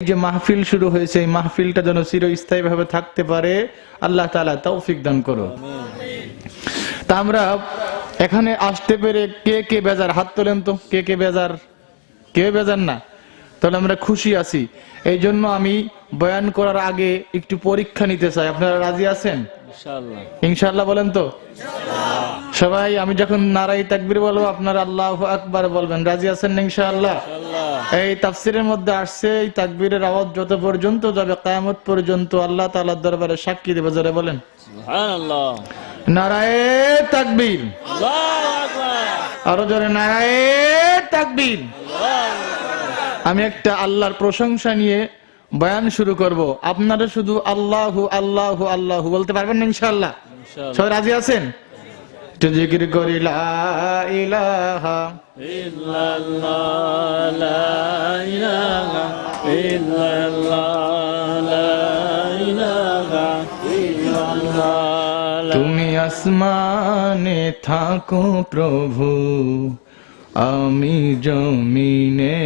যে মাহফিল শুরু হয়েছে এই মাহফিলটা যেন চিরস্থায়ী ভাবে থাকতে পারে আল্লাহ তাআলা তৌফিক দান করো। তা আমরা এখানে আসতে পেরে কে কে বেজার হাত তোলেন তো, কে কে বেজার? কেউ বেজার না? তাহলে আমরা খুশি আছি। এই জন্য আমি বয়ান করার আগে একটু পরীক্ষা নিতে চাই। আপনারা রাজি আছেন? ইনশাআল্লাহ। ইনশাআল্লাহ বলেন তো সবাই? আমি যখন নারায়ে তাকবীর বলবো আপনারা আল্লাহু আকবার বলবেন। রাজি আছেন না ইনশাআল্লাহ? এই তাফসীরের মধ্যে আসছে এই তাকবীরের আওয়াজ যত পর্যন্ত যাবে কিয়ামত পর্যন্ত আল্লাহ তাআলার দরবারে সাক্ষী দেবে। জোরে বলেন সুবহানাল্লাহ। নারায়ে তাকবীর, আল্লাহু আকবার। আরো জোরে নারায়ে তাকবীর, আল্লাহু আকবার। আমি একটা আল্লাহর প্রশংসা নিয়ে বয়ান শুরু করব। আপনারা শুধু আল্লাহু আল্লাহু আল্লাহু বলতে পারবেন না ইনশাআল্লাহ? সবাই রাজি আছেন? তো জিকির করি লা ইলাহা ইল্লাল্লাহ, লা ইলাহা ইল্লাল্লাহ, লা ইলাহা ইল্লাল্লাহ। তুমি আসমানে থাকো প্রভু, আমি জমিনে,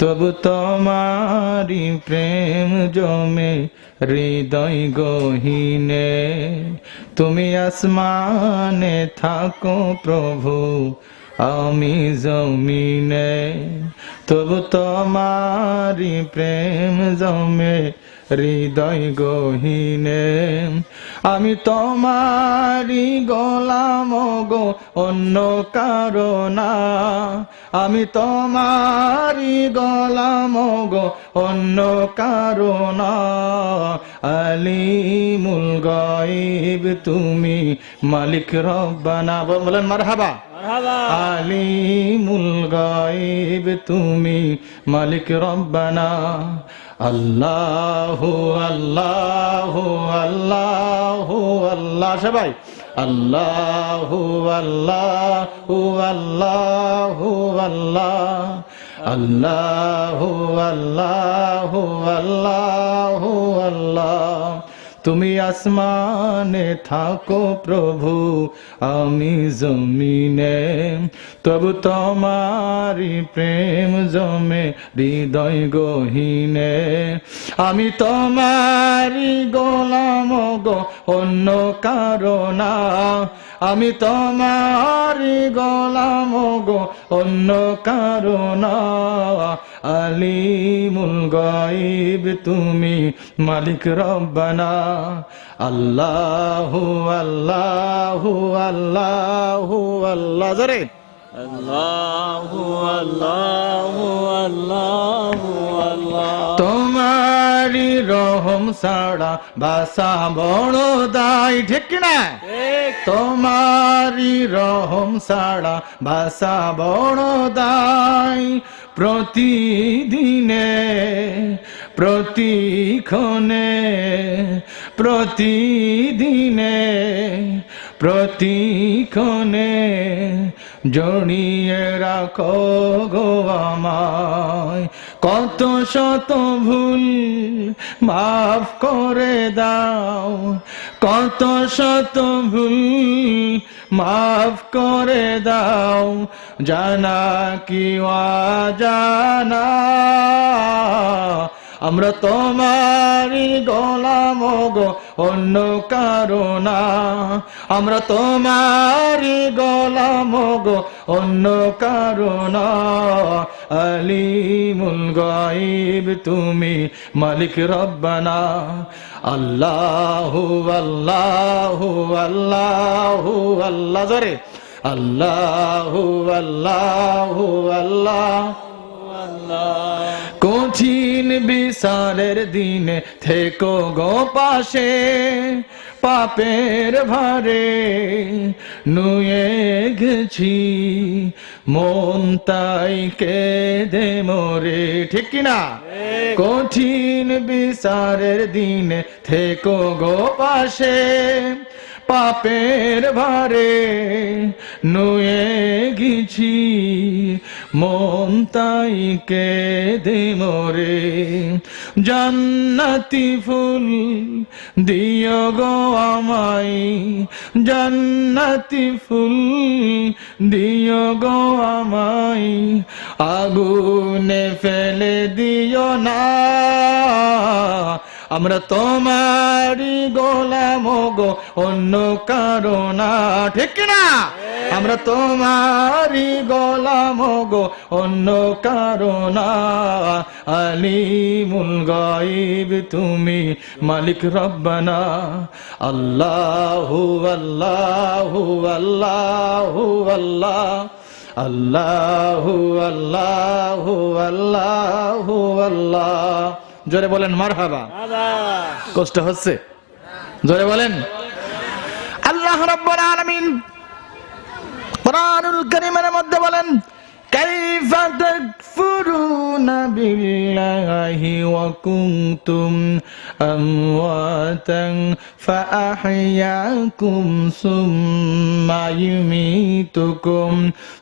তবু তোমারি প্রেম জমে হৃদয় গহীনে। তুমি আসমানে থাকো প্রভু, আমি জমিনে, তবু তোমারি প্রেম জমে হৃদয় গহীনে। আমি তোমারি গোলাম গো, অন্য কারো না। আমি তোমারি গোলাম গো, অন্য কারো না। আলিমুল গায়ব তুমি, মালিক রব্বানা। বলেন মারহাবা। আলিমুল গায়ব তুমি, মালিক রব্বানা। আল্লাহু আল্লাহু আল্লাহু আল্লাহ। সবাই আল্লাহু আল্লাহু আল্লাহু আল্লাহ, আল্লাহু আল্লাহু আল্লাহু আল্লাহ। তুমি আসমানে থাকো প্রভু, আমি জমিনে, তবু তোমারি প্রেম জমে হৃদয় গহীনে। আমি তোমারি গোলাম গো, অন্য কারো না। আমি তোমারি গোলাম গো, অন্য কারো না। আলিমুল গায়ব তুমি, মালিক রব্বানা। আল্লাহু আল্লাহু আল্লাহু আল্লাহ। জোরে আল্লাহু আল্লাহু আল্লাহু আল্লাহ। তোমারি রহম ছাড়া বাসা বড় দায়, ঠিক কিনা? তোমারি রহম ছাড়া বাসা বড় দায়। প্রতিদিনে প্রতিক্ষণে প্রতিদিনে প্রতিক্ষণে জড়িয়ে রাখো গো আমায়। কত শত ভুল মাফ করে দাও, কত শত ভুল মাফ করে দাও, জানা কি অজানা। আমরা তোমারি গোলাম গো, অন্য কারো না। আমরা তোমারি গোলাম গো, অন্য কারো না। আলিমুল গায়ব তুমি, মালিক রব্বানা। আল্লাহু আল্লাহু আল্লাহু আল্লাহ। জোরে আল্লাহু আল্লাহু আল্লাহু আল্লাহ। কঠিন বিচারের দিনে থেকো গো পাশে, পাপের ভারে নুয়ে গেছি মন, তাই কেঁদে মরে, ঠিক কিনা? কঠিন বিচারের দিনে থেকো গো পাশে, পাপের ভারে নুয়ে গেছি মন তাই কেঁদে মরে। জান্নাতি ফুল দিও গো আমায়, জান্নাতি ফুল দিও গো আমায়, আগুনে ফেলে দিও না। আমরা তোমারই গোলাম গো, অন্য কারো না। ঠিক না? আমরা তোমারই গোলাম গো, অন্য কারো না। আলিমুল গায়ব তুমি, মালিক রব্বানা। আল্লাহু আল্লাহু আল্লাহু আল্লাহ, আল্লাহু আল্লাহু আল্লাহু আল্লাহ। জোরে বলেন মারহাবা। কষ্ট হচ্ছে? জোরে বলেন। আল্লাহ রাব্বুল আলামিন কুরআনুল কারীমের মধ্যে বলেন, কাইফা তাকফুরুনা বিল্লাহি ওয়া কুনতুম আমওয়াতান ফাআহইয়াকুম সুম্মা ইউমীতুকুম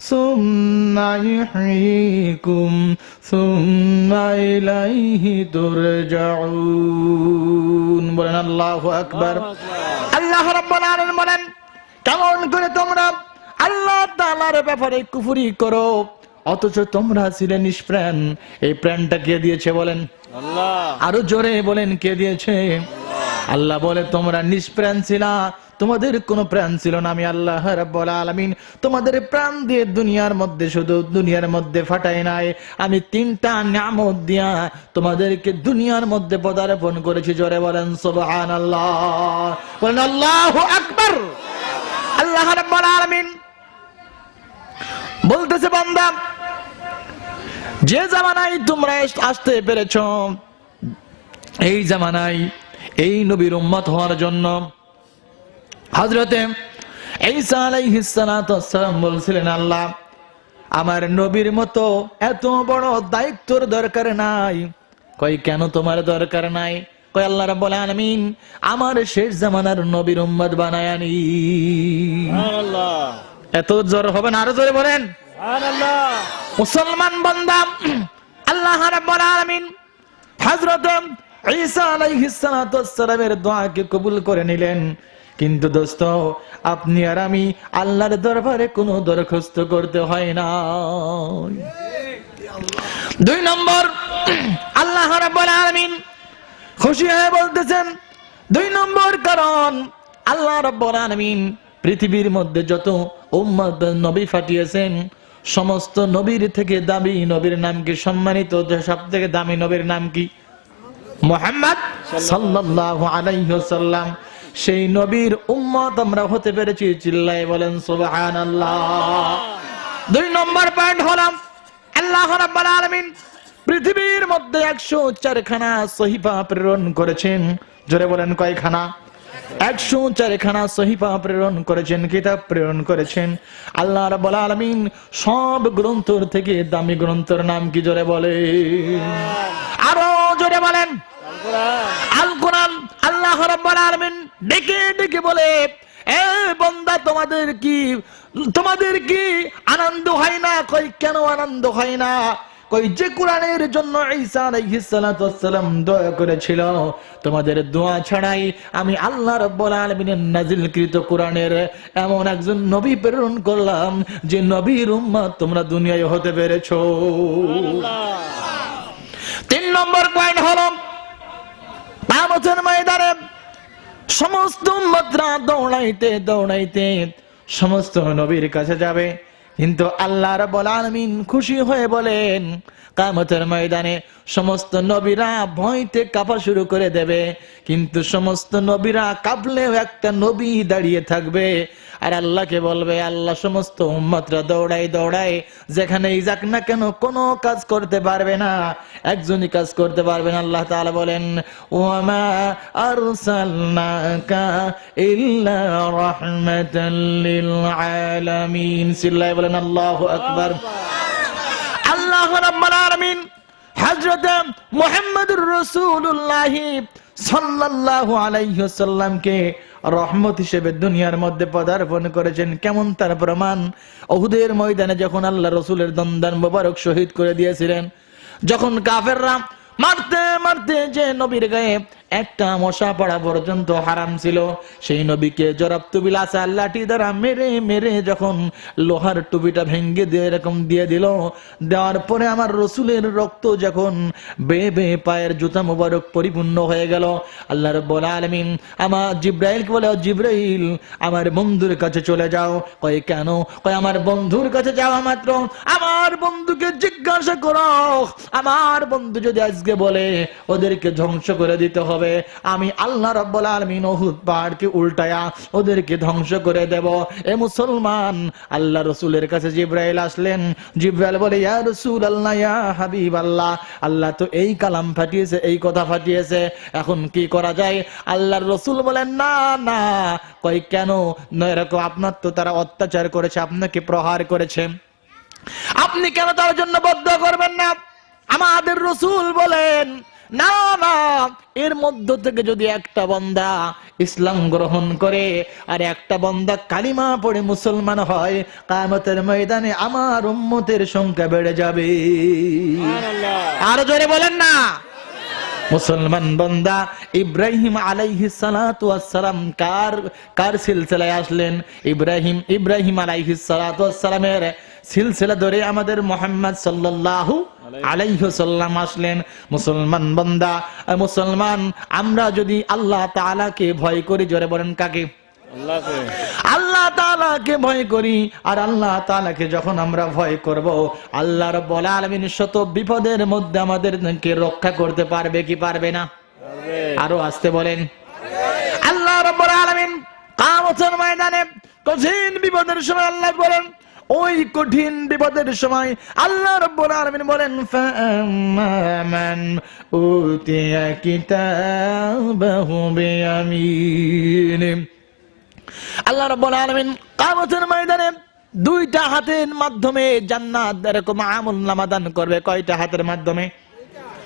সুম্মা ইহয়ীকুম সুম্মা ইলাইহি তুরজাউন। বলেন আল্লাহু আকবার। আল্লাহ রাব্বুল আলামিন বলেন, কেমন করে তোমরা আল্লাহ তাআলার ব্যাপারে কুফরি করো, অথচ তোমরা ছিলে নিষ্প্রাণ। এই প্রাণটা কে দিয়েছে বলেন? আল্লাহ। আরো জোরে বলেন, কে দিয়েছে? আল্লাহ বলে তোমরা নিষ্প্রাণ ছিলা, তোমাদের কোনো প্রাণ ছিল না। আমি আল্লাহ রাব্বুল আলামিন তোমাদের প্রাণ দিয়ে দুনিয়ার মধ্যে, শুধু দুনিয়ার মধ্যে ফাটাই নাই, আমি তিনটা নিয়ামত দিয়া তোমাদেরকে দুনিয়ার মধ্যে পদার্পণ করেছি। জোরে বলেন সুবহানাল্লাহ। বলেন আল্লাহু আকবার। আল্লাহ রাব্বুল আলামিন বলতেছে, বান্দা, যে জামানায় তোমরা আসতে পেরেছ, এই জামানায় এই নবীর উম্মত হওয়ার জন্য হযরতে ঈসা আলাইহিস সালাতু ওয়াস সালাম বলছিলেন, আল্লাহ আমার নবীর মতো এত বড় দায়িত্বের দরকার নাই। কই কেন তোমার দরকার নাই? কই আল্লাহ রাব্বুল আলামিন আমার শেষ জামানার নবীর উম্মত বানায়ানি। সুবহানাল্লাহ। এত জোর হবে না? আরো জোরে বলেন সুবহানাল্লাহ। মুসলমান বান্দা, আল্লাহ রাব্বুল আলামিন হযরত ঈসা আলাইহিস সালাতু ওয়াস সালামের দোয়াকে কবুল করে নিলেন। কিন্তু দোস্ত, আপনি আর আমি আল্লাহর দরবারে কোনো দরখাস্ত করতে হয় না। 2 নম্বর, আল্লাহ রাব্বুল আলামিন খুশি হয়ে বলতেছেন, 2 নম্বর কারণ আল্লাহ রাব্বুল আলামিন পৃথিবীর মধ্যে যত উম্মত নবী পাঠিয়েছেন, সমস্ত নবীর থেকে দামি নবীর নাম কি? সম্মানিত সবথেকে দামি নবীর নাম কি? মুহাম্মদ সাল্লাল্লাহু আলাইহি ওয়াসাল্লাম। সেই নবীর উম্মত আমরা হতে পেরেছি। চিল্লায়ে বলেন সুবহানাল্লাহ। 2 নম্বর পয়েন্ট হলো, আল্লাহ রাব্বুল আলামিন পৃথিবীর মধ্যে 104 খানা সহিফা প্রেরণ করেছেন। জোরে বলেন কয়খানা? 104 খানা সহিফা প্রেরণ করেছেন, কিতাব প্রেরণ করেছেন। আল্লাহ রাব্বুল আলামিন সব গ্রন্থের থেকে দামি গ্রন্থের নাম কি? জোরে বলেন, আরো জোরে বলেন আল কোরআন। আল্লাহ রাব্বুল আলামিন ডেকে ডেকে বলে, এ বান্দা, তোমাদের কি আনন্দ হয় না? কই কেন আনন্দ হয় না? কই যে কোরআনের জন্য ঈসা আলাইহিস সালাতু ওয়াস সালাম দোয়া করেছিল, তোমাদের দোয়া ছাড়াই আমি আল্লাহ রাব্বুল আলামিনের নাজিলকৃত কোরআনের এমন একজন নবী প্রেরণ করলাম, যে নবীর উম্মত তোমরা দুনিয়ায় হতে পেরেছো। 3 নম্বর পয়েন্ট হলো, কিয়ামতের ময়দানে সমস্ত উম্মতরা দৌড়াইতে দৌড়াইতে সমস্ত নবীর কাছে যাবে, কিন্তু আল্লাহ রাব্বুল আলামিন খুশি হয়ে বলেন, কিয়ামতের ময়দানে সমস্ত নবীরা ভয়তে কাঁপা শুরু করে দেবে, কিন্তু সমস্ত নবীরা কাঁপলেও একটা নবী দাঁড়িয়ে থাকবে। আর আল্লাহকে বলবে, আল্লাহ সমস্ত উম্মতরা দৌড়াই দৌড়াই যেখানেই যাক না কেন কোনো কাজ করতে পারবে না, একজনই কাজ করতে পারবে না। আল্লাহ তাআলা বলেন, ওয়ামা আরসালনাকা ইল্লা রাহমাতাল লিল আলামিন। সিল্লায় বলেন আল্লাহু আকবার। আল্লাহ রাব্বুল আলামিন হযরত মুহাম্মদুর রাসূলুল্লাহ সাল্লাল্লাহু আলাইহি ওয়াসাল্লামকে রহমত হিসেবে দুনিয়ার মধ্যে পদার্পণ করেছেন। কেমন তার প্রমাণ? উহুদের ময়দানে যখন আল্লাহ রসুলের দন্দান মোবারক শহীদ করে দিয়েছিলেন, যখন কাফেররা মারতে মারতে যে নবীর গায়ে একটা মশা পড়া পর্যন্ত হারাম ছিল, সেই নবীকে জরাব তুবিল আসা লাঠি দ্বারা মেরে মেরে যখন লোহার টুপিটা ভেঙ্গে দিয়ে এরকম দিয়ে দিল, দেওয়ার পরে আমার রসুলের রক্ত যখন বেয়ে বেয়ে পায়ের জুতা মুবারক পরিপূর্ণ হয়ে গেল, আল্লাহ রাব্বুল আলামিন আমার জিব্রাইলকে বলে, জিব্রাইল আমার বন্ধুর কাছে চলে যাও। কয় কেন? কয় আমার বন্ধুর কাছে যাওয়া মাত্র আমার বন্ধুকে জিজ্ঞাসা করো, আমার বন্ধু যদি আজকে বলে ওদেরকে ধ্বংস করে দিতে হবে, আমি আল্লাহ রাব্বুল আলামিন উহুদ পাহাড়কে উল্টায়া ওদেরকে ধ্বংস করে দেব। এ মুসলমান, আল্লাহ রসুলের কাছে জিব্রাইল আসলেন। জিব্রাইল বলে, ইয়া রাসূলুল্লাহ, ইয়া হাবিবাল্লাহ, আল্লাহ তো এই কালাম ফাটিয়েছে, এই কথা ফাটিয়েছে, এখন কি করা যায়? আল্লাহর রসুল বলেন, না না। কই কেন? না এরকম আপনার তো তারা অত্যাচার করেছে, আপনাকে প্রহার করেছে, আপনি কেন তার জন্য বদদোয়া করবেন না? আমাদের রসুল বলেন, না না, এর মধ্য থেকে যদি একটা বান্দা ইসলাম গ্রহণ করে আর একটা বান্দা কালিমা পড়ে মুসলমান হয়, কিয়ামতের ময়দানে আমার উম্মতের সংখ্যা বেড়ে যাবে। আরো জোরে বলেন না। মুসলমান বান্দা ইব্রাহিম আলাইহিস সালাতু ওয়াস সালাম কার সিলসিলায় আসলেন? ইব্রাহিম আলাইহিস সালাতু ওয়াস সালামের সিলসিলা ধরে আমাদের মুহাম্মদ সাল্লাল্লাহু আলাইহি ওয়াসাল্লাম আসলেন। মুসলমান বান্দা, মুসলমান আমরা যদি আল্লাহ তাআলাকে ভয় করি, জোরে বলেন কাকে? আল্লাহ তাআলাকে ভয় করি। আর আল্লাহ তাআলাকে যখন আমরা ভয় করব, আল্লাহ রাব্বুল আলামিন শত বিপদের মধ্যে আমাদেরকে রক্ষা করতে পারবে কি পারবে না? আরো আসতে বলেন। আল্লাহ রাব্বুল আলামিন কিয়ামতের ময়দানে কঠিন বিপদের সময় আল্লাহ বলেন, ওই কঠিন বিপদের সময় আল্লাহ রাব্বুল আলামিন বলেন, ফামান উতিয়া কিতাবাহু বিয়ামিনি। আল্লাহ রাব্বুল আলামিন কিয়ামতের ময়দানে দুইটা হাতের মাধ্যমে জান্নাত এরকম আমলনামা দান করবে। কয়টা হাতের মাধ্যমে?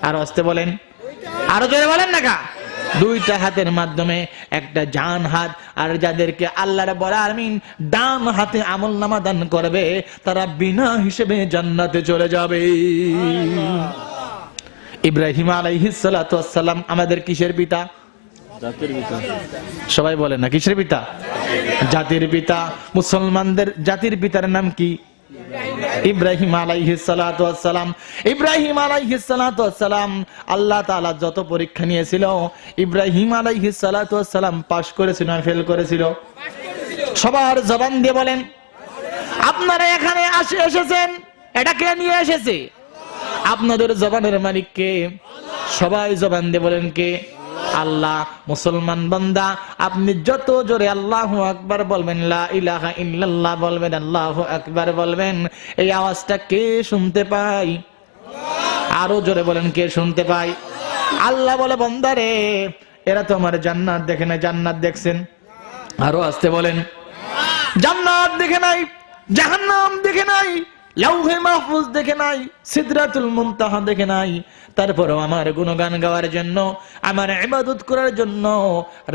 আর আসতে বলেন, আরো জোরে বলেন না কা? দুইটা হাতের মাধ্যমে, একটা ডান হাত। আর যাদেরকে আল্লাহ রাব্বুল আলামিন ডান হাতে আমলনামা দান করবে, তারা বিনা হিসেবে জান্নাতে চলে যাবে। ইব্রাহিম আলাইহিস সালাতু ওয়াস সালাম আমাদের কিসের পিতা? জাতির পিতা। সবাই বলেন না কিসের পিতা? জাতির পিতা। মুসলমানদের জাতির পিতার নাম কি? ইব্রাহিম আলাইহিস সালাতু ওয়াস সালাম। ইব্রাহিম আলাইহিস সালাতু ওয়াস সালাম আল্লাহ তাআলা যত পরীক্ষা নিয়েছিল, ইব্রাহিম আলাইহিস সালাতু ওয়াস সালাম পাস করেছিল না ফেল করেছিল? সবার জবান দিয়ে বলেন। আপনারা এখানে এসেছেন, এটা কে নিয়ে এসেছে? আপনাদের জবানের মালিক কে? সবাই জবান দিয়ে বলেন কে? আল্লাহ। মুসলমান বান্দা, আপনি যত জোরে আল্লাহু আকবার বলবেন, লা ইলাহা ইল্লাল্লাহ বলবেন, আল্লাহু আকবার বলবেন, এই আওয়াজটা কে শুনতে পায়? আরো জোরে বলেন, কে শুনতে পায়? আল্লাহ বলে, বান্দারে এরা তো আমার জান্নাত দেখে নাই, জান্নাত দেখছেন? আরো আসতে বলেন, জান্নাত দেখে নাই, জাহান্নাম দেখে নাই, লাউহে মাহফুজ দেখে নাই, সিদরাতুল মুনতাহা দেখে নাই, তারপরেও আমার গুণগান গাওয়ার জন্য, আমার ইবাদত করার জন্য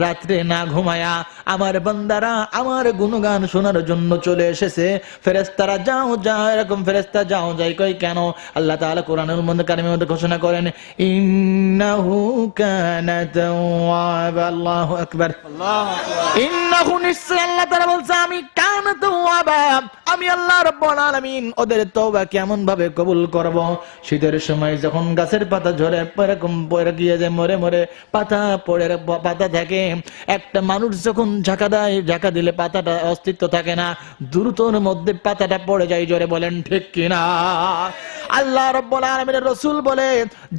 রাত্রে না ঘুমায়া আমার বান্দারা আমার গুণগান শোনার জন্য চলে এসেছে। ফেরেশতারা যাও যাও, এরকম ফেরেশতা যাও যাই কই কেন? আল্লাহ তাআলা কোরআনুল কারীমের মধ্যে ঘোষণা করেন, ইন্নাহু কানা তাওয়াবা। আল্লাহু আকবার। ইন্নাহু, নিশ্চয় আল্লাহ তাআলা বলছে, আমি কানা তাওয়াবা, আমি আল্লাহ রাব্বুল আলামিন ওদের তওবা কেমন ভাবে কবুল করব? শীতের সময় যখন গাছের পাতা ঝরে এরকম পড়ে গিয়ে যায়, মরে মরে পাতা পড়ে, পাতা থাকে, একটা মানুষ যখন ঝাঁকা দেয়, ঝাঁকা দিলে পাতাটা অস্তিত্ব থাকে না, দ্রুতর মধ্যে পাতাটা পড়ে যায়। জোরে বলেন ঠিক কিনা? আল্লাহ রাব্বুল আলামিনের রাসূল বলে,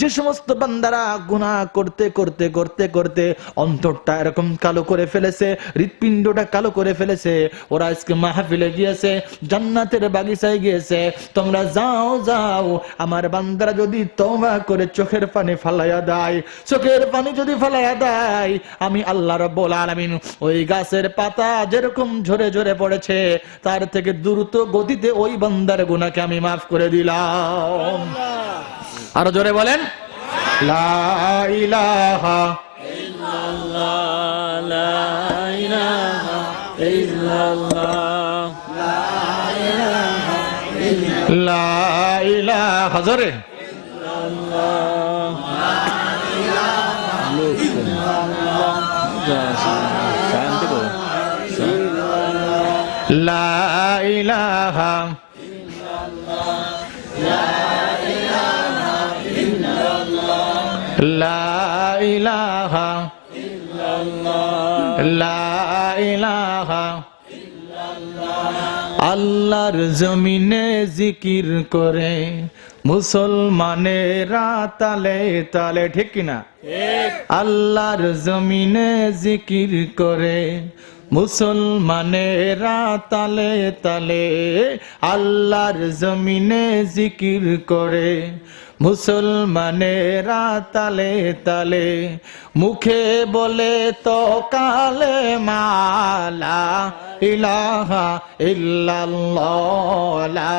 যে সমস্ত বান্দারা গুনাহ করতে করতে করতে করতে অন্তরটা এরকম কালো করে ফেলেছে, হৃৎপিণ্ডটা কালো করে ফেলেছে, ওরা আজকে মাহফিলে গিয়েছে, জান্নাতের বাগিচায় গিয়েছে, তোমরা যাও যাও, আমার বান্দারা যদি তওবা করে চোখের পানি ফালাইয়া দেয়, চোখের পানি যদি ফালাইয়া দেয়, আমি আল্লাহ রাব্বুল আলামিন ওই গাছের পাতা যেরকম ঝরে ঝরে পড়েছে, তার থেকে দ্রুত গতিতে ওই বান্দার গুনাহকে আমি মাফ করে দিলাম। আরো জোরে বলেন, লা ইলাহা ইল্লাল্লাহ, লা ইলাহা জোরে। লা ইলাহা লা ইলাহা লা ইলাহা। আল্লাহর জমিনে জিকির করে মুসলমানেরা তালে তালে, ঠিক কিনা? আল্লাহর জমিনে জিকির করে মুসলমানেরা তালে তালে, আল্লাহর জমিনে জিকির করে মুসলমানেরা তালে তালে। মুখে বলে তো কালে মালা ইলাহা ইল্লাল্লাহ, লা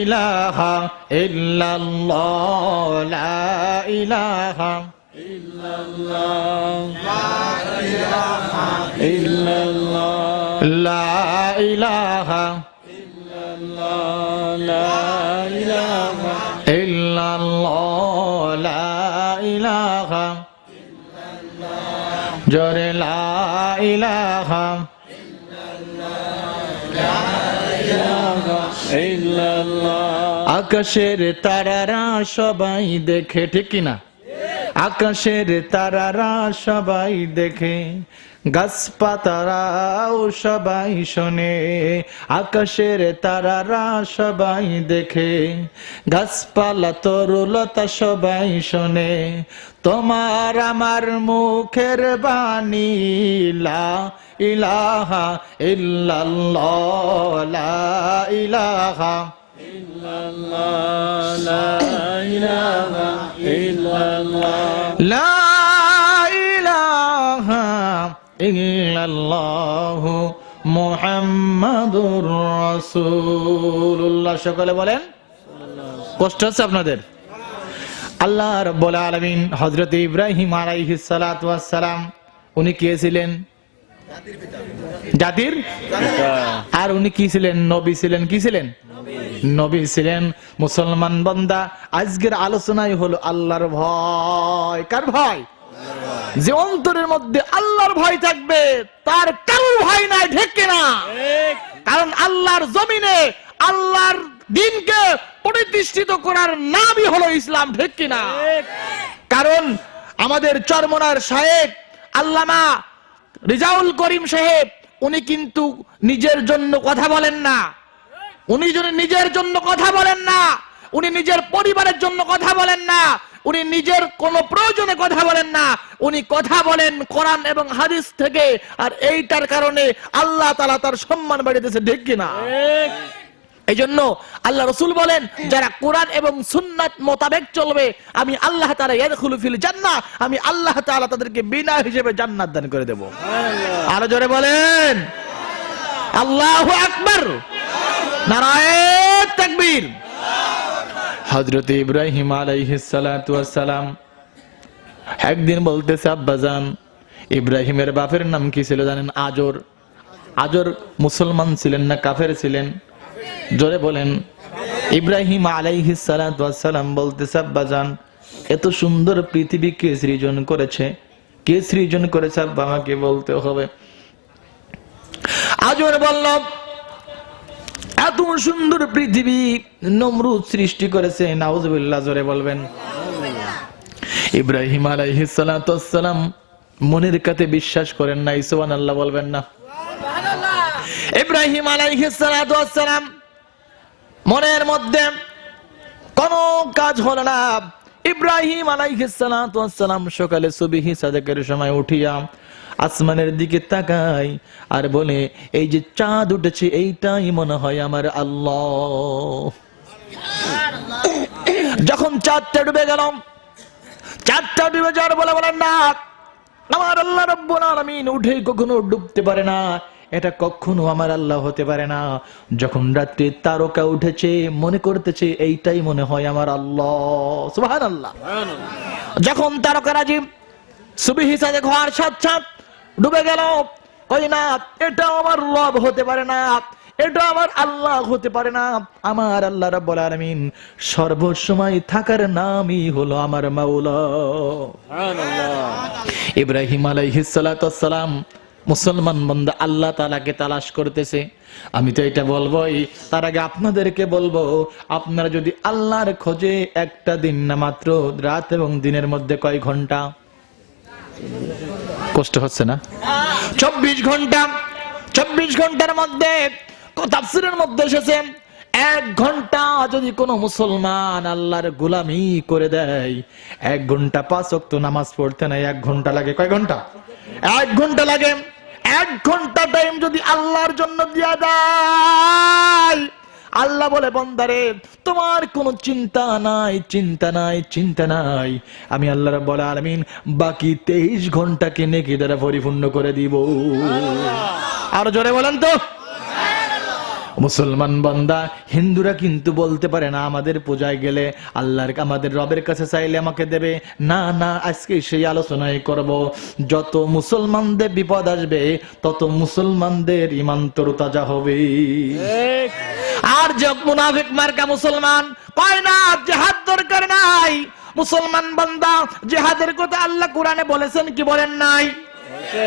ইলাহা ইল্লাল্লাহ, লা ইলাহা লা ইলাহা ইল্লাল্লাহ, লা ইলাহা। জোরে লা ইলাহা আকাশের তারারা সবাই দেখে, ঠিক কিনা? আকাশের তারারা সবাই দেখে, গাছপাতারাও সবাই শোনে। আকাশের তারারা সবাই দেখে, গাছপালা তরুলতা সবাই শোনে। তোমার আমার মুখের বাণী লা ইলাহা ইল্লাল্লাহ, লা ইলাহা লা ইলাহা ইল্লাল্লাহ মুহাম্মাদুর রাসূলুল্লাহ। সকলে বলেন। কষ্ট হচ্ছে আপনাদের? আল্লাহ রাব্বুল আলামিন হযরত ইব্রাহিম আলাইহিস সালাতু ওয়াস সালাম, উনি কে ছিলেন? জাতির। আর উনি কি ছিলেন? নবী ছিলেন। কি ছিলেন? নবী ছিলেন। মুসলমান বান্দা, আজকের আলোচনাই হলো আল্লাহর ভয়। কার ভয়? যে অন্তরের মধ্যে আল্লাহর ভয় থাকবে তার কারোর ভয় নাই, ঠিক কিনা? কারণ আল্লাহর জমিনে আল্লাহর দ্বীনকে প্রতিষ্ঠিত করার নামই হলো ইসলাম, ঠিক কিনা? কারণ আমাদের চরমনার শায়েখ আল্লামা রিজাউল করিম সাহেব, উনি কিন্তু নিজের জন্য কথা বলেন না। উনি যদি নিজের জন্য কথা বলেন না, উনি নিজের পরিবারের জন্য কথা বলেন না, উনি নিজের কোনো প্রয়োজনে কথা বলেন না, উনি কথা বলেন কোরআন এবং হাদিস থেকে। আর এইটার কারণে আল্লাহ তাআলা তার সম্মান বাড়িয়েছে, ঠিক কিনা? এই জন্য আল্লাহ রাসূল বলেন, যারা কোরআন এবং সুন্নাত মোতাবেক চলবে, আমি আল্লাহ তাআলা ইয়াদখুলু ফিল জান্নাহ, আমি আল্লাহ তাআলা তাদেরকে বিনা হিসেবে জান্নাত দান করে দেব। আরো জোরে বলেন আল্লাহু আকবার, নারায়ে তাকবীর। হযরত ইব্রাহিম আলাইহিস সালাতু ওয়াস সালাম একদিন বলতেছে, আব্বাজান, ইব্রাহিমের বাপের নাম কি ছিল জানেন? আজর। আজর মুসলমান ছিলেন না কাফের ছিলেন? জোরে বলেন। ইব্রাহিম আলাইহিস সালাতু ওয়াস সালাম বলতেছে, আব্বাজান, এত সুন্দর পৃথিবী কে সৃজন করেছে? কে সৃজন করেছে আব্বা, আমাকে বলতে হবে। আজর বলল, এত সুন্দর পৃথিবী নমরুদ সৃষ্টি করেছে। নাউজুবিল্লাহ, জোরে বলবেন। ইব্রাহিম আলাইহিস সালাতু ওয়াস সালাম মনের কাছে বিশ্বাস করেন না, সুবহানাল্লাহ বলবেন না? ইব্রাহিম আলাইহিস সালাতু ওয়াস সালাম মনের মধ্যে কোনো কাজ হলো না। ইব্রাহিম আলাইহিস সালাতু ওয়াস সালাম সকালে সুবহি সাদেকের সময় উঠিয়া আসমানের দিকে তাকায় আর বলে, এই যে চাঁদ উঠেছে এইটাই মনে হয় আমার আল্লাহ। যখন চাঁদটা ডুবে গেল, চাঁদটা ডুবে যাওয়ার বলেন না, আমার আল্লাহ রাব্বুল আলামিন উঠে কখনো ডুবতে পারে না, এটা কখনো আমার আল্লাহ হতে পারে না। যখন রাত্রে তারকা উঠেছে, মনে করতেছে এইটাই মনে হয় আমার আল্লাহ। সুবহানাল্লাহ। যখন তারকারাজি সুবহি সাদেক হওয়ার সাথে সাথে ডুবে গেল, কই না, এটা আমার রব হতে পারে না, এটা আমার আল্লাহ হতে পারে না। আমার আল্লাহ রাব্বুল আলামিন সর্বসময় থাকার নামই হলো আমার মাওলা। ইব্রাহিম আলাইহিস সালাতু ওয়াস সালাম মুসলমান বান্দা আল্লাহ তাআলাকে তালাশ করতেছে। আমি তো এটা বলবোই, তার আগে আপনাদেরকে বলবো, আপনারা যদি আল্লাহর খোঁজে একটা দিন না মাত্র, রাত এবং দিনের মধ্যে কয় ঘন্টা? কষ্ট হচ্ছে না? 24 ঘন্টা। 24 ঘন্টার মধ্যে তাফসীরের মধ্যে এসেছে 1 ঘন্টা যদি কোনো মুসলমান আল্লাহর গোলামি করে দেয়, 1 ঘন্টা 5 ওয়াক্ত নামাজ পড়তে না 1 ঘন্টা লাগে। কয় ঘন্টা? 1 ঘন্টা লাগে। 1 ঘন্টা টাইম যদি আল্লাহর জন্য দিয়া দেয়, আল্লাহ বলে বান্দারে তোমার কোনো চিন্তা নাই, চিন্তা নাই, চিন্তা নাই, আমি আল্লাহ রাব্বুল আলামিন বাকি 23 ঘন্টাকে নেকি দ্বারা পরিপূর্ণ করে দিব। আর জোরে বলেন তো। মুসলমান বান্দা হিন্দুরা কিন্তু বলতে পারে না আমাদের পূজায় গেলে আল্লাহর, আমাদের রবের কাছে চাইলে আমাকে দেবে। না না, আজকে সেই আলোচনাই করব। যত মুসলমানদের বিপদ আসবে তত মুসলমানদের ঈমান তরতাজা হবে। আর যে মুনাফিক মার্কা মুসলমান কয় না জিহাদ দরকার নাই, মুসলমান বান্দা জিহাদের কথা আল্লাহ কোরআনে বলেছেন কি বলেন নাই?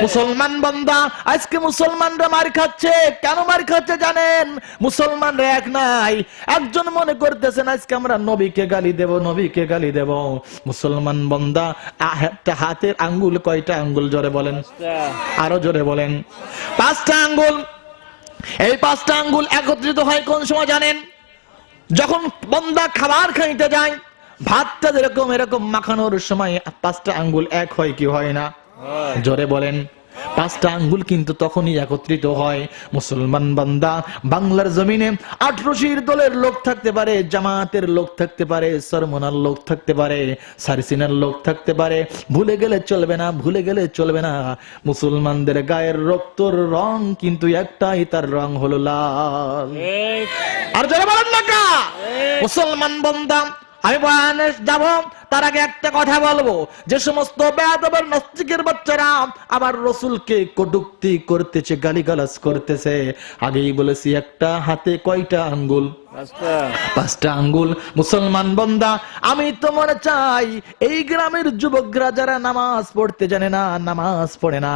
মুসলমান বান্দা আজকে মুসলমানরা মার খাচ্ছে। কেন মার খাচ্ছে জানেন? মুসলমানরা এক নাই। একজন মনে করতেছেন আজকে আমরা নবীকে গালি দেব, নবীকে গালি দেব। মুসলমান বান্দা একটা হাতের আঙ্গুল কয়টা আঙ্গুল? জোরে বলেন, আরো জোরে বলেন। 5টা আঙ্গুল। এই 5টা আঙ্গুল একত্রিত হয় কোন সময় জানেন? যখন বান্দা খাবার খাইতে যায়, ভাতটা যেরকম এরকম মাখানোর সময় 5টা আঙ্গুল এক হয় কি হয় না? জোরে বলেন। 5টা আঙ্গুল কিন্তু তখনই একত্রিত হয়। মুসলমান বান্দা বাংলার জমিনে 18 দলের লোক থাকতে পারে, জামাতের লোক থাকতে পারে, সরমনার লোক থাকতে পারে, সারসিনার লোক থাকতে পারে, ভুলে গেলে চলবে না, ভুলে গেলে চলবে না, মুসলমানদের গায়ের রক্তর রং কিন্তু একটাই, তার রং হলো লাল। আর যারা বলেন না কা মুসলমান বান্দা, আমি বয়ানে যাব তার আগে একটা কথা বলবো। যে সমস্ত বেয়াদবের নাস্তিকের বাচ্চারা আবার রাসূলকে কটূক্তি করতেছে, গালিগালাজ করতেছে, আগেই বলেছি একটা হাতে কয়টা আঙ্গুল? 5টা আঙ্গুল। মুসলমান বান্দা আমি তো মনে চাই এই গ্রামের যুবকরা যারা নামাজ পড়তে জানে না, নামাজ পড়ে না,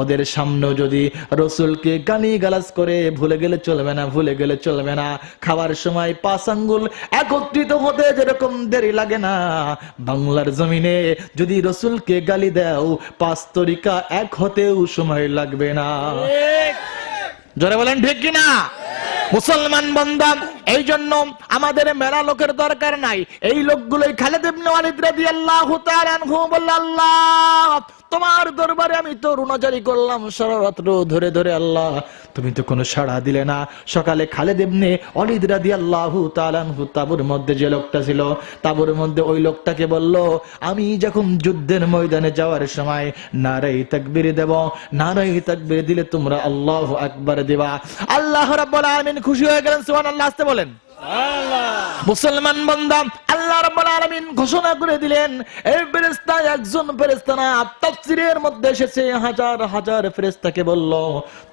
ওদের সামনে যদি রাসূলকে গালিগালাজ করে ভুলে গেলে চলবে না, ভুলে গেলে চলবে না। খাবার সময় 5 আঙ্গুল একত্রিত হতে যেরকম দেরি লাগে না, বাংলার জমিনে যদি রাসূলকে গালি দাও 5 তরিকা এক হতেও সময় লাগবে না। জোরে বলেন ঠিক কিনা? মুসলমান বান্দা এই জন্য আমাদের মেলা লোকের দরকার নাই। এই লোকগুলোই খালিদ ইবনে ওয়ালিদ রাদিয়াল্লাহু তাআলা আনহু বলল, আল্লাহ তোমার দরবারে আমি তো রুনাজারি করলাম সারা রাত ধরে ধরে, আল্লাহ তুমি তো কোনো সাড়া দিলে না। সকালে খালিদ ইবনে ওয়ালিদ রাদিয়াল্লাহু তাআলা আনহু তাবুর মধ্যে যে লোকটা ছিল, তাবুর মধ্যে ওই লোকটাকে বলল, আমি যখন যুদ্ধের ময়দানে যাওয়ার সময় নারায়ে তাকবীর দেব, নারায়ে তাকবীর দিলে তোমরা আল্লাহু আকবার দিবা। আল্লাহ রাব্বুল আলামিন খুশি হয়ে গেলেন। সুবহানাল্লাহ, আসতে বলেন। মুসলমান বান্দা আল্লাহ রাব্বুল আলামিন ঘোষণা করে দিলেন, এই ফেরেশতা একজন ফেরেশতা না, তাফসীরের মধ্যে এসেছে হাজার হাজার ফেরেশতাকে বলল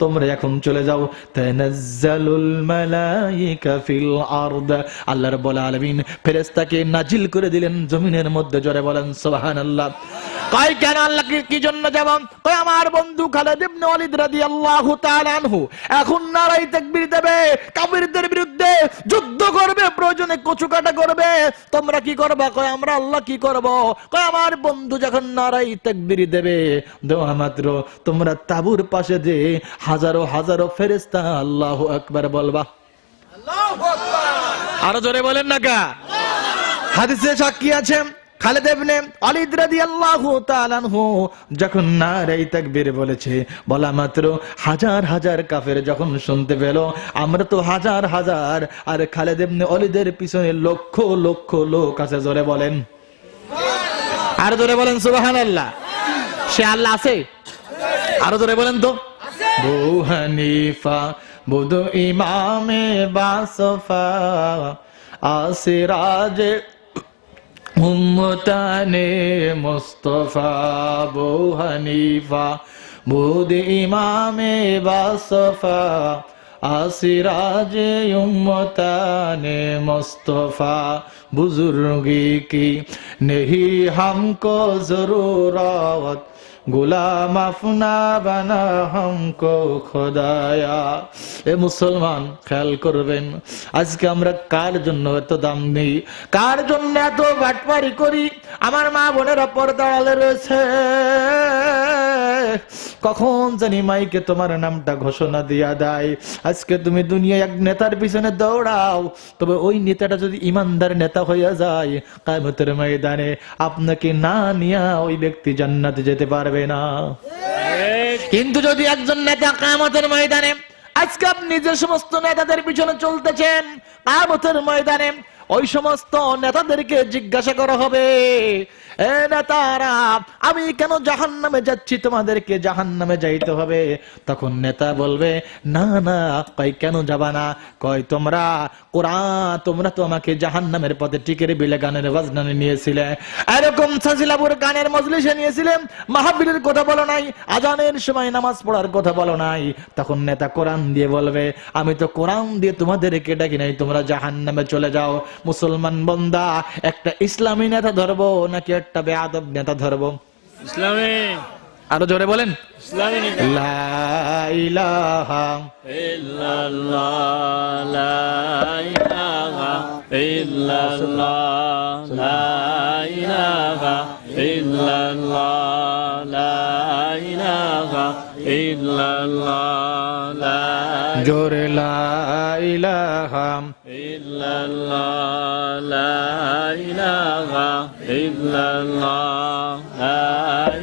তোমরা এখন চলে যাও। তানাজ্জালুল মালায়েকা ফিল আরদ, আল্লাহ রাব্বুল আলামিন ফেরেশতাকে নাজিল করে দিলেন জমিনের মধ্যে। জোরে বলেন সুবহানাল্লাহ। কয় কেন আল্লাহ কি জন্য যাব? কয় আমার বন্ধু খালিদ ইবনে ওয়ালিদ রাদিয়াল্লাহু তাআলা আনহু এখন নারায়ে তাকবীর দেবে, কাফিরদের বিরুদ্ধে যুদ্ধ করবে, প্রয়োজনে কচুকাটা করবে। তোমরা কি করবা? কয় আমরা আল্লাহ কি করব? কয় আমার বন্ধু যখন নারায়ে তাকবীর দেবে, দেওয়া মাত্র তোমরা তাবুর পাশে যে হাজারো হাজারো ফেরেশতা আল্লাহু আকবার বলবা। আল্লাহু আকবার। আরো জোরে বলেন না কা? হাদিসে সাক্ষী আছে, খালিদ ইবনে ওয়ালিদ রাদিয়াল্লাহু তাআলা আনহু যখন নারায়ে তাকবীর বলেছে, বলা মাত্র হাজার হাজার কাফের যখন শুনতে পেল আমরা তো হাজার হাজার, আর খালিদ ইবনে ওয়ালিদের পিছনে লক্ষ লক্ষ লোক আছে। জোরে বলেন, আর জোরে বলেন সুবহানাল্লাহ। সে আল্লাহ আছে? আরো জোরে বলেন তো। আবু হানিফা বুদু ইমামে বাসফা আসিরাজে উম্মতানে মুস্তাফা, আবু হানিফা বুদ ইমামে বাসফা আসিরাজে উম্মতানে মুস্তফা বুজুর্গি কি নেহি হামকো জরুরত গুলাম আপনা বানা হামকো খোদায়া। এ মুসলমান খেয়াল করবেন, আজকে আমরা কার জন্য এত দাম নেই, কার জন্য এত বাটপারি করি। আমার মা বোনেরা পর্দার আড়ালে রয়েছে, কখন জানি মাইকে তোমার নামটা ঘোষণা দিয়া দেয়। আজকে তুমি দুনিয়ায় এক নেতার পিছনে দৌড়াও, তবে ওই নেতাটা যদি ইমানদার নেতা হইয়া যায়, কিয়ামতের ময়দানে আপনাকে না নিয়া ওই ব্যক্তি জান্নাতে যেতে পারবে না। কিন্তু যদি একজন নেতা কিয়ামতের ময়দানে, আজকে আপনি যে সমস্ত নেতাদের পিছনে চলতেছেন, কিয়ামতের ময়দানে ওই সমস্ত নেতাদেরকে জিজ্ঞাসা করা হবে, এ নেতারা আমি কেন জাহান্নামে যাচ্ছি, তোমাদেরকে জাহান্নামে যাইতে হবে। তখন নেতা বলবে না না, কয় কেন যাবা না, কয় তোমরা কোরআন, তোমরা তো আমাকে জাহান্নামের পথে টিকের বিলে গানের বাজনানে নিয়েছিলে, এরকম সাজিলাবুর গানের মজলিসে নিয়েছিলে, মাহফিলের কথা বলো নাই, আজানের সময় নামাজ পড়ার কথা বলো নাই। তখন নেতা কোরআন দিয়ে বলবে আমি তো কোরআন দিয়ে তোমাদেরকে ডাকি নাই, তোমরা জাহান্নামে চলে যাও। মুসলমান বান্দা, একটা ইসলামী নেতা ধরবো নাকি একটা বেয়াদব নেতা ধরবো? ইসলামী। আরো জোরে বলেন। ইসলামী। লা ইলাহা ইল্লাল্লাহ, লা ইলাহা ইল্লাল্লাহ, লা ইলাহা ইল্লাল্লাহ, লা ইলাহা ইল্লাল্লাহ, লা জোরে লা ইলাহা ইল্লাল্লাহ, লা ইলাহা ইল্লাল্লাহ, লা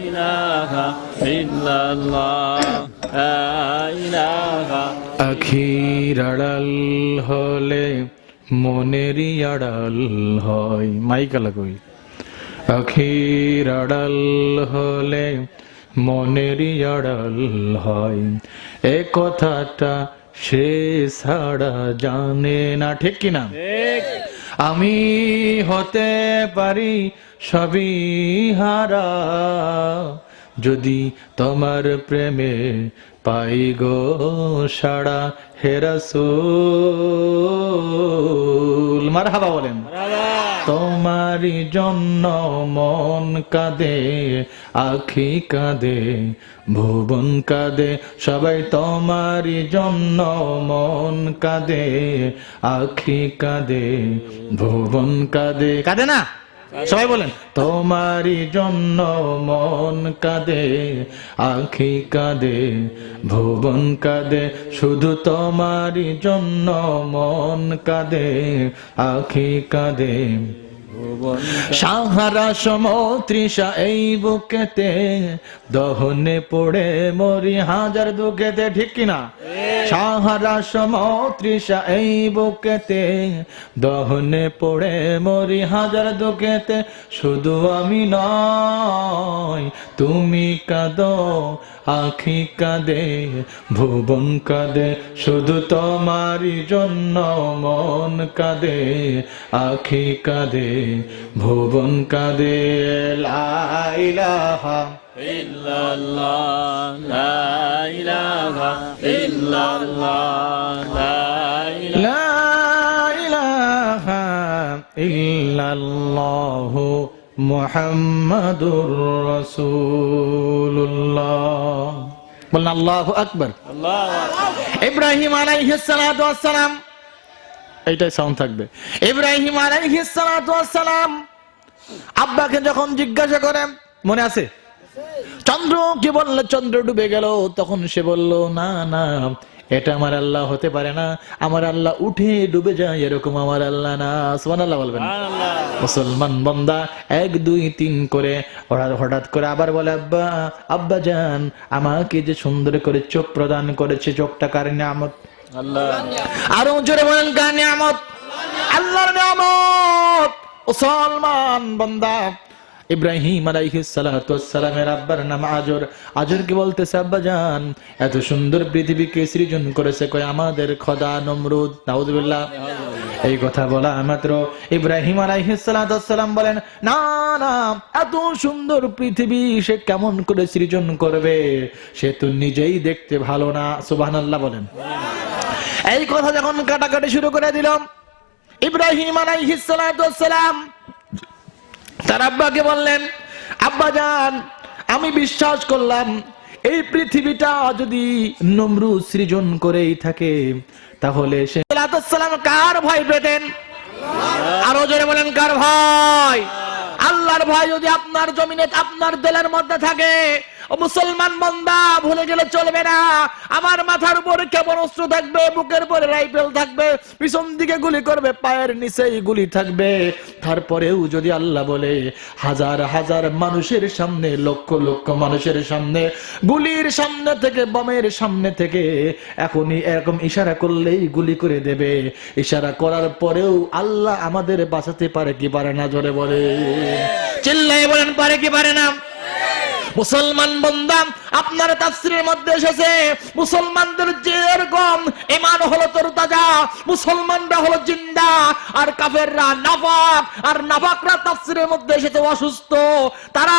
ইলাহা ইল্লাল্লাহ, লা ইলাহা। আখির আড়াল হলে মনেরই আড়াল হয়। মাইকালা কই। আখির আড়াল হলে মনেরই আড়াল হয়, এ কথাটা সে ছাড়া জানে না, ঠিক কিনা? আমি হতে পারি সবই হারা, যদি তোমার প্রেমে পাই গো সাড়া, হে রাসূল। মারহাবা বলেন। তোমারই জন্য মন কাঁদে, আখি কাঁদে, ভুবন কাঁদে, সবাই তোমারই জন্য মন কাঁদে, আখি কাঁদে, ভুবন কাঁদে। কাঁদে না? সবাই বলেন। তোমারই জন্য মন কাঁদে, আখি কাঁদে, ভুবন কাঁদে, শুধু তোমারই জন্য মন কাঁদে, আখি কাঁদে। সাহারা সমতৃষা এই বুকেতে, দহনে পড়ে মরি হাজার দুঃখেতে, ঠিক কিনা? সাহারা সমতৃষা এই বুকেতে, দহনে পড়ে মরি হাজার দুঃখেতে, শুধু আমি নয় তুমি কাঁদো, আখি কাঁদে, ভুবন কাঁদে, শুধু তোমারই জন্য মন কাঁদে, আখি কাঁদে, ভুবন কাঁদে। লা ইলাহা ইল্লাল্লাহ, লা ইলাহা ইল্লাল্লাহ, লা ইলাহা ইল্লাল্লাহু মুহাম্মাদুর রাসূলুল্লাহ। বলেন আল্লাহু আকবার। ইব্রাহিম আলাইহিস সালাতু ওয়াস সালাম, এইটাই সাউন্ড থাকবে। ইব্রাহিম আলাইহিস সালাতু ওয়াস সালাম আব্বাকে যখন জিজ্ঞাসা করেন, মনে আছে? চন্দ্র কি বললে চন্দ্র ডুবে গেল, তখন সে বলল না না, এটা আমার আল্লাহ হতে পারে না, আমার আল্লাহ উঠে ডুবে যায়, এরকম আমার আল্লাহ না। সুবহানাল্লাহ বলবেন। মুসলমান বান্দা 1 2 3 করে হঠাৎ করে আবার বলে আব্বা, আব্বা জান আমাকে যে সুন্দর করে চোখ প্রদান করেছে, চোখটা কার নিয়ামত? আল্লাহ। আরো জোরে বলেন কার নিয়ামত? আল্লাহর নিয়ামত। মুসলমান বান্দা ইব্রাহিম আলাইহিস সালাতু ওয়াস সালামের আব্বার নাম আজর। আজর কি বলতেছে, আব্বা জান এত সুন্দর পৃথিবীকে সৃজন করেছে কয় আমাদের খোদা নমরুদ, নাউযুবিল্লাহ। এই কথা বলা মাত্র ইব্রাহিম আলাইহিস সালাম বলেন, না না, এত সুন্দর পৃথিবী সে কেমন করে সৃজন করবে, সে তো নিজেই দেখতে ভালো না। সুবহানাল্লাহ বলেন। এই কথা যখন কাটাকাটি শুরু করে দিল, ইব্রাহিম আলাইহিস সালাম তার আব্বাকে বললেন, আব্বা জান, আমি বিশ্বাস করলাম এই পৃথিবীটা যদি নমরুদ সৃজন করেই থাকে তাহলে সে সালাম কার ভয় পেতেন? আরো জোরে বলেন, কার ভয়? আল্লাহর ভয় যদি আপনার জমিনে, আপনার দিলের মধ্যে থাকে, ও মুসলমান বান্দা, ভুলে গেলে চলবে না। আমার মাথার উপরে ক্ষেপণাস্ত্র থাকবে, বুকের উপরে রাইফেল থাকবে, পিছন দিকে গুলি করবে, পায়ের নিচেই গুলি থাকবে, তারপরেও যদি আল্লাহ বলে হাজার হাজার মানুষের সামনে, লক্ষ লক্ষ মানুষের সামনে, গুলির সামনে থেকে, বমের সামনে থেকে এখনই এরকম ইশারা করলেই গুলি করে দেবে, ইশারা করার পরেও আল্লাহ আমাদের বাঁচাতে পারে কি পারে না? জোরে বলে, চিল্লায়ে বলেন, পারে কি পারে না? মুসলমান বান্দা, আপনার তাফসীরের মধ্যে এসেছে মুসলমানদের যেরকম ঈমান হলো তরতাজা, মুসলমানরা হলো জিন্দা, আর কাফেররা নাফাক, আর নাফাকরা তাফসীরের মধ্যে এসেছে অসুস্থ, তারা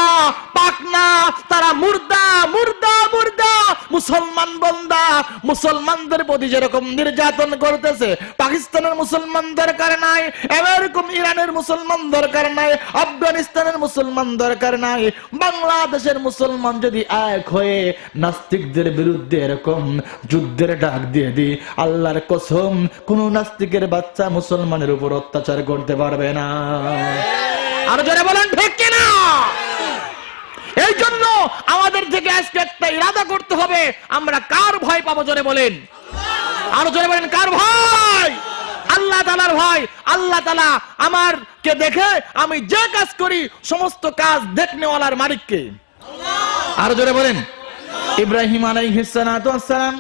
পাক না, তারা মুর্দা মুর্দা মুর্দা। মুসলমান বান্দা মুসলমানদের প্রতি যেরকম নির্যাতন করতেছে, পাকিস্তানের মুসলমান দরকার নাই, এরকম ইরানের মুসলমান দরকার নাই, আফগানিস্তানের মুসলমান দরকার নাই, বাংলাদেশের মুসলমান যদি এক হয়ে নাস্তিকদের বিরুদ্ধে এরকম যুদ্ধের ডাক দিয়ে দি, আল্লাহর কসম কোন নাস্তিকের বাচ্চা মুসলমানের উপর অত্যাচার করতে পারবে না। আর যারা বলেন ঠিক কিনা? এই জন্য আমাদের থেকে আজকে একটা ইরাদা করতে হবে, আমরা কার ভয় পাবো? জোরে বলেন, আর জোরে বলেন, কার ভয়? আল্লাহ তাআলার ভয়। আল্লাহ তাআলা আমারকে দেখে আমি যে কাজ করি সমস্ত কাজ দেখনেওয়ালার মালিককে। আর জোরে বলেন। ইব্রাহিম আলাইহিস সালাম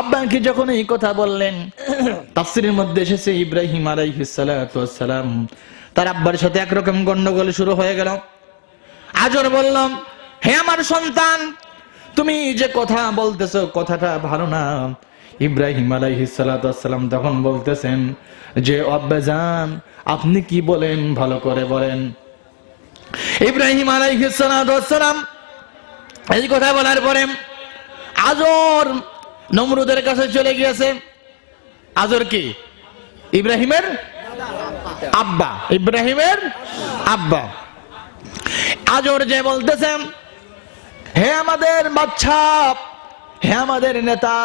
আব্বাকে যখন এই কথা বললেন, তাফসীরের মধ্যে এসেছে ইব্রাহিম আলাইহিস সালাম তার আব্বার সাথে একরকম গন্ডগোল শুরু হয়ে গেল। আজর বললাম, হে আমার সন্তান, তুমি যে কথা বলতেছো কথাটা ভালো না। ইব্রাহিম আলাইহিস সালাম তখন বলতেছেন যে, আব্বাজান আপনি কি বলেন ভালো করে বলেন। ইব্রাহিম আলাইহিস সালাম এই কথা বলার পরে আজর নমরুদের কাছে চলে গিয়েছে। আজর কি? ইব্রাহিমের আব্বা, ইব্রাহিমের আব্বা। আজর যে বলতেছেন, হে আমাদের বাদশা, হে আমাদের নেতা,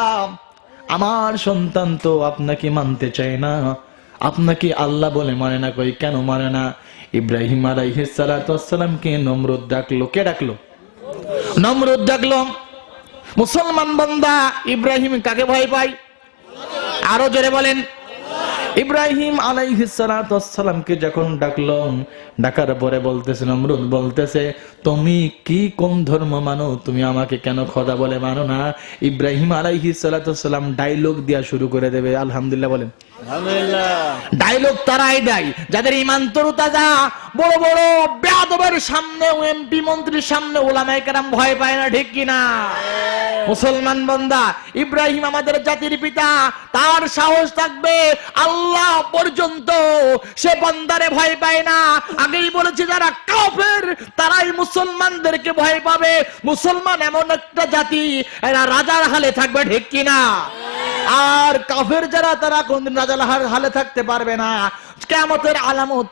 আমার সন্তান তো আপনাকে মানতে চায় না, আপনাকে আল্লাহ বলে মানে না। কই কেন মানে না? ইব্রাহিম আলাইহিস সালামকে নমরুদ ডাকলো। কে ডাকলো? নমরুদ ডাকলো। মুসলমান বান্দা, ইব্রাহিম কাকে ভয় পায়? আরো জোরে বলেন। ইব্রাহিম আলাইহিস সালামকে যখন ডাকলো, ডাকার পরে বলতেছে, নমরুদ বলতেছে, তুমি কি কোন ধর্ম মানো? তুমি আমাকে কেন খোদা বলে মানো না? ইব্রাহিম আলাইহিস সালাম ডায়লগ দেয়া শুরু করে দেবে। আলহামদুলিল্লাহ বলেন। ডায়লগ তারাই দেয় যাদের ঈমান তরতাজা। বড় বড় বেয়াদবের সামনে, এমপি মন্ত্রীর সামনে উলামায়ে কেরাম ভয় পায় না, ঠিক কিনা? মুসলমান বান্দা, ইব্রাহিম আমাদের জাতির পিতা, তার সাহস থাকবে আল্লাহ পর্যন্ত সে বান্দারে ভয় পায় না। আগেই বলেছি যারা কাফের তারাই মুসলমানদেরকে ভয় পাবে। মুসলমান এমন একটা জাতি, এরা রাজার হালে থাকবে, ঠিক কিনা? আর কাফের যারা, তারা কোনদিন রাজার হালে থাকতে পারবে না। কিয়ামতের আলামত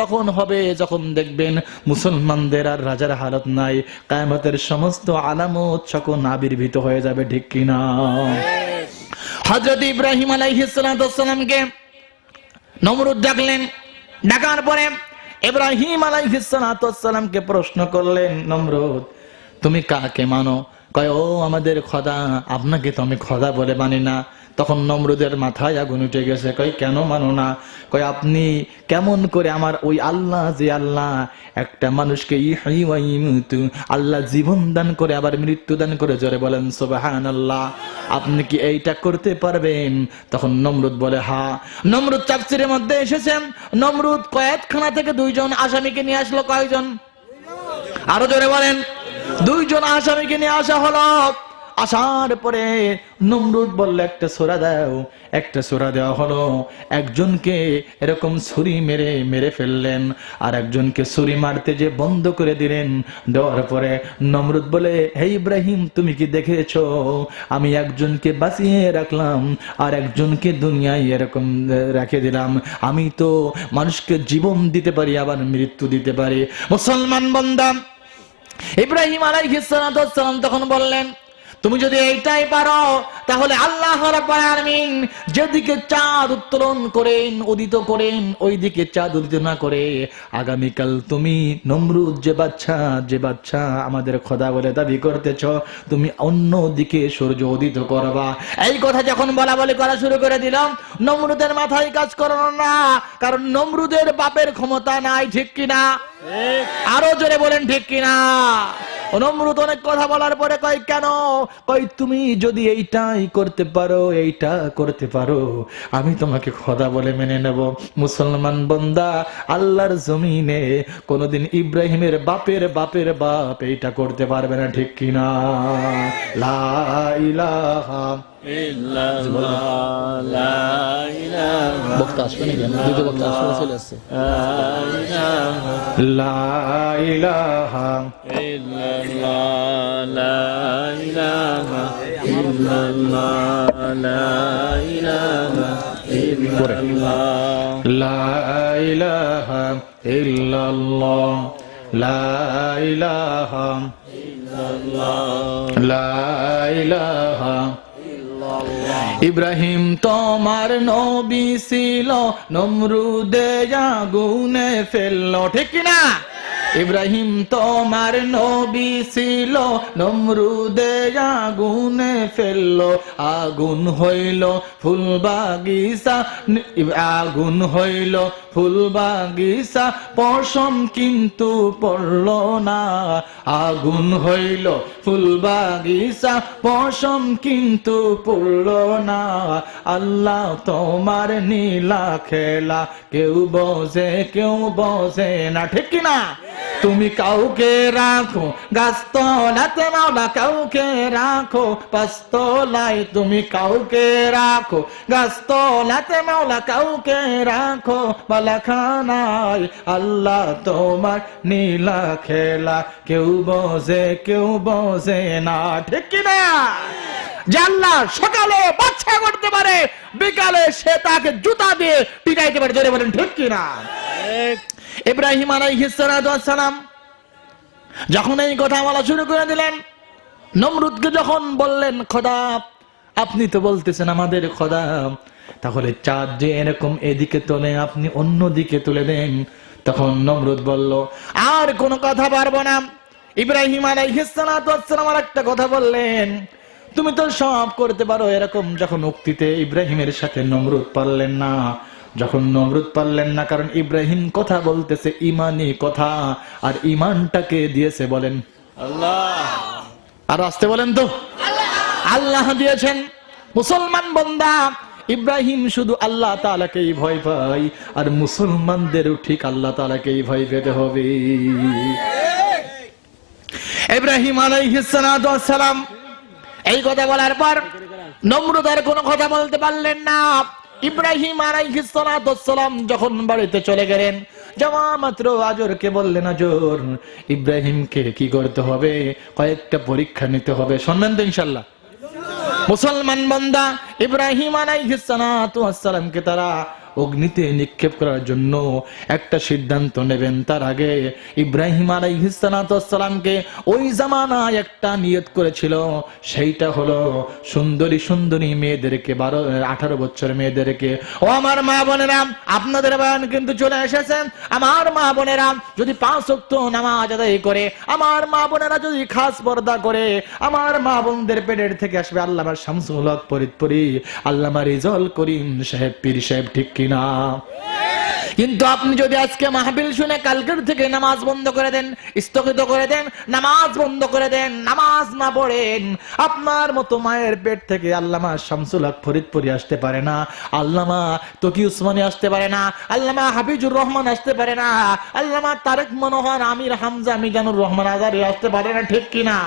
তখন হবে যখন দেখবেন মুসলমানদের আর রাজার হালত নাই। কিয়ামতের সমস্ত আলামত সকল আবির্ভূত হয়ে যাবে, ঠিক কিনা? হযরত ইব্রাহিম আলাইহিস সালামকে নমরুদ ডাকলেন। ডাকার পরে ইব্রাহিম আলাইহিস সালামকে প্রশ্ন করলেন, নমরুদ তুমি কাকে মানো? কয়, ও আমাদের খোদা, আপনাকে তো আমি খোদা বলে মানি না। তখন নমরুদের মাথায় আগুন উঠে গেছে। কয়, কেন মানো না? কয়, আপনি কেমন করে আমার ওই আল্লাহ, যে আল্লাহ একটা মানুষকে ইহয়ী ওয়া ইমুতু, আল্লাহ জীবন দান করে আবার মৃত্যু দান করে, জোরে বলেন সুবহানাল্লাহ, আপনি কি এইটা করতে পারবেন? তখন নমরুদ বলে, হ্যাঁ। নমরুদ তাফসীরের মধ্যে এসেছেন, নমরুদ কয়েদখানা থেকে 2 জন আসামিকে নিয়ে আসলো। কয়জন? আরো জোরে বলেন। 2 জন আসামিকে নিয়ে আসা হলো। আসার পরে নমরুদ বলল একটা সূরা দাও। একটা সূরা দেওয়া হলো। একজনকে এরকম ছুরি মেরে মেরে ফেললেন, আর একজনকে ছুরি মারতে যে বন্ধ করে দিলেন। দেওয়ার পরে নমরুদ বলে, হে ইব্রাহিম, তুমি কি দেখেছো আমি একজনকে বাঁচিয়ে রাখলাম আর একজনকে দুনিয়ায় এরকম রেখে দিলাম? আমি তো মানুষকে জীবন দিতে পারি, আবার মৃত্যু দিতে পারি। মুসলমান বান্দা ইব্রাহিম আলাইহিস সালাম তখন বললেন, তুমি যদি এইটাই পারো তাহলে আল্লাহ রাব্বুল আলামিন যেদিকে চাঁদ উত্তোলন করেন, উদিত করেন, ওই দিকে চাঁদ উদিত না করে আগামীকাল তুমি নমরুদ যে বাচ্চা আমাদের খোদা বলে দাবি করতেছ, তুমি অন্য দিকে সূর্য উদিত করবা। এই কথা যখন বলা বলি করা শুরু করে দিলাম, নমরুদের মাথায় কাজ করলো না, কারণ নমরুদের বাপের ক্ষমতা নাই। ঠিক কিনা? আরো জোরে বলেন ঠিক কিনা? নমরুদ অনেক কথা বলার পরে কয়, কেন? কয়, তুমি যদি এইটাই করতে পারো আমি তোমাকে খোদা বলে মেনে নেব। মুসলমান বান্দা, আল্লাহর জমিনে কোনদিন ইব্রাহিমের বাপের বাপ এইটা করতে পারবে না। ঠিক কিনা? লা ইলাহা ইল্লাল্লাহ, লা ইলাহা বক্তা আসবে নাকি? দুটো বক্তা আসবে, চলে আসছে। লা ইলাহা ইল্লাল্লাহ, লা ইলাহা ইল্লাল্লাহ, লা ইলাহা ইল্লাল্লাহ, লা ইলাহা ইল্লাল্লাহ, লা ইলাহা ইল্লাল্লাহ, লা ইলাহা। ইব্রাহিম তোমার নবী ছিল, নমরুদে আগুনে ফেললো। ঠিক কিনা? ইব্রাহিম তোমার নবী ছিল, নমরুদে আগুনে ফেললো। আগুন হইল ফুল বাগিচা, আগুন হইল ফুল বাগিচা, পশম কিন্তু পড়ল না। আগুন হইল ফুল বাগিচা, পশম কিন্তু পড়ল না। আল্লাহ তোমার নীলা খেলা কেউ বোঝে না। ঠিক কিনা? তুমি কাউকে রাখো গাছতলাতে মাওলা, কাউকে রাখো পাঁচতলায়। তুমি কাউকে রাখো গাছতলাতে মাওলা, কাউকে রাখো বালাখানায়। আল্লাহ তোমার নীলা খেলা কেউ বোঝে না। ঠিক কিনা? যে আল্লাহ সকালে বাচ্চা করতে পারে, বিকালে সে তাকে জুতা দিয়ে পিটাইতে পারে। জোরে বলেন ঠিক কিনা? ইব্রাহিম আলাইহিস সালাম যখন এই কথা বলা শুরু করে দিলেন, নমরুদকে যখন বললেন, খোদা আপনি তো বলতেছেন আমাদের খোদা, তাহলে চাঁদ যে এরকম এদিকে তোলে আপনি অন্য দিকে তুলে দেন। তখন নমরুদ বলল, আর কোনো কথা পারবো না। ইব্রাহিম আলাইহিস সালাম আর একটা কথা বললেন, তুমি তো সব করতে পারো, এরকম যখন উক্তিতে ইব্রাহিমের সাথে নমরুদ পারলেন না। যখন নমরুদ পারলেন না, কারণ ইব্রাহিম কথা বলতেছে ইমানি কথা, আর ইমানটাকে দিয়েছে বলেন আল্লাহ। আর আসতে বলেন তো আল্লাহ দিয়েছেন। মুসলমান বান্দা, ইব্রাহিম শুধু আল্লাহ তাআলাকেই ভয় পায়, আর মুসলমানদেরও ঠিক আল্লাহ তাআলাকেই ভয় পেতে হবে। ইব্রাহিম আলাইহিস সালাম এই কথা বলার পর নমরুদ আর কোনো কথা বলতে পারলেন না। ইব্রাহিম আলাইহিস সালাম যখন বাড়িতে চলে গেলেন, যাওয়া মাত্র আজরকে বললেন, আজর ইব্রাহিমকে কি করতে হবে? কয়েকটা পরীক্ষা নিতে হবে। শুনবেন তো ইনশাআল্লাহ? মুসলমান বান্দা, ইব্রাহিম আলাইহিস সালামকে তারা অগ্নিতে নিক্ষেপ করার জন্য একটা সিদ্ধান্ত নেবেন। তার আগে ইব্রাহিম আলাইহিস সালামকে ওই জামানায় একটা নিয়ত করেছিল, সেইটা হলো সুন্দরী মেয়েদেরকে, 18 বছরের মেয়েদেরকে, ও আমার মা বোনেরা, আপনাদের বয়ান কিন্তু চলে এসেছেন। আমার মা বোনেরা যদি 5 ওয়াক্ত নামাজ আদায় করে, আমার মা বোনেরা যদি খাস পর্দা করে, আমার মা বোনদের পেটের থেকে আসবে আল্লামা শামসুল হক ফরিদপুরি, আল্লামা রিজল করিম সাহেব, পীর সাহেব। ঠিক কিনা? কিন্তু আপনি যদি আজকে মাহফিল শুনে কালকের থেকে নামাজ বন্ধ করে দেন, স্থগিত করে দেন, নামাজ বন্ধ করে দেন, নামাজ না পড়েন, আপনার মতো মায়ের পেট থেকে আল্লামা শামসুল হক ফরিদপুরি আসতে পারে না, আল্লামা তকি উসমানী আসতে পারে না, আল্লামা হাফিজুর রহমান আসতে পারে না, আল্লামা তারেক মনোহর, আমির হামজা, মিজানুর রহমান আজারি আসতে পারে না। ঠিক কিনা?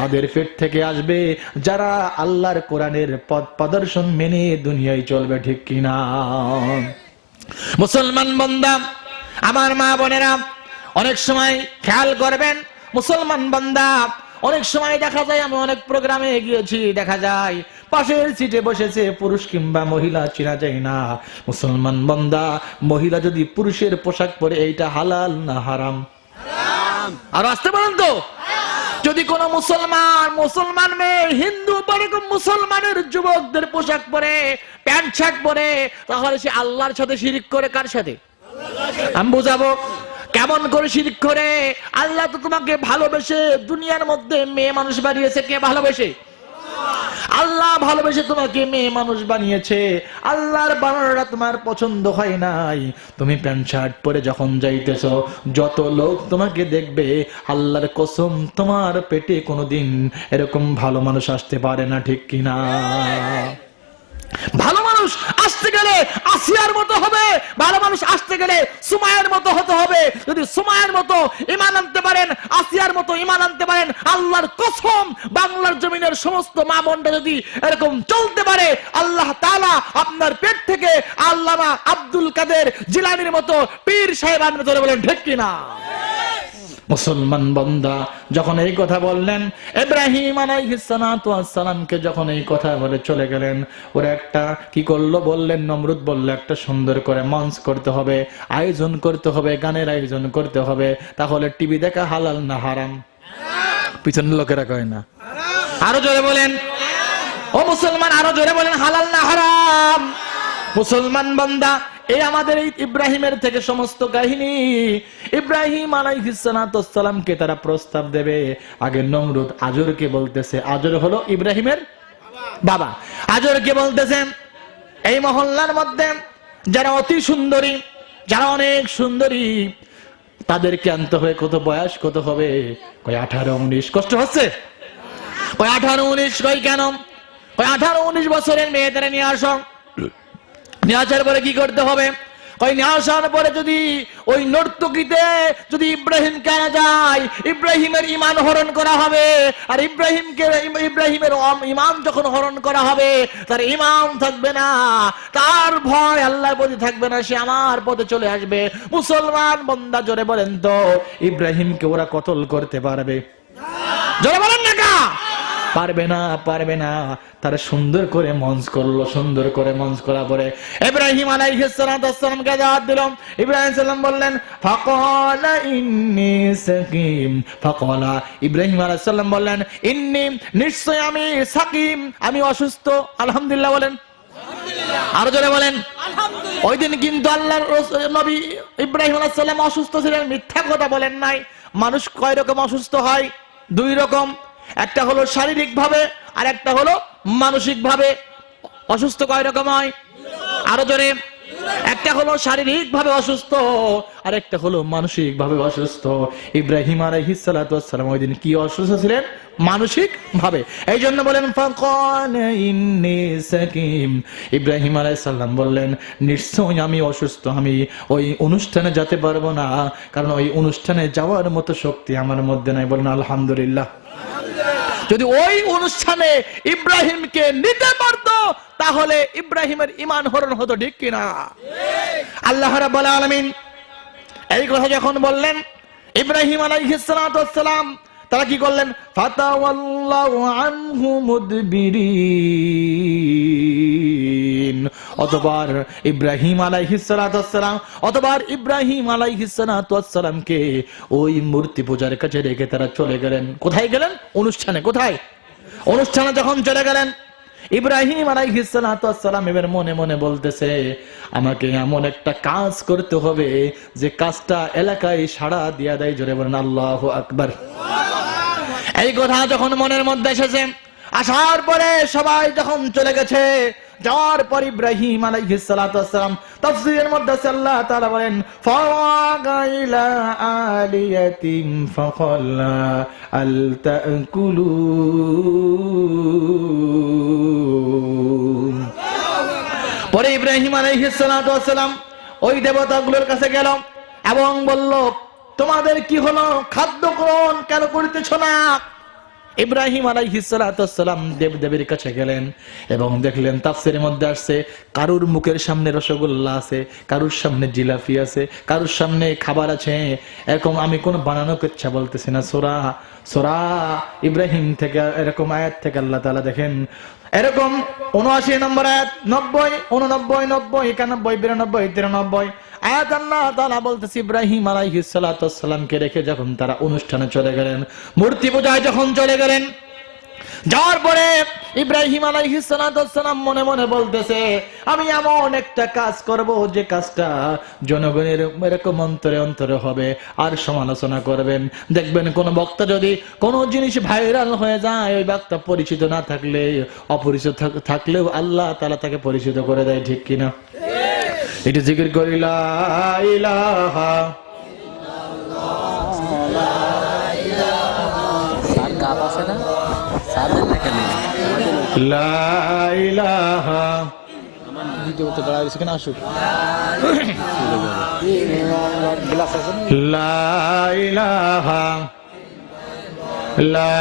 তাদের পেট থেকে আসবে যারা আল্লাহর কোরআনের পথ প্রদর্শন মেনে দুনিয়ায় চলবে, ঠিক কিনা? মুসলমান বান্দা, আমার মা বোনেরা, অনেক সময় খেয়াল করবেন, মুসলমান বান্দা, অনেক সময় দেখা যায়, আমি অনেক প্রোগ্রামে গিয়েছি, দেখা যায় পাশের সিটে বসেছে পুরুষ কিংবা মহিলা, চেনা যায় না। মুসলমান বান্দা, মহিলা যদি পুরুষের পোশাক পরে, এইটা হালাল না হারাম? আর আসতে পারেন তো, যদি কোন মুসলমান মেয়ে হিন্দু মুসলমানের যুবকদের পোশাক পরে, প্যান্ট শার্ট পরে, তাহলে সে আল্লাহর সাথে শিরিক করে। কার সাথে? আমি বুঝাবো কেমন করে শিরিক করে। আল্লাহ তো তোমাকে ভালোবেসে দুনিয়ার মধ্যে মেয়ে মানুষ বানিয়েছে। কে ভালোবেসে? আল্লাহ ভালোবেসে তোমাকে মেয়ে মানুষ বানিয়েছে। আল্লাহর বানানোটা তোমার পছন্দ হয় নাই, তুমি প্যান্ট শার্ট পরে যখন যাইতেছো, যত লোক তোমাকে দেখবে, আল্লাহর কসম তোমার পেটে কোনোদিন এরকম ভালো মানুষ আসতে পারে না, ঠিক কিনা? ভালো মানুষ আসতে গেলে আসিয়ার মতো হবে, ভালো মানুষ আসতে গেলে সুমাইয়ার মতো হতে হবে। যদি সুমাইয়ার মতো ঈমান আনতে পারেন, আসিয়ার মতো ঈমান আনতে পারেন, আল্লাহর কসম বাংলার জমিনের সমস্ত মা বোনরা যদি এরকম চলতে পারে, আল্লাহ তাআলা আপনার পেট থেকে আল্লামা আব্দুল কাদের জিলানীর মতো পীর সাহেব আনবে। ধরে বলেন ঠিক কিনা? মুসলমান বান্দা যখন এই কথা বললেন, ইব্রাহিম আলাইহিস সালাতু ওয়াস সালামকে যখন এই কথা বলে চলে গেলেন, ওরা একটা কি করলো বললেন, নমরুদ বলল একটা সুন্দর করে মঞ্চ করতে হবে, আয়োজন করতে হবে, গানের আয়োজন করতে হবে। তাহলে টিভি দেখা হালাল না হারাম? পিছনের লোকেরা কয় না, আরো জোরে বলেন ও মুসলমান, আরো জোরে বলেন, হালাল না হারাম? মুসলমান বান্দা, এই আমাদের এই ইব্রাহিমের থেকে সমস্ত কাহিনী। ইব্রাহিম আলাইহিস সালামকে তারা প্রস্তাব দেবে, আগে নমরুদ আজরকে বলতেছে, আজর হলো ইব্রাহিমের বাবা, আজরকে বলতেছেন এই মহল্লার মধ্যে যারা অতি সুন্দরী, যারা অনেক সুন্দরী, তাদেরকে আনতে হবে। কত বয়স কত হবে? কয় 18-19। কষ্ট হচ্ছে? কয় 18-19। কয় কেন? কয় 18-19 বছরের মেয়েদের নিয়ে আসো। নিয়ে আসার পরে কি করতে হবে? কয় নিয়ে আসার পরে যদি ওই নর্তকীতে যদি ইব্রাহিমকে আনা যায়, ইব্রাহিমের ঈমান হরণ করা হবে। আর ইব্রাহিমের ঈমান যখন হরণ করা হবে, তার ঈমান থাকবে না, তার ভয় আল্লাহর প্রতি থাকবে না, সে আমার পথে চলে আসবে। মুসলমান বান্দা জোরে বলেন তো, ইব্রাহিমকে ওরা কতল করতে পারবে? জোরে বলেন না কা? পারবে না, পারবে না। তারা সুন্দর করে মঞ্চ করলো, সুন্দর করে মঞ্চ করার পরে ইব্রাহিম আলাইহিস সালামকে দাওয়াত দিল। ইব্রাহিম সালাম বললেন, ফাকালা ইন্নী সাকিম। ফাকালা, ইব্রাহিম আলাইহিস সালাম বললেন, ইন্নী, নিশ্চয় আমি, সাকিম, আমি অসুস্থ। আলহামদুলিল্লাহ বলেন, আরো জোরে বলেন আলহামদুলিল্লাহ। ওই দিন কিন্তু আল্লাহর নবী ইব্রাহিম আলাইহিস সালাম অসুস্থ ছিলেন, মিথ্যা কথা বলেন নাই। মানুষ কয় রকম অসুস্থ হয়? 2 রকম। একটা হলো শারীরিক ভাবে, আর একটা হলো মানসিক ভাবে। অসুস্থ কয় রকম হয়? আরো জোরে। একটা হলো শারীরিক ভাবে অসুস্থ, আর একটা হলো মানসিক ভাবে অসুস্থ। ইব্রাহিম আলাইহিস সালাতু ওয়াস সালাম ওই দিন কি অসুস্থ ছিলেন? মানসিক ভাবে। এই জন্য বলেন ফাকালা ইন্নী সাকিম। ইব্রাহিম আলাইহিস সালাম বললেন, নিশ্চয় আমি অসুস্থ, আমি ওই অনুষ্ঠানে যেতে পারবো না, কারণ ওই অনুষ্ঠানে যাওয়ার মতো শক্তি আমার মধ্যে নাই। বলেন আলহামদুলিল্লাহ। যদি ওই অনুষ্ঠানে ইব্রাহিমকে নিতে পারতো, তাহলে ইব্রাহিমের ঈমান হরণ হতো, ঠিক কিনা? আল্লাহ রাব্বুল আলামিন এই কথা যখন বললেন, ইব্রাহিম আলাইহিস সালাতু ওয়াস সালাম তারা কি করলেন? ফাতাওয়াল্লাহু আনহু মুদবিরিন। অতঃপর ইব্রাহিম আলাইহিস সালাতু ওয়াস সালাম, অতঃপর ইব্রাহিম আলাইহিস সালাতু ওয়াস সালামকে ওই মূর্তি পূজার কাছে রেখে তারা চলে গেলেন। কোথায় গেলেন? অনুষ্ঠানে। কোথায়? অনুষ্ঠানে যখন চলে গেলেন, ইব্রাহিম আলাইহিস সালাতু ওয়াস সালাম এবার মনে মনে বলতেছে, আমাকে এমন একটা কাজ করতে হবে যে কাজটা এলাকায় সাড়া দিয়া দেয়। জোরে বলেন আল্লাহু আকবার। এই কথা যখন মনের মধ্যে এসেছে, আসার পরে সবাই যখন চলে গেছে, যাওয়ার পর ইব্রাহিম আলাইহিস সালাতু ওয়াস সালাম তাফসীরের মধ্যে আল্লাহ তাআলা বলেন, ফাওয়াগা ইলা আলিয়াতিম ফাকাল্লা আল তাকুলু। পরে ইব্রাহিম আলাইহিস সালাতু ওয়াস সালাম ওই দেবতাগুলোর কাছে গেল এবং বলল, তোমাদের কি হলো? খাদ্য গ্রহণ কেন করতেছ না? ইব্রাহিম আলাইহিস সালাতু ওয়াস সালাম দেবদেবীর কাছে গেলেন এবং দেখলেন তাফসীরের মধ্যে আসছে কারুর মুখের সামনে রসগোল্লা আছে, কারুর সামনে জিলাপি আছে, কারুর সামনে খাবার আছে। এরকম আমি কোন বানানো কিচ্ছা বলতেছি না, সূরা ইব্রাহিম থেকে এরকম আয়াত থেকে আল্লাহ তাআলা দেখেন এরকম 79 নম্বর আয়াত, 90, 89, 90, 91, 92, 93 আয়াত আল্লাহ তাআলা বলতেছে ইব্রাহিম আলাইহিস সালাতু ওয়াস সালামকে রেখে যখন তারা অনুষ্ঠানে চলে গেলেন, মূর্তি পূজায় যখন চলে গেলেন, যাওয়ার পরে ইব্রাহিম আলাইহিস সালাতু ওয়াস সালাম মনে মনে বলতেছে আমি এমন একটা কাজ করব যে কাজটা জনগণের এরকম অন্তরে অন্তরে হবে আর সমালোচনা করবেন। দেখবেন কোন বক্তা যদি কোন জিনিস ভাইরাল হয়ে যায়, ওই বক্তা পরিচিত না থাকলে, অপরিচিত থাকলেও আল্লাহ তাআলা তাকে পরিচিত করে দেয়, ঠিক কিনা? এটা জিকির করি লা ইলাহা লা ইলাহা লা ইলাহা লা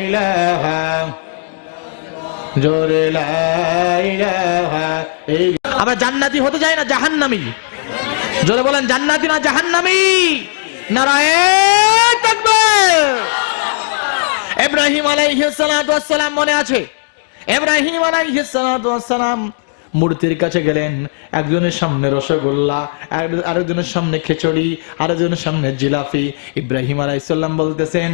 ইলাহা জোরে লা ইলাহা। এই আমরা জান্নাতি হতে চাই না জাহান্নামী? জোরে বলেন জান্নাতি না জাহান্নামী? নারায়ে তাকবীর। ইব্রাহিম আলাইহিস সালাতু ওয়াস সালাম মনে আছে, ইব্রাহিম আলাইহিস সালাতু ওয়াস সালাম মূর্তির কাছে গেলেন, একজনের সামনে রসগোল্লা, আরেকজনের সামনে খিচুড়ি, আরেকজনের সামনে জিলাপি। ইব্রাহিম আলাইহিস সালাম বলতেছেন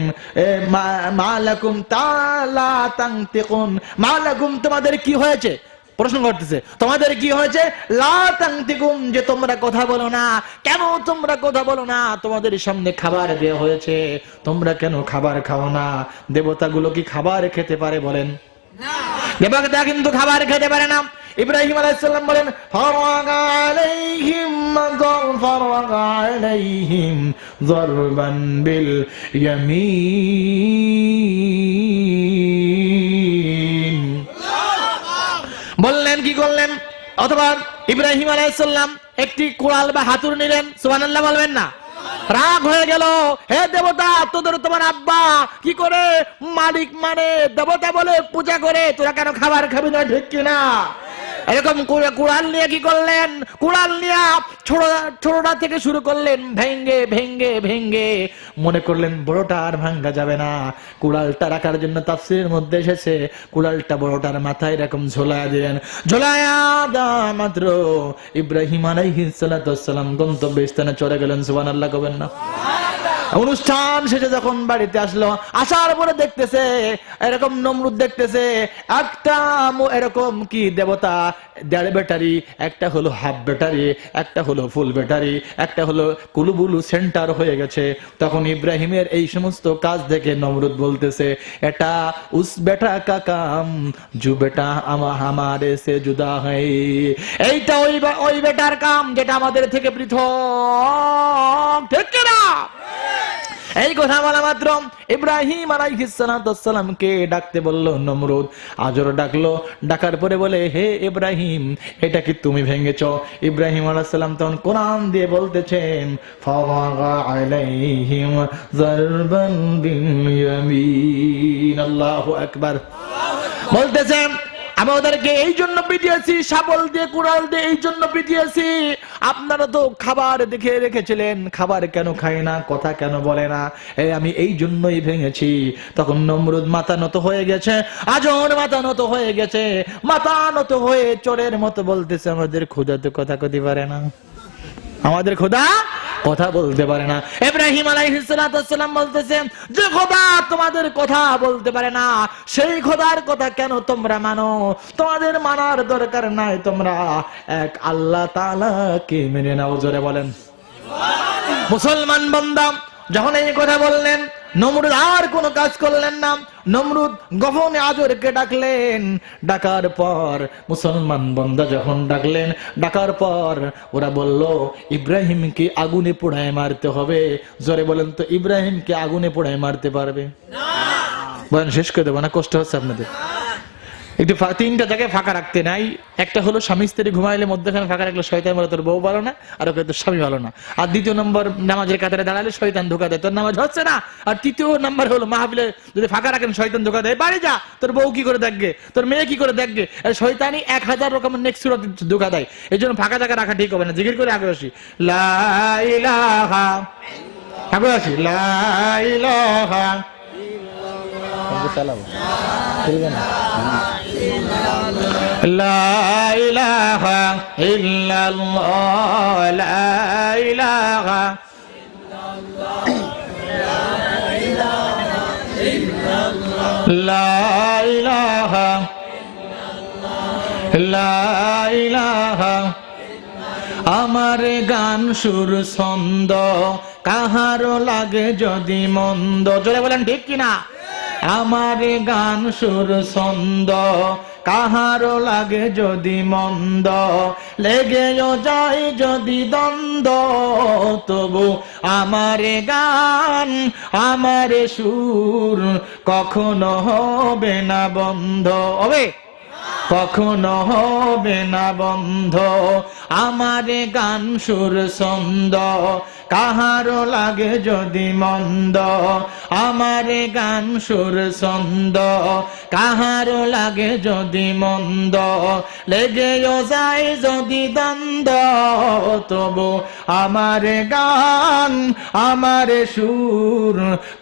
মালাকুম তালা তানতিকুন, মালাকুম তোমাদের কি হয়েছে? প্রশ্ন করতেছে তোমাদের কি হয়েছে? লা তানতিকুম, যে তোমরা কথা বলো না কেন? তোমরা কথা বলো না, তোমাদের সামনে খাবার দেওয়া হয়েছে, তোমরা কেন খাবার খাও না? দেবতাগুলো কি খাবার খেতে পারে বলেন? দেবতা কিন্তু খাবার খেতে পারে না। ইব্রাহিম আলাইহিস সালাম বলেন ফারাগা আলাইহিম যারবান বিল ইয়ামিন। বললেন কি করলেন? অথবা ইব্রাহিম আলাইহিস সালাম একটি কুড়াল বা হাতুড়ি নিলেন, সুবহানাল্লাহ বলবেন না? রাগ হয়ে গেল, হে দেবতা, তোদের তোমার আব্বা কি করে মালিক মানে দেবতা বলে পূজা করে, তোরা কেন খাবার খাবি না, ঠিক কিনা? এরকম কুড়াল নিয়ে কি করলেন? কুড়াল নিয়ে ছোটটা থেকে শুরু করলেন, ভেঙ্গে ভেঙ্গে ভেঙ্গে মনে করলেন বড়টা আর ভাঙ্গা যাবে না। কুড়ালটা রাখার জন্য তাফসীরের মধ্যে এসেছে কুড়ালটা বড়টার মাথায় এরকম ঝোলায়া দিলেন। ঝোলায়া দেওয়া মাত্র ইব্রাহিম আলাইহিস সালাতু ওয়াস সালাম গন্তব্য স্থানে চলে গেলেন। সুবহানাল্লাহ কবেন না? অনুষ্ঠান শেষে যখন বাড়িতে আসলো, আসার পরে দেখতেছে এরকম নমরুদ দেখতেছে একটা এরকম কি দেবতা 1.5 ব্যাটারি, একটা হলো হাফ ব্যাটারি, একটা হলো ফুল ব্যাটারি, একটা হলো কুলুবুলু সেন্টার হয়ে গেছে। তখন ইব্রাহিমের এই সমস্ত কাজ দেখে নমরুদ বলতেছে এটা উস বেটা কা কাম জু বেটা আমারে সে জুদা হয়, এইটা ওই বেটার কাম যেটা আমাদের থেকে পৃথক, ঠিক না? এই কথা বলা মাত্র ইব্রাহিম আলাইহিস সালাতু ওয়াস সালামকে ডাকতে বলল নমরুদ। আজর ডাকলো, ডাকার পরে বলে হে ইব্রাহিম, এটা কি তুমি ভেঙেছো? ইব্রাহিম আলাইহিস সালাম তখন কোরআন দিয়ে বলতেছেন ফাওয়াগা আলাইহিম যারবান বিল ইয়ামিন। আল্লাহু আকবার। বলতেছেন আমি ওদেরকে এই জন্য পিটিয়েছি, শাবল দিয়ে কুড়াল দিয়ে এই জন্য পিটিয়েছি, আপনারা তো খাবার দেখে রেখেছিলেন, খাবার কেন খায় না, কথা কেন বলে না, আমি এই জন্যই ভেঙেছি। তখন নমরুদ মাথা নত হয়ে গেছে, আজর মাথা নত হয়ে গেছে, মাথা নত হয়ে চোরের মতো বলতেছে আমাদের খোদা তো কথা কইতে পারে না, আমাদের খোদা কথা বলতে পারে না। ইব্রাহিম আলাইহিস সালাতু ওয়াস সালাম বলতেছে যে খোদা তোমাদের কথা বলতে পারে না, সেই খোদার কথা কেন তোমরা মানো? তোমাদের মানার দরকার নাই, তোমরা এক আল্লাহ তাআলাকে মেনে নাও। জোরে বলেন মুসলমান বান্দা যখন এই কথা বললেন, নমরুদ আর কোন কাজ করলেন না। নমরুদ গোপনে আজরকে ডাকলেন, ডাকার পর মুসলমান বান্দা যখন ডাকলেন, ডাকার পর ওরা বলল ইব্রাহিমকে আগুনে পোড়ায় মারতে হবে। জোরে বলেন তো ইব্রাহিমকে আগুনে পোড়ায় মারতে পারবে? বলেন শেষ করে দেবো না, কষ্ট হচ্ছে আপনাদের? একটু তিনটা জায়গায় ফাঁকা রাখতে নাই। একটা হলো স্বামী স্ত্রী ঘুমাইলে মধ্যখানে ফাঁকা রাখলে শয়তান বলে তোর বউ ভালো না, আর ওকে তোর স্বামী ভালো না। আর দ্বিতীয় নম্বর, নামাজের কাতারে দাঁড়ালে শয়তান ধোকা দেয়, তোর নামাজ হচ্ছে না। আর তৃতীয় নাম্বার হলো মাহফিলে যদি ফাঁকা রাখেন শয়তান ধোকা দেয়, বাড়ি যা, তোর বউ কি করে দেখবে, তোর মেয়ে কি করে দেখবে। শয়তানি 1000 রকমের নেক্সট ধোকা দেয়। এই জন্য ফাঁকা জায়গা রাখা ঠিক হবে না। জিকির করে আগে আসি, লা ইলাহা, আগে আসি, লা ইলাহা চালাবো, লা ইলাহা ইল্লাল্লাহ, লা ইলাহা লা ইলাহা লা ইলাহা। আমার গান সুর ছন্দ কাহারো লাগে যদি মন্দ, জোরে বলেন ঠিক কিনা। আমার গান সুর ছন্দ কাহারো লাগে যদি মন্দ, লেগেও যায় যদি দ্বন্দ্ব, তবু আমার গান আমার সুর কখনো হবে না বন্ধ, হবে কখনো হবে না বন্ধ। আমার গান সুর ছন্দ কাহারো লাগে যদি মন্দ, আমার গান সুর ছন্দ কাহারো লাগে যদি মন্দ, লেগেও যায় যদি দ্বন্দ্ব, তবু আমার গান আমার সুর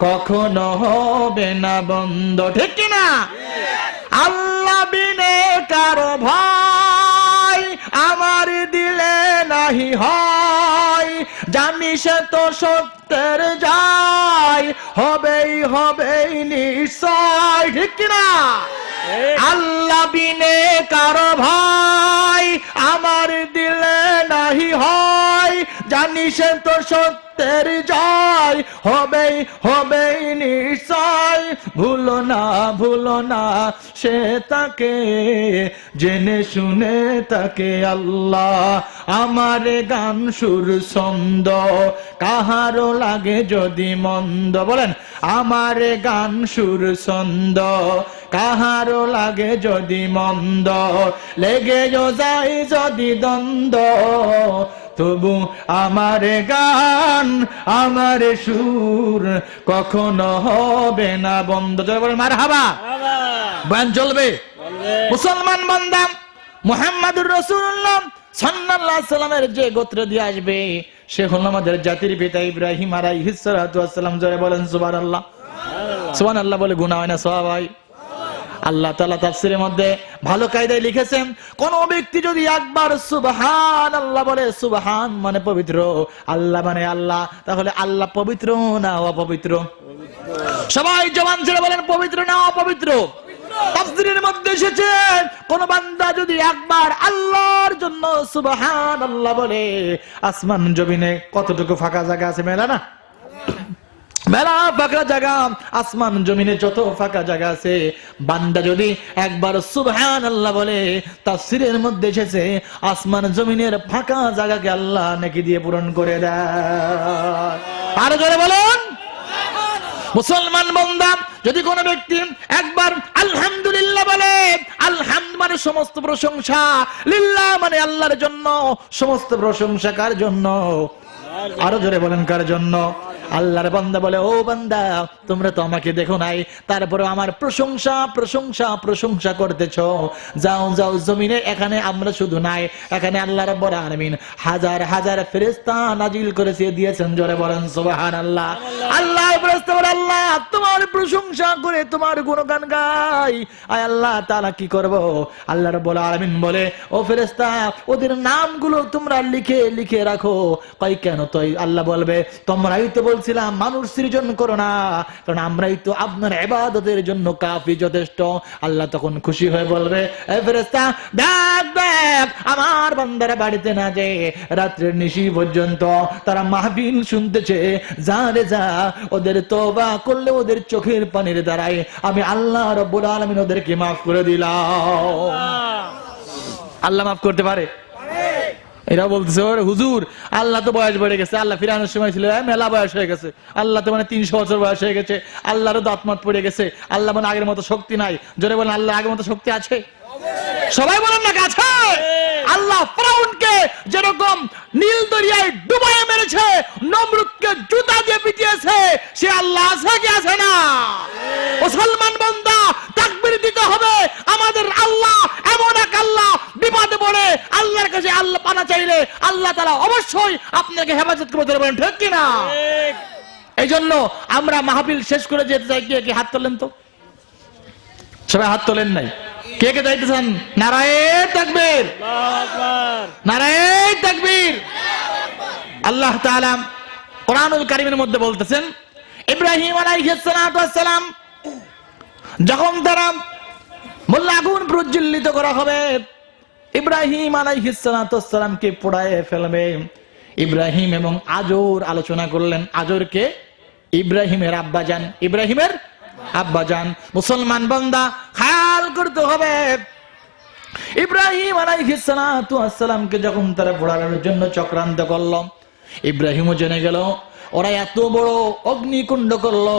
কখনো হবে না বন্ধ, ঠিক কিনা। আল্লাহ বিনে কারো ভয় আমার দিলে নাহি হয়, জানি সে তো সত্যের যায়, হবেই হবেই নিশ্চয়, ঠিক কিনা। আল্লাহ বিনে কারো ভয় আমার দিলে নাহি হয়, জানি সে তো সত্যের জয়, হবেই হবেই নিশ্চয়। ভুলো না সে তাকে, জেনে শুনে তাকে আল্লাহ। আমার গান সুর ছন্দ কাহারো লাগে যদি মন্দ, বলেন আমার গান সুর ছন্দ কাহারো লাগে যদি মন্দ, লেগেও যায় যদি দ্বন্দ্ব, তবু আমার গান আমার সুর কখনো হবে না বন্ধ। বলেন মারহাবা, বয়ান চলবে। মুসলমান বান্দা মুহাম্মদুর রাসূলুল্লাহ সাল্লাল্লাহু আলাইহি সাল্লামের যে গোত্র দিয়ে আসবে সে হলো আমাদের জাতির পিতা ইব্রাহিম আলাইহিস সালাতু ওয়াস সালাম। জোরে বলেন সুবহানাল্লাহ। সুবহানাল্লাহ বলে গুনাহ হয় না, সওয়াব হয়। আল্লাহ তাআলা তাফসীরের মধ্যে ভালো কায়দায় লিখেছেন, কোন ব্যক্তি যদি একবার সুবহানাল্লাহ বলে, সুবহান মানে পবিত্র, আল্লাহ মানে আল্লাহ, তাহলে আল্লাহ পবিত্র না অপবিত্র? সবাই জবান ছেড়ে বলেন পবিত্র না অপবিত্র? তাফসীরের মধ্যে এসেছে কোন বান্দা যদি একবার আল্লাহর জন্য সুবহানাল্লাহ বলে, আসমান জমিনে কতটুকু ফাঁকা জায়গা আছে মেলা না, মেলা ফাঁকা জায়গা, আসমান জমিনে যত ফাঁকা জায়গা আছে, বান্দা যদি একবার সুবহানাল্লাহ বলে, তাফসীরের মধ্যে এসেছে আসমান জমিনের ফাঁকা জায়গাকে আল্লাহ নেকি দিয়ে পূরণ করে দেয়। আর জোরে বলুন মুসলমান বান্দা যদি কোন ব্যক্তি একবার আলহামদুলিল্লাহ বলে, আলহামদ মানে সমস্ত প্রশংসা, লিল্লাহ মানে আল্লাহর জন্য, সমস্ত প্রশংসা কার জন্য? আরো জোরে বলেন কার জন্য? আল্লাহর বান্দা বলে, ও বান্দা তোমরা তো আমাকে দেখো নাই, তারপরে আমার প্রশংসা প্রশংসা প্রশংসা করতেছো, যাও যাও জমিনে, এখানে আমরা শুধু নাই, এখানে আল্লাহ রাব্বুল আলামিন হাজার হাজার ফেরেশতা নাজিল করেছে দিয়েছেন। জোরে বলেন সুবহানাল্লাহ। আল্লাহ ফেরেশতা বলে, আল্লাহ তোমার প্রশংসা করে তোমার গুণগান গাই, আয় আল্লাহ তাআলা কি করব? আল্লাহ রাব্বুল আলামিন বলে, ও ফেরেশতা ওদের নামগুলো তোমরা লিখে লিখে রাখো। কই কেন? তো আল্লাহ বলবে, তোমরাই তো বলছিলাম মানুষ সৃজন করো না, কারণ আমরাই তো আপনার ইবাদতের জন্য কাফি, যথেষ্ট। আল্লাহ তখন খুশি হয়ে বলবে, এই ফেরেশতা দেখ দেখ, আমার বান্দারা বাড়িতে না যে রাত্রের নিশি পর্যন্ত তারা মাহফিল শুনতেছে, যা রে যা, ওদের তওবা করলে ওদের চোখের পানির দ্বারাই আমি আল্লাহ রাব্বুল আলামিন ওদেরকে মাফ করে দিলাম। আল্লাহ মাফ করতে পারে? এরা বলতেছে ওরে হুজুর আল্লাহ তো বয়স বেড়ে গেছে, আল্লাহ ফিরানোর সময় ছিল মেলা বয়স হয়ে গেছে, আল্লাহ তো মানে 300 বছর বয়স হয়ে গেছে, আল্লাহরও দাঁতমাত পড়ে গেছে, আল্লাহ মানে আগের মতো শক্তি নাই। জোরে বলেন আল্লাহ আগের মতো শক্তি আছে? সবাই বলেন না আছে? আল্লাহ ফিরাউনকে যেরকম নীল দরিয়ায় ডুবাইয়ে মেরেছে, নমরুদকে জুতা দিয়ে পিটিয়েছে, সে আল্লাহ আছে কি আছে না? মুসলমান বান্দা তাকবীর দিতে হবে। আমাদের আল্লাহ এমন এক আল্লাহ, বিপদে পড়ে আল্লাহর কাছে আল্লাহ পানা চাইলে আল্লাহ তাআলা অবশ্যই আপনাকে হেফাজত করবে। ধরে বলেন ঠিক কি না? এই জন্য আমরা মাহফিল শেষ করে যেতে চাই। কে হাত তোলেন তো? সবাই হাত তোলেন নাই? কে কে যাইতেছেন? নারায়ে তাকবীর, আল্লাহু আকবার, নারায়ে তাকবীর। আল্লাহ তাআলা কোরআনুল কারীমের মধ্যে বলতেছেন, ইব্রাহিম আলাইহিস সালাতু ওয়াস সালাম যখন তারা বলল আগুন প্রজ্বলিত করা হবে, ইব্রাহিম আলাইহিস সালাতু ওয়াস সালামকে পোড়ায় ফেলবে, ইব্রাহিম এবং আজর আলোচনা করলেন। আজরকে ইব্রাহিমের আব্বাজান, ইব্রাহিমের আব্বাজান। মুসলমান বান্দা খেয়াল করতে হবে, ইব্রাহিম আলাইহিস সালাতু ওয়াস সালামকে যখন তারা পোড়ানোর জন্য চক্রান্ত করল, ইব্রাহিমও জেনে গেল। ওরা এত বড় অগ্নিকুণ্ড করলো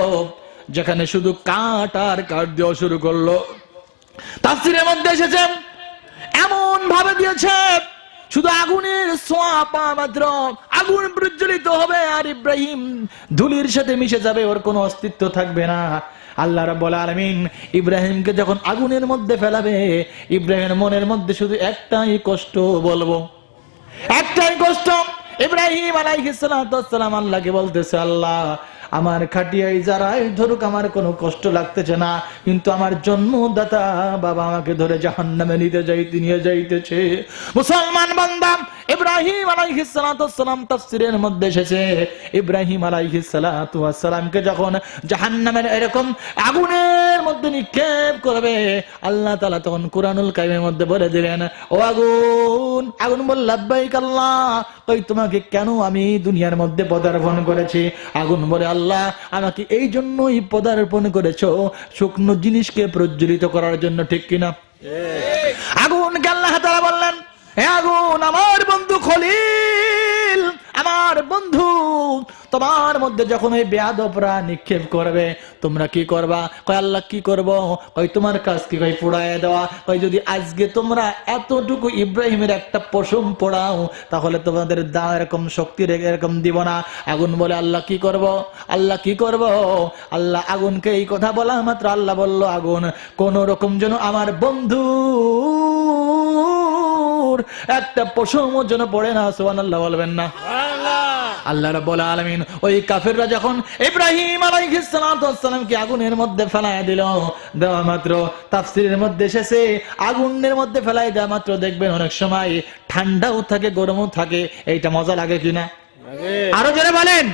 যেখানে শুধু কাঠ আর কাঠ দেওয়া শুরু করলো। তাফসীরের মধ্যে এসেছে এমন ভাবে দিয়েছে শুধু আগুনের ছোঁয়া পাওয়া মাত্র আগুন প্রজ্বলিত হবে আর ইব্রাহিম ধুলির সাথে মিশে যাবে, ওর কোনো অস্তিত্ব থাকবে না। আল্লাহ রাব্বুল আলামিন ইব্রাহিমকে যখন আগুনের মধ্যে ফেলাবে, ইব্রাহিমের মনের মধ্যে শুধু একটাই কষ্ট, বলবো একটাই কষ্ট। ইব্রাহিম আলাইহিস সালাতু ওয়াস সালাম আল্লাহকে বলতেছে, আল্লাহ আমার খাটিয়াই যারাই ধরুক আমার কোনো কষ্ট লাগতেছে না, কিন্তু আমার জন্মদাতা বাবা আমাকে ধরে জাহান্নামে নিয়ে যাইতেছে। মুসলমান বান্দা ইব্রাহিম আলাইহিস সালাতু ওয়াস সালাম তাফসীরের মধ্যে এসেছে, ইব্রাহিম আলাইহিস সালাতু ওয়াস সালামকে যখন জাহান্নামের এরকম আগুনের মধ্যে নিক্ষেপ করবে, আল্লাহ তাআলা তখন কুরআনুল কারীমের মধ্যে বলে দিলেন, ও আগুন, আগুন বল লাব্বাইক আল্লাহ, কই তোমাকে কেন আমি দুনিয়ার মধ্যে পদার্পণ করেছি? আগুন বলে, আল্লাহ আমাকে এই জন্যই পদার্পণ করেছো, শুকনো জিনিসকে প্রজ্বলিত করার জন্য, ঠিক কিনা? আগুনকে আল্লাহ তাআলা বললেন, হে আগুন আমার বন্ধু খলিল, আমার বন্ধু, তোমার মধ্যে যখন ওই বেয়াদবরা নিক্ষেপ করবে তোমরা কি করবা? কয় আল্লাহ কি করব? কয় তোমার কাজ কি? কয় পোড়ায় দেওয়া। কয় যদি আজকে তোমরা এতটুকু ইব্রাহিমের একটা পশম পোড়াও তাহলে তোমাদের দা এরকম শক্তি এরকম দিব না। আগুন বলে, আল্লাহ কি করব? আল্লাহ কি করব? আল্লাহ আগুনকে এই কথা বলা মাত্র আল্লাহ বলল, আগুন কোন রকম যেন আমার বন্ধু একটা পশম যেন পড়ে না। সুবহানাল্লাহ বলবেন না? আল্লাহ রাব্বুল আলামিন ওই কাফেররা যখন ইব্রাহিম আলাইহিস সালাতু ওয়াস সালামকে আগুনের মধ্যে ফেলায় দিল, দেওয়া মাত্র তাফসীরের মধ্যে এসেছে আগুনের মধ্যে ফেলায় দেওয়া মাত্র দেখবেন অনেক সময় ঠান্ডাও থাকে গরমও থাকে। এইটা মজা লাগে কিনা? আরো জোরে বলেন,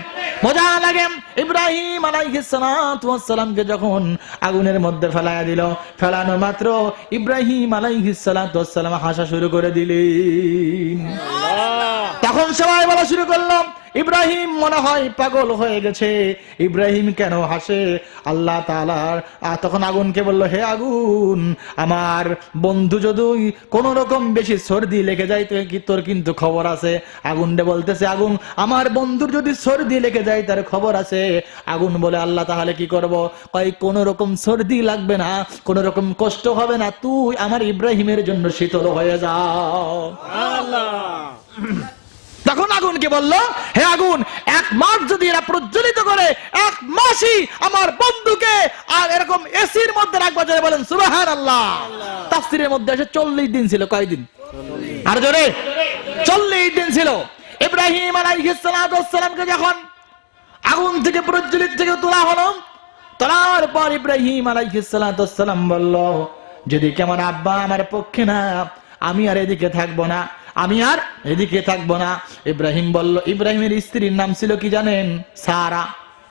মজা লাগে। ইব্রাহিম আলাইহিস সালাতু ওয়াস সালামকে যখন আগুনের মধ্যে ফেলায়া দিল, ফেলানো মাত্র ইব্রাহিম আলাইহিস সালাতু ওয়াস সালাম হাসা শুরু করে দিলেন। তখন সবাই বলা শুরু করলো, ইব্রাহিম মনে হয় পাগল হয়ে গেছে, ইব্রাহিম কেন হাসে? আল্লাহ তাআলা তখন আগুনকে বলল, হে আগুন, আমার বন্ধু যদি কোন রকম বেশি সর্দি লেগে যায় তোর কিন্তু খবর আছে। আগুন বলতেছে, আগুন আমার বন্ধুর যদি সর্দি লেগে যায় তার খবর আছে। আগুন বলে, আল্লাহ তাহলে কি করব? কয় কোন রকম সর্দি লাগবে না, কোন রকম কষ্ট হবে না, তুই আমার ইব্রাহিমের জন্য শীতল হয়ে যাও। আল্লাহ তখন আগুনকে বলল, হে আগুন, 1 মাস যদি এরা প্রজ্বলিত করে 1 মাসই আমার বন্ধুকে আর এরকম এসির মধ্যে রাখবা। জোরে বলেন সুবহানাল্লাহ। তাফসীরের মধ্যে আছে 40 দিন ছিল। কয়দিন? আর জোরে 40 দিন ছিল। ইব্রাহিম আলাইহিস সালাতু ওয়াস সালামকে যখন আগুন থেকে প্রজ্বলিত থেকে তোলা হলো, তোলার পর ইব্রাহিম আলাইহিস সালাতু ওয়াস সালাম বলল, যদি কেমন আব্বা আমার পক্ষে না, আমি আর এদিকে থাকবো না, আমি আর এদিকে থাকবো না। ইব্রাহিম বলল, ইব্রাহিমের স্ত্রীর নাম ছিল কি জানেন? সারা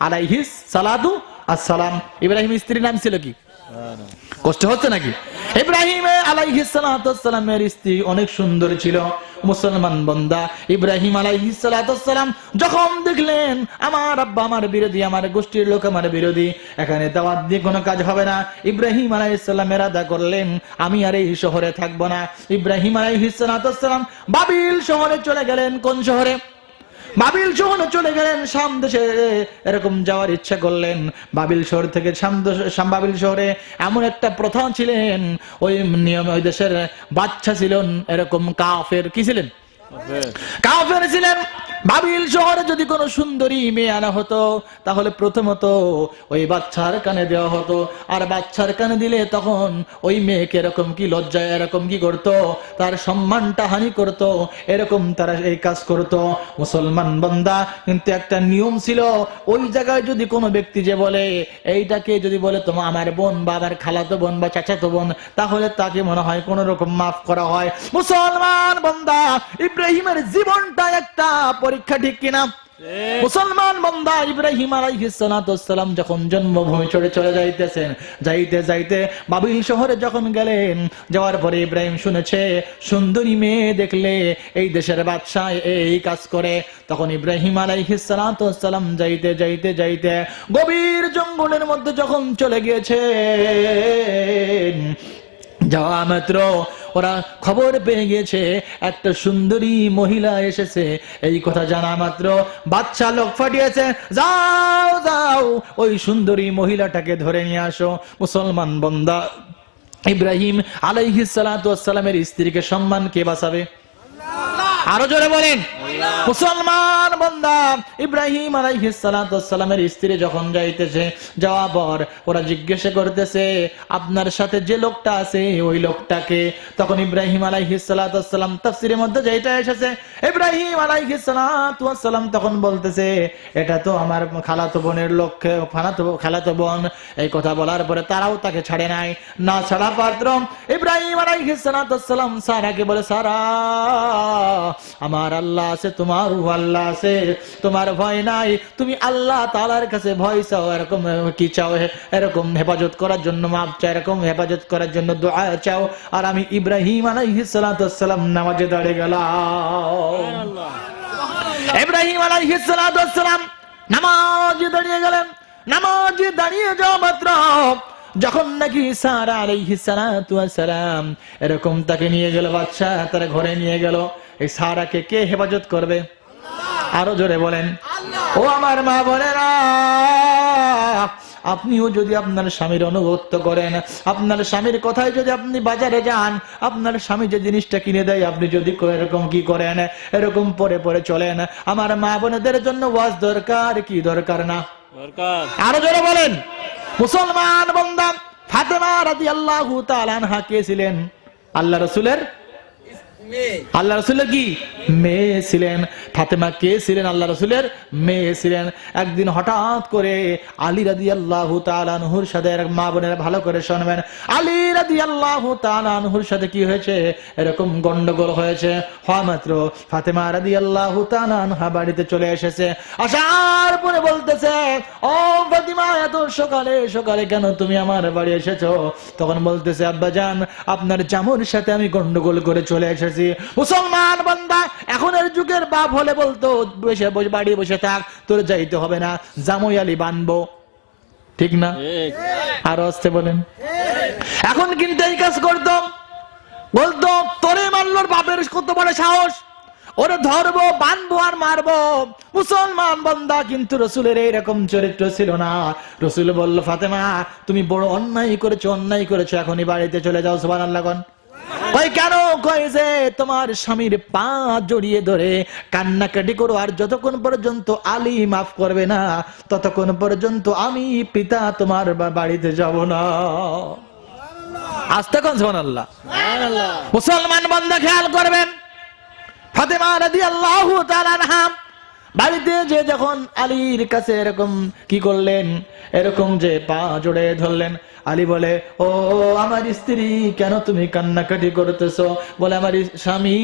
আলাইহিস সালাতু আসসালাম। ইব্রাহিমের স্ত্রীর নাম ছিল কি? কষ্ট হচ্ছে নাকি? ইব্রাহিম আলাইহিস সালাতু সালামের স্ত্রী অনেক সুন্দর ছিল। মুসলমান বান্দা ইব্রাহিম আলাইহিস সালাতু সালাম যখন দেখলেন আমার আব্বা আমার বিরোধী, আমার গোষ্ঠীর লোক আমার বিরোধী, এখানে দাওয়াত দিয়ে কোনো কাজ হবে না, ইব্রাহিম আলাইহিস সালাম ইরাদা করলেন আমি আর এই শহরে থাকবো না। ইব্রাহিম আলাইহিস সালাতু সালাম বাবিল শহরে চলে গেলেন। কোন শহরে? বাবিল শহরে চলে গেলেন। শাম দেশে এরকম যাওয়ার ইচ্ছা করলেন। বাবিল শহর থেকে বাবিল শহরে এমন একটা প্রথা ছিলেন, ওই নিয়ম, ওই দেশের বাদশা ছিলেন এরকম কাফের, কি ছিলেন? কাফের ছিলেন। বাবিল শহরে যদি কোনো সুন্দরী মেয়ে আনা হতো তাহলে প্রথমত ওই বাচ্চার কানে দেওয়া হতো, আর বাচ্চার কানে দিলে তখন ওই মেয়েকে এরকম কি লজ্জায় এরকম কি করত, তার সম্মানটা হানি করত, এরকম তারা এই কাজ করত। মুসলমান বান্দা কিন্তু একটা নিয়ম ছিল, ওই জায়গায় যদি কোনো ব্যক্তি যে বলে এইটাকে যদি বলে তোমার আমার বোন বা আমার খালাতো বোন বা চাচাতো বোন, তাহলে তাকে মনে হয় কোন রকম মাফ করা হয়। মুসলমান বান্দা ইব্রাহিমের জীবনটা একটা পরীক্ষা, ঠিক কিনা? মুসলমান বান্দা ইব্রাহিম আলাইহিস সালাতু সালাম যখন জন্মভূমি ছেড়ে চলে যাইতেছেন, যাইতে যাইতে বাবিল শহরে যখন গেলেন, যাওয়ার পরে ইব্রাহিম শুনেছে সুন্দরী মেয়ে দেখলে এই দেশের বাদশা এই কাজ করে। তখন ইব্রাহিম আলাইহিস সালাতু সালাম যাইতে যাইতে যাইতে গভীর জঙ্গলের মধ্যে যখন চলে গিয়েছে, যাওয়া মাত্র ওরা খবর পেয়ে গেছে একটা সুন্দরী মহিলা এসেছে। এই কথা জানা মাত্র বাদশা লোক পাঠিয়েছে, যাও যাও ওই সুন্দরী মহিলাটাকে ধরে নিয়ে আসো। মুসলমান বান্দা ইব্রাহিম আলাইহিস সালাতু ওয়াসসালামের স্ত্রীকে সম্মান কে বাঁচাবে? আরো জোরে বলেন। মুসলমান বান্দা ইব্রাহিম আলাইহিস সালাতু ওয়াসসালামের স্ত্রী যখন যাইতেছে, যাওয়ার পর ওরা জিজ্ঞাসা করতেছে আপনার সাথে যে লোকটা আছে ওই লোকটাকে। তখন ইব্রাহিম আলাইহিস সালাতু ওয়াসসালাম তাফসীরের মধ্যে যেটা এসেছে, ইব্রাহিম আলাইহিস সালাতু ওয়াসসালাম তখন বলতেছে এটা তো আমার খালাতো বোনের লোক, খালাতো বোন। এই কথা বলার পরে তারাও তাকে ছাড়ে নাই। না ছাড়া পাত্র ইব্রাহিম আলাইহিস সালাতু ওয়াসসালাম সারাকে বলে, সারা আমার আল্লাহ আছে, তোমার আল্লাহ আছে, তোমার ভয় নাই, তুমি আল্লাহ তাআলার কাছে ভয় চাও, এরকম কি চাও? এরকম হেফাজত করার জন্য মাপ চাও, এরকম হেফাজত করার জন্য দোয়া চাও। আর আমি ইব্রাহিম আলাইহিস সালাতু ওয়াসসালাম নামাজে দাঁড়িয়ে গেলাম। ইব্রাহিম আলাইহিস সালাতু ওয়াসসালাম নামাজে দাঁড়িয়ে গেলেন। নামাজে দাঁড়িয়ে যাওয়া মাত্র যখন নাকি সারা আলাইহিস সালাতু ওয়াসসালাম এরকম তাকে নিয়ে গেল, বাদশা তার ঘরে নিয়ে গেল, এই সারাকে কে হেফাজত করবে? আরো জোরে বলেন। ও আমার মা বোনেরা, আপনিও যদি আপনার স্বামীর অনুগত্য করেন, আপনার স্বামীর কথায় যদি আপনি বাজারে যান, আপনার স্বামী যে জিনিসটা কিনে দেয় আপনি যদি এরকম কি করেন, এরকম পরে পরে চলেন, আমার মা বোনেদের জন্য ওয়াজ দরকার কি দরকার না? আরো জোরে বলেন। মুসলমান বান্দা ফাতেমা রাদিয়াল্লাহু তাআলা আনহা কে ছিলেন? আল্লাহ রাসূলের কি মেয়ে ছিলেন। ফাতেমা কে ছিলেন? আল্লাহ রাসূলের মেয়ে ছিলেন। একদিন হঠাৎ করে আলী রাদিয়াল্লাহু তাআলা আনহুর সাথে, মা বোনেরা ভালো করে শুনবেন, আলী রাদিয়াল্লাহু তাআলা আনহুর সাথে কি হয়েছে? এরকম গন্ডগোল হয়েছে। হওয়া মাত্র ফাতেমা রাদিয়াল্লাহু তাআলা আনহা বাড়িতে চলে এসেছে। আসার পরে বলতেছে, ও ফাতিমা এত সকালে সকালে কেন তুমি আমার বাড়ি এসেছো? তখন বলতেছে, আব্বাজান আপনার জামুর সাথে আমি গন্ডগোল করে চলে এসেছি। মুসলমান বান্দা এখনের যুগের বাপ হলে বলতো বসে বসে বাড়ি বসে থাক, তোর যাইতে হবে না, জামুই আলী বানবো, ঠিক না? আরো আসতে বলেন। এখন কিন্তু এই কাজ করতো, বলতো তোরে মারলোর বাপের কত বড় সাহস, ওরে ধরবো বানবো আর মারবো। মুসলমান বান্দা কিন্তু রসুলের এইরকম চরিত্র ছিল না। রসুল বলল, ফাতেমা তুমি বড় অন্যায় করেছো, এখনই বাড়িতে চলে যাও। সুবহানাল্লাহ। কই কেন? কই যে তোমার স্বামীর পা জড়িয়ে ধরে কান্নাকাটি করো, আর যতক্ষণ পর্যন্ত আলী মাফ করবে না ততক্ষণ পর্যন্ত আমি পিতা তোমার বাড়িতে যাব না। আস্তে কোন সুবহানাল্লাহ। মুসলমান বান্দা খেয়াল করবেন, ফাতেমা রাদিয়াল্লাহু তাআলা আনহা বাড়িতে যে যখন আলীর কাছে এরকম কি করলেন, এরকম যে পা জোড়ে ধরলেন, আলী বলে, ও আমার স্ত্রী, কেন তুমি কান্নাকাটি করতেছো? বলে, আমার স্বামী,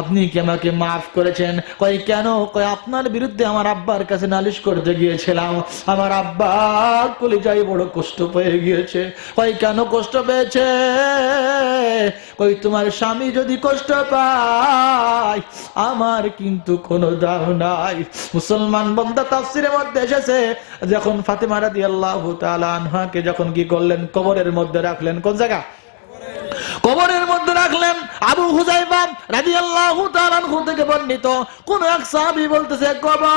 আপনি কি আমাকে মাফ করেছেন? কই কেন? কই আপনার বিরুদ্ধে আমার আব্বার কাছে নালিশ করতে গিয়েছিলাম, আমার আব্বা কলিজায় বড় কষ্ট পেয়ে গিয়েছে। কই কেন কষ্ট পেয়েছে? কই তোমার স্বামী যদি কষ্ট পায় আমার কিন্তু কোনো দাম নাই। মুসলমান বান্দা, তাফসীরের মধ্যে এসেছে যখন ফাতেমা রাদিয়াল্লাহু তাআলা আনহাকে যখন কি করলেন, কবরের মধ্যে রাখলেন। কোন জায়গা? কবরের মধ্যে রাখলেন। আবু হুযায়ফা রাদিয়াল্লাহু তাআলা আনহু থেকে বর্ণিত কোন এক সাহাবী বলতেছে, কবর,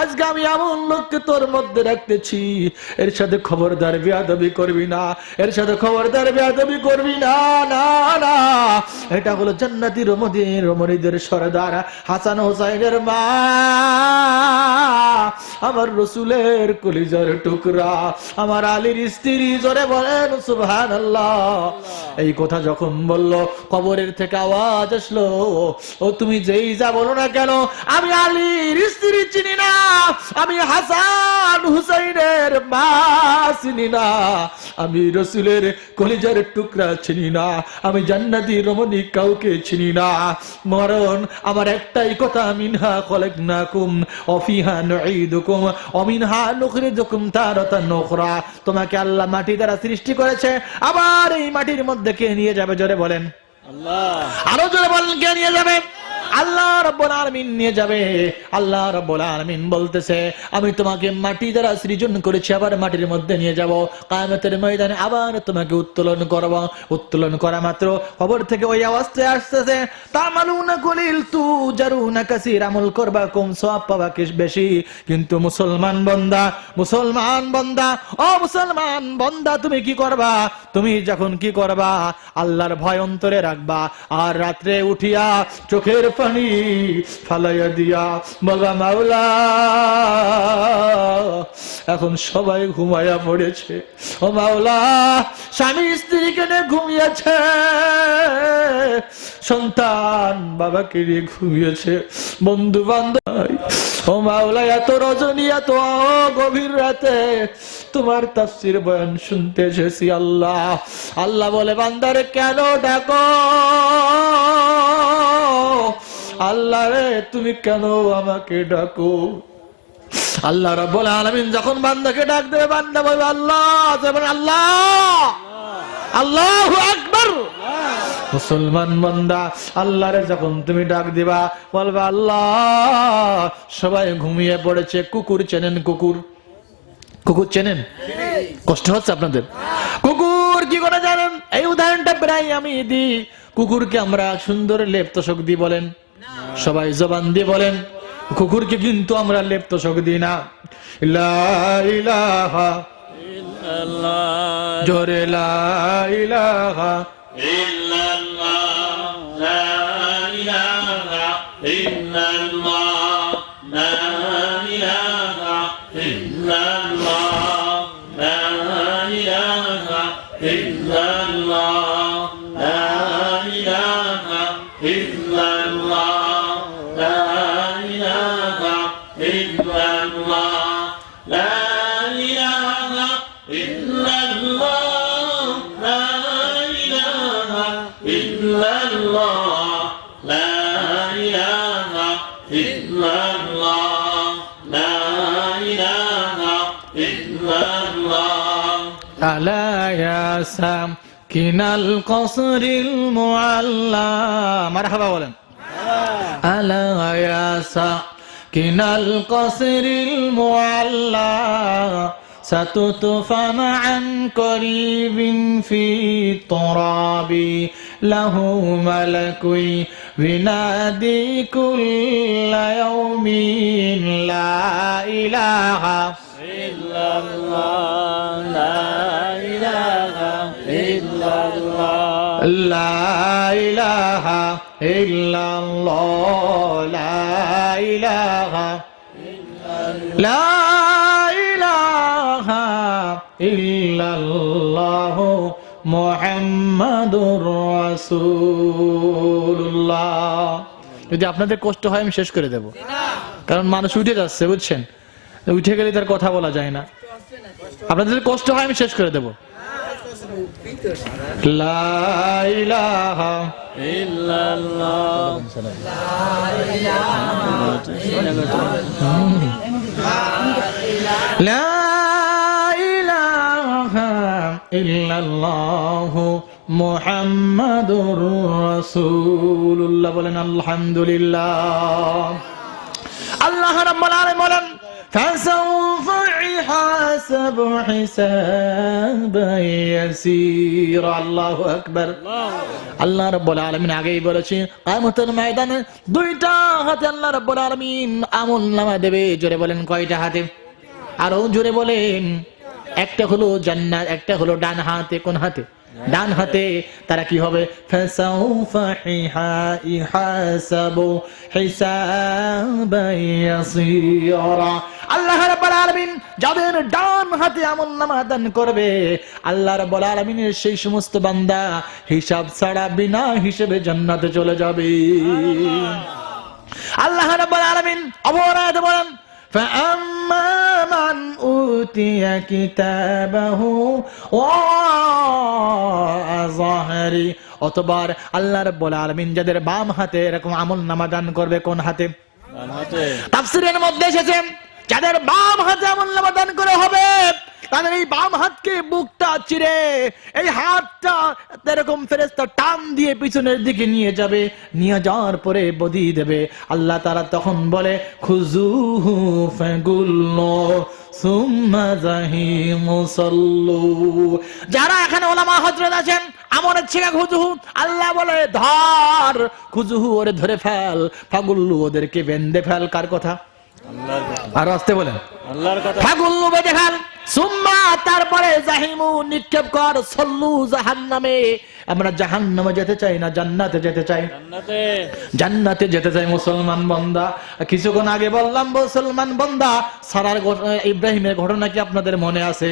আজকে আমি এমন লোককে তোর মধ্যে রাখতেছি, এর সাথে খবরদার বেয়াদবি করবি না, এর সাথে খবরদার বেয়াদবি করবি না। না না, এটা হলো জান্নাতি রমণীদের সরদার হাসান হোসাইনের মা, আমার রসুলের কলিজার টুকরা, আমার আলীর স্ত্রী। জোরে বলেন সুবহানাল্লাহ। এই কথা যখন বলল, কবরের থেকে আওয়াজ আসলো, ও তুমি যেই যা বলো না কেন, আমি আলীর স্ত্রী চিনি না, আমি হাসান হুসাইনের মা চিনি না, আমি রসুলের কলিজার টুকরা চিনি না, আমি জান্নাতি রমণী কাউকে চিনি না। মরণ আমার একটাই কথা, মিনহা খলাকনাকুম ওয়া ফিহা নুঈদুকুম ওয়া মিনহা নুখরিজুকুম তারাতান উখরা। তোমাকে আল্লাহ মাটি দ্বারা সৃষ্টি করেছে, আবার এই মাটির মধ্যে কে নিয়ে যাবে? জোরে বলেন আল্লাহ। আরো জোরে বলেন, কে নিয়ে যাবে? আল্লাহ রাব্বুল আলামিন নিয়ে যাবে। আল্লাহ রাব্বুল আলামিন বলতেছে, আমি তোমাকে মাটি দ্বারা সৃজন করেছি, আবার মাটির মধ্যে নিয়ে যাব, কিয়ামতের ময়দানে আবার তোমাকে উত্তোলন করব। উত্তোলন করা মাত্র কবর থেকে ওই আওয়াজটা আসতেছে, তামালুনা কলিল তুজারুনা কাসীর, আমল করবা কম, সওয়াব পাবা বেশি। কিন্তু মুসলমান বান্দা, ও মুসলমান বান্দা, তুমি কি করবা? তুমি যখন কি করবা, আল্লাহর ভয় অন্তরে রাখবা, আর রাত্রে উঠিয়া চোখের পানি ফালাইয়া দিয়া বলবা, মাওলা, এখন সবাই ঘুমায়া পড়েছে, ও মাওলা, স্বামী স্ত্রীকে নিয়ে ঘুমিয়েছে, সন্তান বাবাকে নিয়ে ঘুমিয়েছে, বন্ধু বান্ধব, ও মাওলা, এত রজনী, এত গভীর রাতে তোমার তাফসীর বয়ান শুনতে এসেছি। আল্লাহ আল্লাহ বলে, বান্দারে কেন ডাকো? আল্লাহ রে, তুমি কেন আমাকে ডাকো? আল্লাহ রাব্বুল আলামিন যখন বান্দাকে ডাক দেবে, বান্দা বলবে, আল্লাহ, আল্লাহ, আল্লাহু আকবার। মুসলমান বান্দা, আল্লাহরে যখন তুমি ডাক দিবা, বলবে, আল্লাহ, সবাই ঘুমিয়ে পড়েছে। কুকুর চেনেন? কুকুর চেনেন? কষ্ট হচ্ছে আপনাদের? কুকুর কি করে জানেন? এই উদাহরণটা প্রায় আমি দিই। কুকুরকে আমরা সুন্দর লেপ তোষক দিই, বলেন? সবাই জবান দিয়ে বলেন। কুকুরকে কিন্তু আমরা লেপ তোষক দিই না। লা ইলাহা ইল্লাল্লাহ। জোরে লা ইলাহা ইল্লাল্লাহ। লা ইলাহা ইল্লাল্লাহ। লা ইলাহা ইল্লাল্লাহ। লা ইলাহা ইল্লাল্লাহ। লা ইলাহা ইল্লাল্লাহ। লা ইলাহা ইল্লাল্লাহ। লা ইলাহা ইল্লাল্লাহ। লা ইলাহা ইল্লাল্লাহ। লা ইলাহা ইল্লাল্লাহ। লা ইলাহা ইল্লাল্লাহ। আলা ইয়াসাম কিনাল কসরিল মুআল্লা। মারহাবা বলেন। আলা ইয়াসাম কিনাল কসরিল মুআল্লা ستطفن عن قريب في التراب له ملك ينادي كل يوم لا إله إلا الله. لا إله إلا الله. لا إله إلا الله لا إله لا إله إلا الله মুহাম্মাদুর রাসূলুল্লাহ। যদি আপনাদের কষ্ট হয় আমি শেষ করে দেব, কারণ মানুষ উঠে যাচ্ছে, বুঝছেন, উঠে গেলে তার কথা বলা যায় না। আপনাদের যদি কষ্ট হয় আমি শেষ করে দেব। লা ইলাহা ইল্লাল্লাহ লা ইলাহা ইল্লাল্লাহু মুহাম্মাদুর রাসূলুল্লাহ। বলেন আলহামদুলিল্লাহ। আল্লাহ রাব্বুল আলামিন বলেন ফাসাউফা ইহাসাবু হিসাবান ইয়াসীরা। আল্লাহু আকবার। আল্লাহ রাব্বুল আলামিন আগেই বলেছে কিয়ামতের ময়দানে দুইটা হাতে আল্লাহ রাব্বুল আলামিন আমলনামা দেবে। জোরে বলেন কয়টা হাতে? আরো জোরে বলেন। একটা হলো জান্নাত, একটা হলো ডান হাতে। কোন হাতে? ডান হাতে। তারা কি হবে? ফাসাউফা ইহাসাবু হিসাবান ইয়াসীরা। আল্লাহ রাব্বুল আলামিন যাদের ডান হাতে আমলনামা দান করবে, আল্লাহ রাব্বুল আলামিনের সেই সমস্ত বান্দা হিসাব ছাড়া বিনা হিসেবে জান্নাতে চলে যাবে। আল্লাহ রাব্বুল আলামিন অপরাধ বলেন فأما من أوتي كتابه وراء ظهره। অতঃপর আল্লাহ রাব্বুল আলামিন যাদের বাম হাতে এরকম আমলনামা দান করবে। কোন হাতে? ডান হাতে। তাফসীরের মধ্যে এসেছে যাদের বাম হাতে আমলনামা দান করা হবে তাদের এই বাম হাতকে বুকটা চিরে এই হাতটা এরকম ফেরেশতা টান দিয়ে পিছনের দিকে নিয়ে যাবে। নিয়ে যাওয়ার পরে বদি দেবে। আল্লাহ তাআলা তখন বলে খুযুহু ফাগুল্লু সুম্মা জাহিমু সাল্লু। যারা এখানে উলামা হযরত আছেন আমনের ছিগা খুযুহু, আল্লাহ বলে ধর, খুযুহু ওরে ধরে ফেল, ফাগুল্লু ওদেরকে বেঁধে ফেল। কার কথা? আল্লাহর কথা। আর আসতে বলেন আল্লাহর কথা। ফাগুল্লু বেঁধে ফেল, সুম্মা তারপরে জাহিমু নিক্ষেপ কর, সল্লু জাহান্নামে। আমরা জাহান্নামে যেতে চাই না, জান্নাতে যেতে চাই। জান্নাতে। জান্নাতে যেতে চাই মুসলমান বান্দা। কিছুক্ষণ আগে বললাম মুসলমান বান্দা সারার ইব্রাহিমের ঘটনা কি আপনাদের মনে আছে?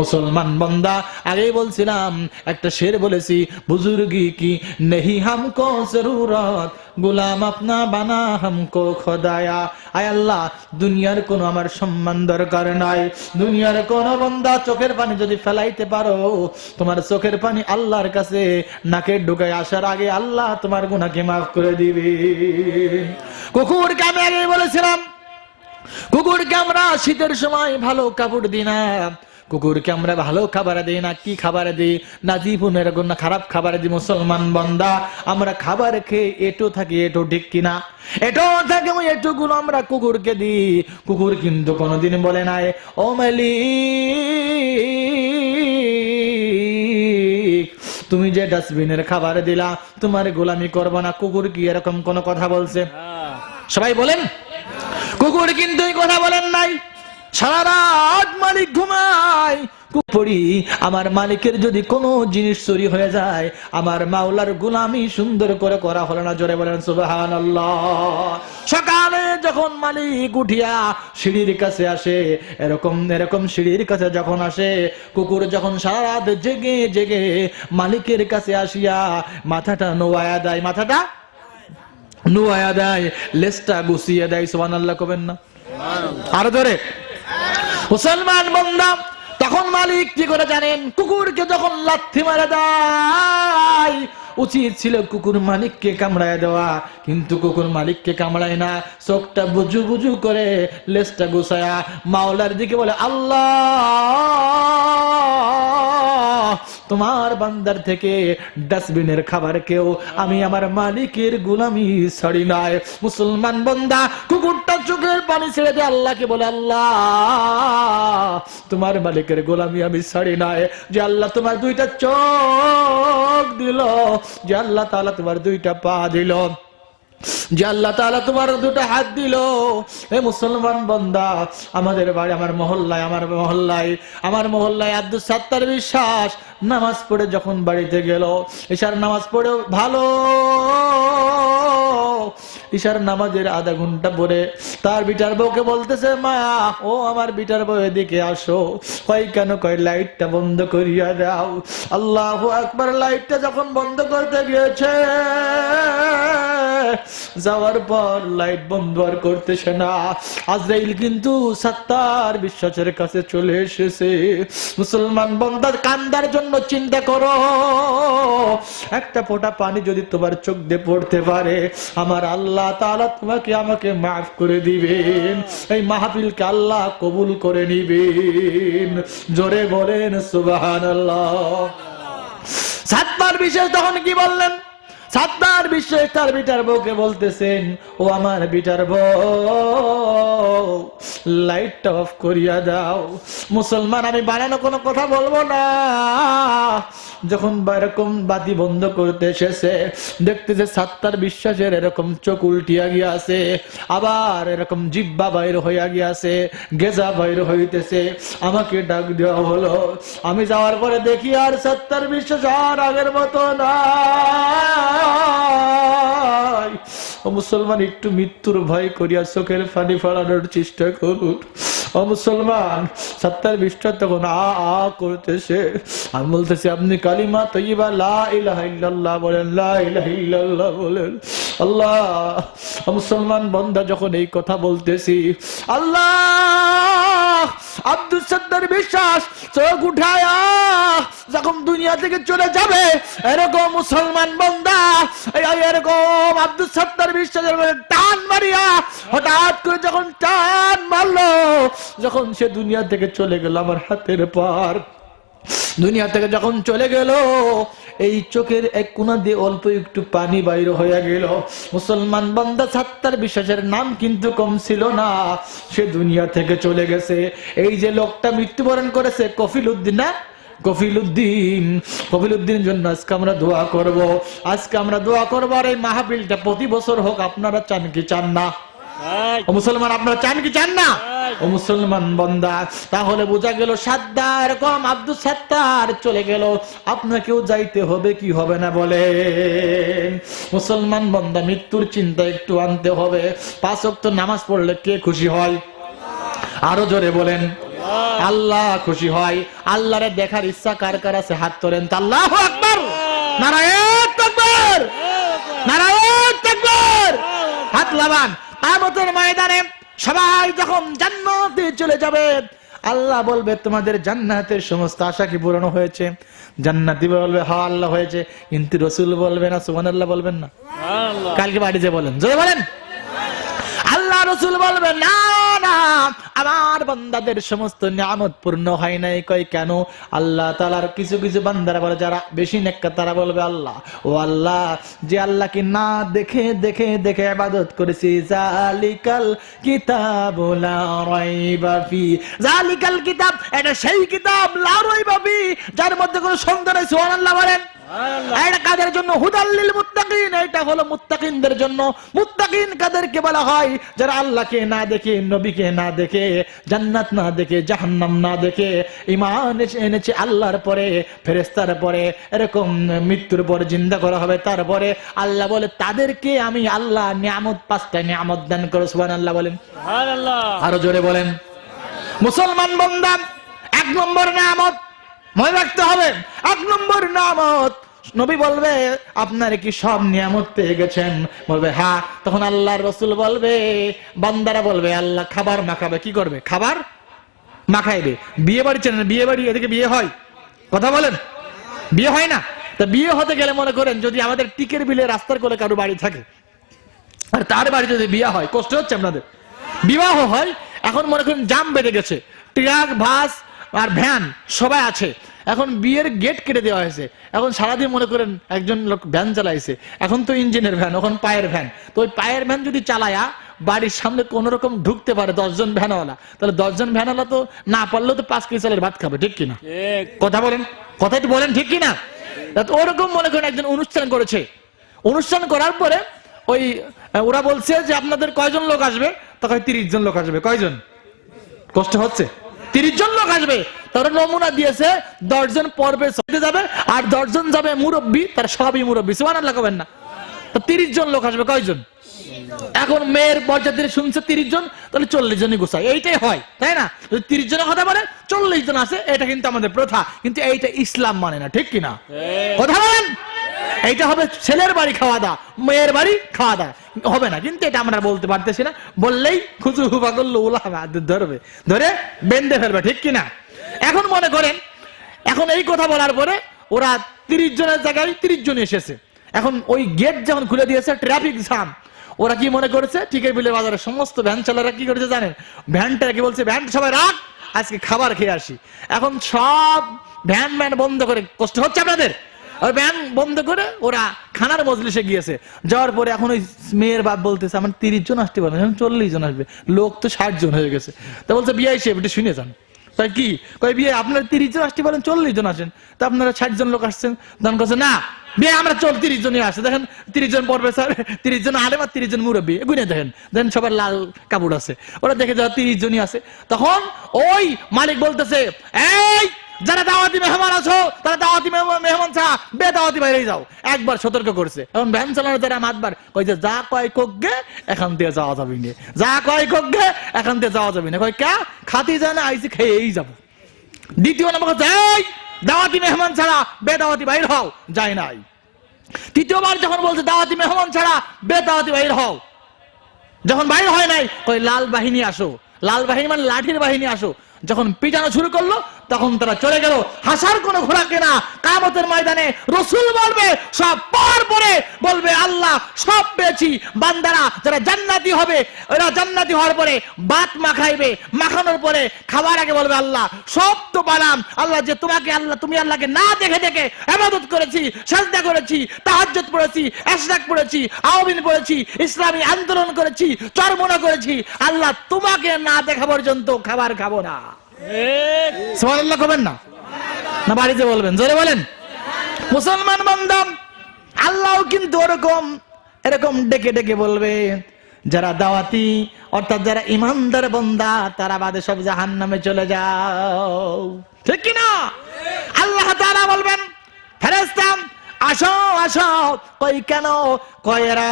মুসলমান বান্দা আগেই বলছিলাম, একটা শের বলেছি, বুজুর্গি কি নেহি হামকো জরুরত, গোলাম আপনা বানা হামকো খোদায়া। আয় আল্লাহ, দুনিয়ার কোনো আমার সম্মান দরকার নাই। দুনিয়ার কোন বান্দা চোখের পানি যদি ফেলাইতে পারো, তোমার চোখের পানি আল্লাহর কাছে নাকে ঢুকায় আসার আগে আল্লাহ তোমার গুনাহকে মাফ করে দিবে। কুকুরকে আমি আগেই বলেছিলাম, কুকুরকে আমরা শীতের সময় ভালো কাপড় দিই না, কুকুরকে আমরা ভালো খাবার দিই না। কি খাবার দিই? নাজিফুন এরকম না, খারাপ খাবার দিই। মুসলমান বান্দা আমরা খাবার খেয়ে এটো থাকি, এটো ঠিক কিনা? এটো থাকে ওই এটোগুলো আমরা কুকুরকে দিই। কুকুর কিন্তু কোনোদিন বলে নাই ও মালিক তুমি যে ডাস্টবিনের খাবার দিলা তোমার গোলামি করবো না। কুকুর কি এরকম কোন কথা বলছে? সবাই বলেন, কুকুর কিন্তু এই কথা বলেন নাই। সারা রাত মালিক ঘুমায়, পড়ি আমার মালিকের যদি কোনো জিনিস চুরি হয়ে যায়, আমার মাওলার গোলামি সুন্দর করে করা হলো না। জোরে বলেন সুবহানাল্লাহ। সকালে যখন মালিক উঠিয়া সিঁড়ির কাছে আসে, এরকম সিঁড়ির কাছে যখন আসে, কুকুর যখন সারা রাত জেগে জেগে মালিকের কাছে আসিয়া মাথাটা নোয়ায়া দেয়, মাথাটা নোয়ায়া দেয়, লেজটা গুছিয়ে দেয়। সুবহানাল্লাহ কবেন না? আরো ধরে মুসলমান বান্দা তখন মালিক কি করে জানেন? কুকুরকে যখন লাথি মারা দেয়, উচিত ছিল কুকুর মালিককে কামড়ায় দেওয়া, কিন্তু কুকুর মালিককে কামড়ায় না। চোখটা বুজু বুজু করে লেজটা গুছায়া মাওলার দিকে বলে, আল্লাহ তোমার বান্দার থেকে ডাস্টবিনের খাবার কেউ আমি আমার মালিকের গোলামি ছাড়ি নাই। মুসলমান বান্দা কুকুরটা চোখের পানি ছেড়ে দিয়ে আল্লাহকে বলে, আল্লাহ তোমার মালিকের গোলামি আমি ছাড়ি নাই। যে আল্লাহ তোমার দুইটা চোখ দিল, যে আল্লাহ তাআলা তোমার দুইটা পা দিল, যে আল্লাহ তাআলা তোমার দুটো হাত দিল। এ মুসলমান বান্দা, আমাদের বাড়ি আমার মহল্লায় আব্দুল সাত্তার বিশ্বাস নামাজ পড়ে যখন বাড়িতে গেল, এশার নামাজ পড়ে ভালো ঈশার নামাজের আধা ঘন্টা পরে তার বিটার বউকে বলতেছে, মা ও আমার বিটার বউ এদিকে আসো। কই কেন? কই লাইটটা বন্ধ করিয়া দাও। আল্লাহু আকবার। লাইটটা যখন বন্ধ করতে গিয়েছে, যাওয়ার পর লাইট বন্ধ আর করতেছে না। আজরাইল কিন্তু সাত্তার বিশ্বাসের কাছে চলে এসেছে। মুসলমান বান্দা, কান্দার জন্য চিন্তা করো, একটা ফোঁটা পানি যদি তোমার চোখ দিয়ে পড়তে পারে, আমার আল্লাহ তাআলা তোমাকে আমাকে মাফ করে দিবেন। এই মাহফিলকে আল্লাহ কবুল করে নিবেন। জোরে বলেন সুবহানাল্লাহ। সাত্তার বিশ্বাস তখন কি বললেন? সাত্তার বিশ্বাস তার বিটার বউকে বলতেছেন, ও আমার বিটার বউ, লাইটটা অফ করিয়া দাও। মুসলমান, আমি বানানো কোনো কথা বলবো না। যখন এরকম বাতি বন্ধ করতে এসেছে, দেখতেছে সাত্তার বিশ্বাসের এরকম চোখ উল্টিয়া গিয়াছে, আবার এরকম জিব্বা বাইর হইয়া গিয়াছে, গেজা বাইর হইতেছে। আমাকে ডাক দেওয়া হলো। আমি যাওয়ার পরে দেখি আর সাত্তার বিশ্বাস আর আগের মতো না। ও মুসলমান, একটু মৃত্যুর ভয় করিয়া চোখের পানি ফেলানোর চেষ্টা করুন। ও মুসলমান, সাত্তার বিশ্বাস তখন আ আ করতেছে। আমি বলতেছি, আপনি কালিমা তৈয়বা লা ইলাহা ইল্লাল্লাহ বলেন, লা ইলাহা ইল্লাল্লাহ বলেন। আল্লাহ, মুসলমান বান্দা যখন এই কথা বলতেছি, আল্লাহ আব্দুল সত্তার বিশ্বাস চোখ উঠায়া যখন দুনিয়া থেকে চলে যাবে, এরকম মুসলমান বান্দা এরকম আব্দুল সত্তার বিশ্বাসের টান মারিয়া হঠাৎ করে যখন টান মারলো, যখন সে দুনিয়া থেকে চলে গেল, আমার হাতের পার দুনিয়া থেকে যখন চলে গেল, এই চোখের এক কোণা দিয়ে অল্প একটু পানি বাইর হয়ে গেল। মুসলমান বান্দা সাত্তার বিশ্বাসের নাম কিন্তু কম ছিল না, সে দুনিয়া থেকে চলে গেছে। এই যে লোকটা মৃত্যুবরণ করেছে, কফিল উদ্দিন না, কফিল উদ্দিনের জন্য আজকে আমরা দোয়া করব। আজকে আমরা দোয়া করবো। আর এই মাহফিলটা প্রতি বছর হোক। আপনারা চান কি চান না? ও মুসলমান, আপনারা চান কি চান না? ও মুসলমান বান্দা, তাহলে বোঝা গেল সাত্তার এরকম আব্দুল সাত্তার চলে গেল, আপনাকেও যাইতে হবে কি হবে না বলেন? মুসলমান বান্দা, মৃত্যুর চিন্তা একটু আনতে হবে। 5 ওয়াক্ত নামাজ পড়লে কে খুশি হয়? আরো জোরে বলেন। আল্লাহ খুশি হয়। আল্লাহরে দেখার ইচ্ছা কার কার আছে? হাত তোলেন। আল্লাহু আকবার, নারায়ে তাকবীর, নারায়ে তাকবীর। হাত লাগান। কিয়ামতের ময়দানে সবাই যখন জান্নাতে চলে যাবে, আল্লাহ বলবে, তোমাদের জান্নাতের সমস্ত আশা কি পূরণ হয়েছে? জান্নাতি বলবে, হ্যাঁ আল্লাহ হয়েছে। কিন্তু রাসূল বলবে না, সুবহানাল্লাহ বলবেন না? কালকে বাড়িতে বলেন, জোরে বলেন। আল্লাহ রাসূল বলবে, না না, আমার বান্দাদের সমস্ত নিয়ামত পূর্ণ হয় নাই। কই কেন? আল্লাহ তাআলার কিছু কিছু বান্দারা বলে, যারা বেশি নেককার, তারা বলবে, আল্লাহ ও আল্লাহ, যে আল্লাহকে না দেখে দেখে দেখে ইবাদত করেছি, জালিকাল কিতাবু লা রাইবা ফি, জালিকাল কিতাব, এটা সেই কিতাব লা রাইবা ফি, যার মধ্যে কোনো সন্দেহ নেই। সুবহানাল্লাহ বলেন। এটা কাদের জন্য? হুদাল লিল মুত্তাকিন, এটা হলো মুত্তাকিনদের জন্য। মুত্তাকিন কাদেরকে বলা হয়? যারা আল্লাহকে না দেখে, নবীকে না দেখে, জান্নাত না দেখে, জাহান্নাম না দেখে ঈমান এনেছে আল্লাহর পরে, ফেরেশতার পরে, এরকম মৃত্যুর পরে জিন্দা করা হবে। তারপরে আল্লাহ বলে, তাদেরকে আমি আল্লাহ নিয়ামত, 5টা নিয়ামত দান করে। সুবহানাল্লাহ বলেন। সুবহানাল্লাহ। আরো জোরে বলেন। মুসলমান বান্দা, 1 নম্বর নিয়ামত মনে রাখতে হবে। 1 নম্বর নিয়ামত, নবী বলবে, আপনার কি সব নিয়ামত পেয়ে গেছেন? বলবে হ্যাঁ। তখন আল্লাহর রাসূল বলবে, বান্দারা বলবে, আল্লাহ খাবার মাখাবে। কি করবে? খাবার মাখাইবে। বিয়ে বাড়ি চেনেন? বিয়ে বাড়ি, এদিকে বিয়ে হয়? কথা বলেন। বিয়ে হয় না? তা বিয়ে হতে গেলে মনে করেন, যদি আমাদের টিকের বিলে রাস্তার কোলে কারো বাড়ি থাকে, আর তার বাড়ি যদি বিয়ে হয়, কষ্ট হচ্ছে আপনাদের? বিবাহ হয়, এখন মনে করেন জাম বেঁধে গেছে, ট্রাক, বাস আর ভ্যান সবাই আছে। এখন বিয়ের গেট কেটে দেওয়া হয়েছে। এখন সারাদিন মনে করেন একজন লোক ভ্যান চালাইছে, এখন তো ইঞ্জিনের ভ্যান, এখন পায়ের ভ্যান। তো ওই পায়ের ভ্যান যদি চালায়া বাড়ির সামনে কোন রকম ঢুকতে পারে 10 জন ভ্যানওয়ালা, তাহলে 10 জন ভ্যানওয়ালা তো না পারলেও তো 5 কেজি চালের ভাত খাবে, ঠিক কিনা? কথা বলেন, কথা একটু বলেন, ঠিক কিনা? ওরকম মনে করেন একজন অনুষ্ঠান করেছে। অনুষ্ঠান করার পরে ওই ওরা বলছে যে আপনাদের কয়জন লোক আসবে? তখন 30 জন লোক আসবে। কয়জন? কষ্ট হচ্ছে? 30 জন লোক আসবে। তারা নমুনা দিয়েছে, 10 জন পর্বে যাবে আর 10 জন যাবে মুরব্বী, তার সবই মুরব্বী। সুবহানাল্লাহ কবেন না? তো 30 জন লোক আসবে, কয়জন? এখন মেয়ের বরযাত্রী শুনছে 30 জন, তাহলে 40 জনই গোছায়, এইটাই হয়, তাই না? যদি 30 জনের কথা বলে 40 জন আছে, এটা কিন্তু আমাদের প্রথা, কিন্তু এইটা ইসলাম মানে না, ঠিক কিনা? কথা বলেন। এইটা হবে ছেলের বাড়ি খাওয়া দাওয়া, মেয়ের বাড়ি খাওয়া দাওয়া হবে না, কিন্তু এটা আমরা বলতে পারতেছি না, বললেই খুচু হুবা করলো ওলামা ধরবে, ধরে বেঁধে ফেলবে, ঠিক কিনা? এখন মনে করেন, এখন এই কথা বলার পরে ওরা 30 জনের জায়গায় 30 জন এসেছে। এখন ওই গেট যখন খুলে দিয়েছে, ট্রাফিক জ্যাম, ওরা কি মনে করেছে, টিকিট বিলে বাজারের সমস্ত ভ্যান চালারা কি করেছে জানেন? ভ্যানটা কি বলছে, ভ্যান সবাই রাখ, আজকে খাবার খেয়ে আসি। এখন সব ভ্যান বন্ধ করে, কষ্ট হচ্ছে আপনাদের, ওই ভ্যান বন্ধ করে ওরা খানার মজলিসে গিয়েছে। যাওয়ার পরে এখন ওই মেয়ের বাপ বলতেছে, আমার 30 জন আসতে পারে, 40 জন আসবে, লোক তো 60 জন হয়ে গেছে। তা বলছে, বিয়ে এসে একটু শুনে যান। তাই কি কই, বিয়ে আপনারা 30 জন আসতে পারেন, 40 জন আসেন, তা আপনারা 60 জন লোক আসছেন। তখন কাছে না, বিয়ে আমরা 30 জনই আসে, দেখেন 30 জন পড়বে স্যার, 30 জন আলেম আর 30 জন মুরব্বী, গুনে দেখেন, দেখেন সবার লাল কাপড় আছে, ওরা দেখে যাওয়া 30 জনই আছে। তখন ওই মালিক বলতেছে, এই যারা দাওয়াতি মেহমান আছো, তারা দাওয়াতি মেহমান ছাড়া বেদাওয়াতি বাইরে যাও, একবার সতর্ক করছে। এখন ভ্যান চালানো যারা মাতবার কই যে, যা কয় কোকগে এখান থেকে যাওয়া যাবে না, যা কয় কোকগে এখান থেকে যাওয়া যাবে না, কই কা খাতি যায় না, আইসি খেয়েই যাবো। দ্বিতীয় নম্বর, এই দাওয়াতি মেহমান ছাড়া বেদাওয়াতি বাইর হও, যায় নাই। তৃতীয়বার যখন বলছে দাওয়াতি মেহমান ছাড়া বেদাওয়াতি বাইর হও, যখন বাইর হয় নাই, কই লাল বাহিনী আসো, লাল বাহিনী মানে লাঠির বাহিনী আসো। যখন পিটানো শুরু করলো, তখন তারা চলে গেল। হাসার কোন ঘোরাকে না, কিয়ামতের ময়দানে রসুল বলবে, সব পার পরে বলবে, আল্লাহ সব পেয়েছি। বান্দারা যারা জান্নাতি হবে, ওরা জান্নাতি হওয়ার পরে ভাত মাখাইবে, মাখানোর পরে খাবার আগে বলবে, আল্লাহ সব তো পালাম, আল্লাহ যে তোমাকে, আল্লাহ তুমি আল্লাহকে না দেখে দেখে ইবাদত করেছি, সাজদা করেছি, তাহাজ্জুদ পড়েছি, ইশরাক পড়েছি, আওয়াবিন পড়েছি, ইসলামী আন্দোলন করেছি, চরমনা করেছি, আল্লাহ তোমাকে না দেখা পর্যন্ত খাবার খাবো না। সুবহানাল্লাহ কবেন না, না বাড়িতে বলবেন, জোরে বলেন। মুসলমান বান্দা, আল্লাহ কিন্তু এরকম ডেকে ডেকে বলবে, যারা দাওয়াতি অর্থাৎ যারা ইমানদার বান্দা, তারা বাদে সব জাহান্নামে চলে যাও, ঠিক কি না? আল্লাহ তাআলা বলবেন, ফেরেশতা আসো আসো। কই কেন? কয় এরা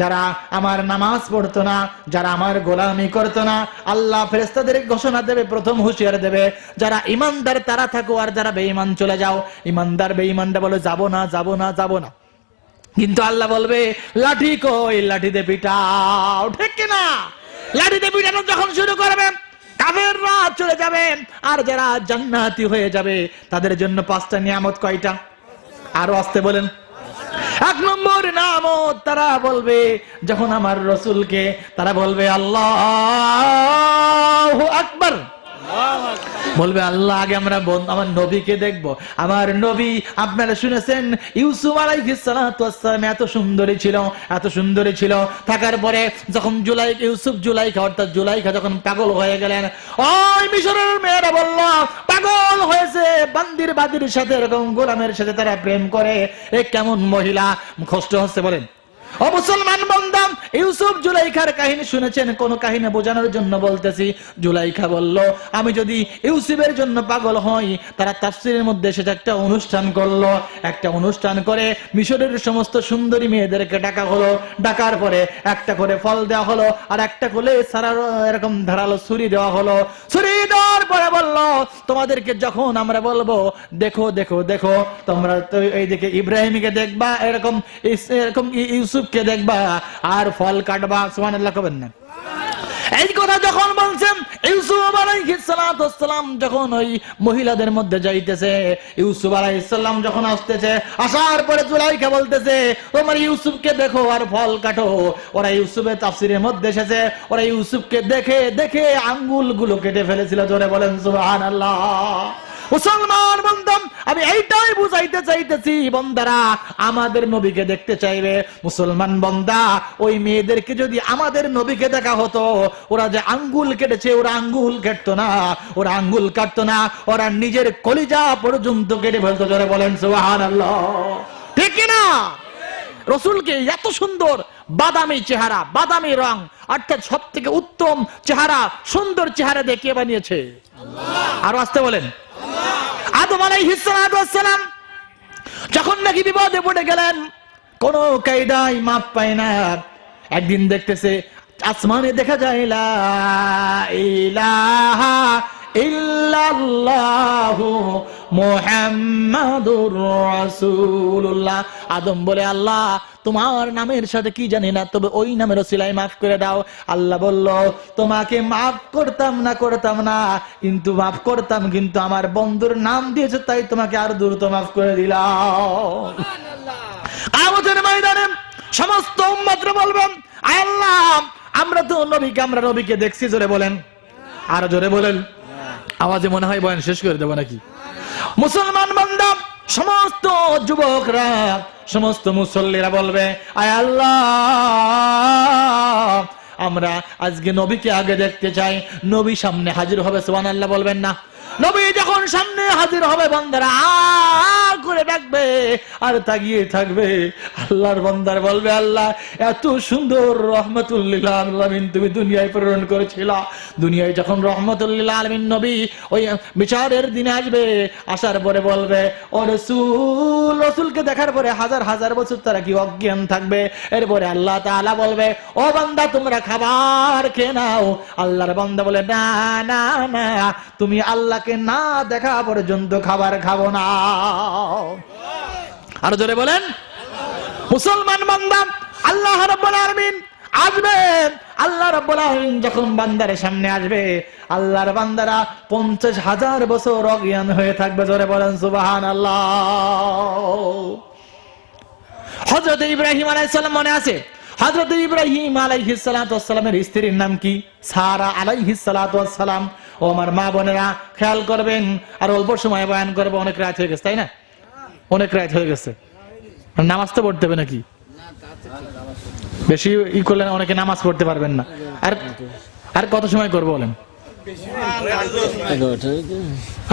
যারা আমার নামাজ পড়তো না, যারা আমার গোলামি করতো না, আল্লাহ ফেরেশতাদের ঘোষণা দেবে, প্রথম হুঁশিয়ার দেবে, যারা ইমানদার তারা থাকো, আর যারা বেঈমান চলে যাও। ইমানদার বেঈমানরা বলে, যাবো না যাবো না যাবো না, কিন্তু আল্লাহ বলবে, লাঠি কই, লাঠিতে পিটাও, ঠিক কিনা? লাঠিতে পিটানো যখন শুরু করবে, কাফেররা চলে যাবে, আর যারা জান্নাতি হয়ে যাবে, তাদের জন্য 5টা নিয়ামত। কয়টা? আরো আসতে বলেন। 1 নম্বর নিয়ামত, তারা বলবে যখন আমার রসুলকে, তারা বলবে আল্লাহু আকবার, বলবে আল্লাহ আগে আমরা আমার নবীকে দেখবো। আমার নবী, আপনারা শুনেছেন ইউসুফ আলাইহিস সালাতু ওয়াস সালাম এত সুন্দরী ছিল, এত সুন্দরী ছিল, থাকার পরে যখন জুলাইখা অর্থাৎ জুলাইখা যখন পাগল হয়ে গেলেন, ওই মিশরের মেয়েরা বলল পাগল হয়েছে, বাদির সাথে, এরকম গোলামের সাথে তারা প্রেম করে, এ কেমন মহিলা, কষ্ট হচ্ছে বলেন। ও মুসলমান বান্দা, ইউসুফ জুলাইখার কাহিনী শুনেছেন, কোন কাহিনী বোঝানোর জন্য বলতেছি। জুলাইখা বলল, আমি যদি ইউসুফের জন্য পাগল হই, তারা তাফসীরের মধ্যে সেটা একটা অনুষ্ঠান করলো, একটা অনুষ্ঠান করে মিশরের সমস্ত সুন্দরী মেয়েদেরকে ডাকা হলো, ডাকার পরে একটা করে ফল দেওয়া হলো, আর একটা করে এরকম ধারালো ছুরি দেওয়া হলো। ছুরি দেওয়ার পরে বলল, তোমাদেরকে যখন আমরা বলবো দেখো দেখো দেখো, তোমরা তো এইদিকে ইব্রাহিমকে দেখবা, এরকম ইউসুফকে দেখবা, আর ফল কাটবা। সুবহানাল্লাহ কবেন না। এই কথা যখন বলছেন, ইউসুফ আলাইহিস সালাতু ওয়াস সালাম যখন ওই মহিলাদের মধ্যে যাইতেছে, ইউসুফ আলাইহিস সালাম যখন আসতেছে, আসার পরে জুলাইখা বলতেছে, তোমরা ইউসুফকে দেখো আর ফল কাটো। ওরা ইউসুফের তাফসীরের মধ্যে এসেছে, ওরা ইউসুফকে দেখে দেখে আঙ্গুলগুলো কেটে ফেলেছিল। জোরে বলেন সুবহানাল্লাহ। মুসলমান বান্দা, আমি এইটাই বুঝাইতে চাইতেছি, বান্দারা আমাদের নবীকে দেখতে চাইবে। মুসলমান বান্দা, ওই মেয়েদেরকে যদি আমাদের নবীকে দেখা হতো, ওরা যে আঙ্গুল কেটেছে, ওরা আঙ্গুল কাটতো না, ওরা আঙ্গুল কাটতো না, ওরা নিজের কলিজা পর্যন্ত কেটে ফেলতো। জোরে বলেন সুবহানাল্লাহ, ঠিক কি না? রসুলকে এত সুন্দর বাদামি চেহারা, বাদামি রং, অর্থাৎ সব থেকে উত্তম চেহারা, সুন্দর চেহারা দেখিয়ে বানিয়েছে। আরো আসতে বলেন। আদম আলাইহিস সালাতু ওয়াস সালাম যখন নাকি বিপদে পড়ে গেলেন, কোনো কায়দায় মাপ পায় না। একদিন দেখতেছে আসমানে দেখা যায় লা ইলাহা ইল্লাল্লাহু মুহাম্মাদুর রাসূলুল্লাহ। আদম বলে আল্লাহ তোমার নামের সাথে কি জানি না, তবে ওই নামের ওসিলায় মাফ করে দাও। আল্লাহ বলল তোমাকে মাফ করতাম না, কিন্তু মাফ করতাম, কিন্তু আমার বন্ধুর নাম দিয়েছে তাই তোমাকে আর দ্রুত মাফ করে দিলাম। কিয়ামতের ময়দানে সমস্ত উম্মতরা বলবেন আয় আল্লাহ আমরা নবীকে দেখছি। জোরে বলেন, আর জোরে বলেন। আওয়াজে মনে হয় বয়ান শেষ করে দেবো নাকি? মুসলমান বান্দা, সমস্ত যুবকরা, সমস্ত মুসল্লিরা বলবে আয় আল্লাহ আমরা আজকে নবীকে আগে দেখতে চাই। নবী সামনে হাজির হবে, সুবহানাল্লাহ বলবেন না? নবী যখন সামনে হাজির হবে বান্দারা করে ডাকবে আর তাকিয়ে থাকবে। আল্লাহর বান্দার বলবে আল্লাহ এত সুন্দর রহমাতুল লিল আলামিন তুমি দুনিয়ায় প্রেরণ করেছিলা। দুনিয়ায় যখন রহমাতুল লিল আলামিন নবী ওই বিচারের দিনে আসবে, আসার পরে বলবে ও রাসূল, রাসূলকে দেখার পরে হাজার হাজার বছর তারা কি অজ্ঞান থাকবে। এরপরে আল্লাহ তাআলা বলবে ও বান্দা তোমরা খাবার খেয়ে নাও। আল্লাহর বান্দা বলে না না না, তুমি আল্লাহকে না দেখা পর্যন্ত খাবার খাবো না। আর জোরে বলেন। মুসলমান বান্দা, আল্লাহ রাব্বুল আলামিন আসবেন। আল্লাহ রাব্বুল আলামিন যখন বান্দারের সামনে আসবে, আল্লাহর বান্দারা 50,000 বছর অজ্ঞান হয়ে থাকবে। জোরে বলেন সুবহানাল্লাহ। হযরত ইব্রাহিম আলাইহিস সালাম মনে আছে? হযরত ইব্রাহিম আলাইহিস সালাতু ওয়াস সালামের স্ত্রীর নাম কি? সারা আলাইহিস সালাতু ওয়াস সালাম। ও আমার মা বোনেরা খেয়াল করবেন, আর অল্প সময় বয়ান করবো, অনেক রাত হয়ে গেছে তাই না? অনেক রাত হয়ে গেছে, নামাজ তো পড়তে হবে নাকি? বেশি ই করলে অনেকে নামাজ পড়তে পারবেন না। আর কত সময় করবো বলেন?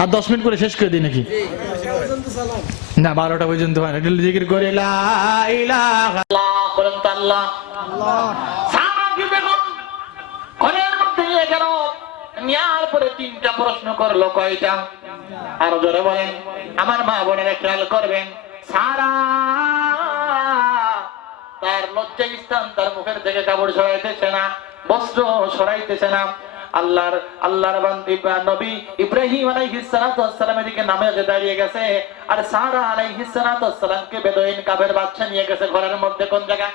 আর 10 মিনিট করে শেষ করে দিই নাকি? না 12টা পর্যন্ত হয় না। জিকির করে লা ইলাহা ইল্লাল্লাহ বলেন তো আল্লাহ। সাহাবী বেগম ঘরের মধ্যে নিয়ে গেল, নেয়ার পরে 3টা প্রশ্ন করলো। কয়টা? আর জোরে বলেন। আমার মা বোনেরা খেয়াল করবেন, সারা তার লজ্জার স্থান তার মুখের থেকে কাপড় সরাইতেছে না, বস্ত্র সরাইতেছে না। আল্লাহর বান্দা নবী ইব্রাহিম আলাইহিস সালাতু ওয়াস সালামের দিকে নামাজে দাঁড়িয়ে গেছে, আর সারা আলাইহিস সালাতু ওয়াস সালামকে বেদুইন কাফের বাদশা নিয়ে গেছে ঘরের মধ্যে। কোন জায়গা?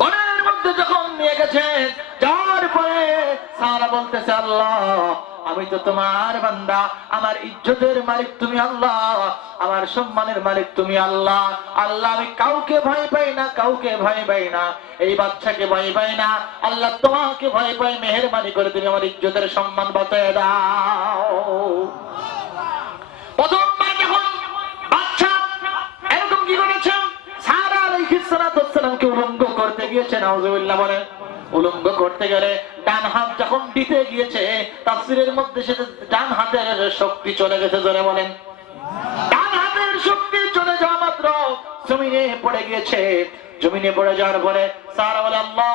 ঘরের মধ্যে যখন নিয়ে গেছে, যাওয়ার পরে সারা বলতেছে আল্লাহ আমি তো তোমার বান্দা, আমার ইজ্জতের মালিক তুমি আল্লাহ, আমার সম্মানের মালিক তুমি আল্লাহ। আল্লাহ আমি কাউকে ভয় পাই না, কাউকে ভয় পাই না, এই বাচ্চাকে ভয় পাই না, আল্লাহ তোমাকে ভয় পাই। মেহেরবানি করে তুমি আমার ইজ্জতের সম্মান বাঁচিয়ে দাও। প্রথমবার যখন বাচ্চা এরকম কি করেছে, সারা আলাইহিস সালাতু ওয়াস সালামকে উলঙ্গ করতে গিয়েছে। নাউজুবিল্লাহ বলে। উলঙ্গ করতে গেলে ডান হাত যখন দিতে গিয়েছে, তাফসীরের মধ্যে সেটা ডান হাতের শক্তি চলে গেছে। জোরে বলেন। ডান হাতের শক্তি চলে যাওয়া মাত্র জমিনে পড়ে গিয়েছে। জমিনে পড়ে যাওয়ার পরে সারা বলে আল্লাহ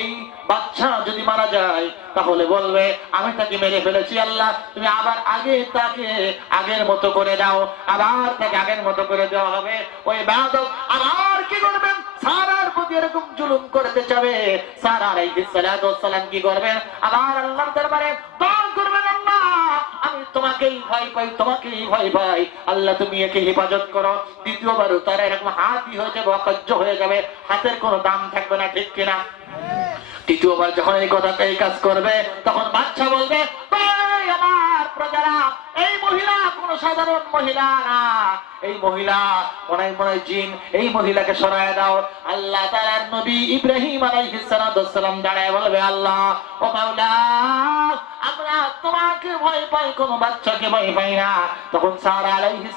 এই বাচ্চা যদি মারা যায় তাহলে বলবে আমি তাকে মেরে ফেলেছি। আল্লাহ তুমি আবার তাকে আগের মতো করে দাও। আবার তাকে আগের মতো করে দেওয়া হবে। ওই বাদক আবার কি করবেন? সারার প্রতি এরকম জুলুম করতে যাবে। সারা আলাইহিস সালাতু ওয়াস সালাম কি করবেন? আবার আল্লাহর দরবারে দোয়া করবেন, আল্লাহ আমি তোমাকেই ভয় পাই, তোমাকেই ভয় পাই, আল্লাহ তুমি একে হেফাজত করো। দ্বিতীয়বারও তারা এরকম হাতই হয়ে যাবে, অকার্য হয়ে যাবে, হাতের কোনো দাম থাকবে না, ঠিক কিনা? তৃতীয়বার যখন এই কাজ করবে, তখন বাচ্চা বলবে আমার প্রজারা এই মহিলা কোন সাধারণ মহিলা না, এই মহিলা মনে জিন, এই মহিলাকে সরায় দাও। আল্লাহ তাআলার নবী ইব্রাহিম আলাইহিস সালাম দাঁড়ায় বলবে আল্লাহ ও মাওলা আমরা তোমাকে ভয় পাই, কোন বাচ্চাকে ভয় পাই না। তখন সারা আলাইহিস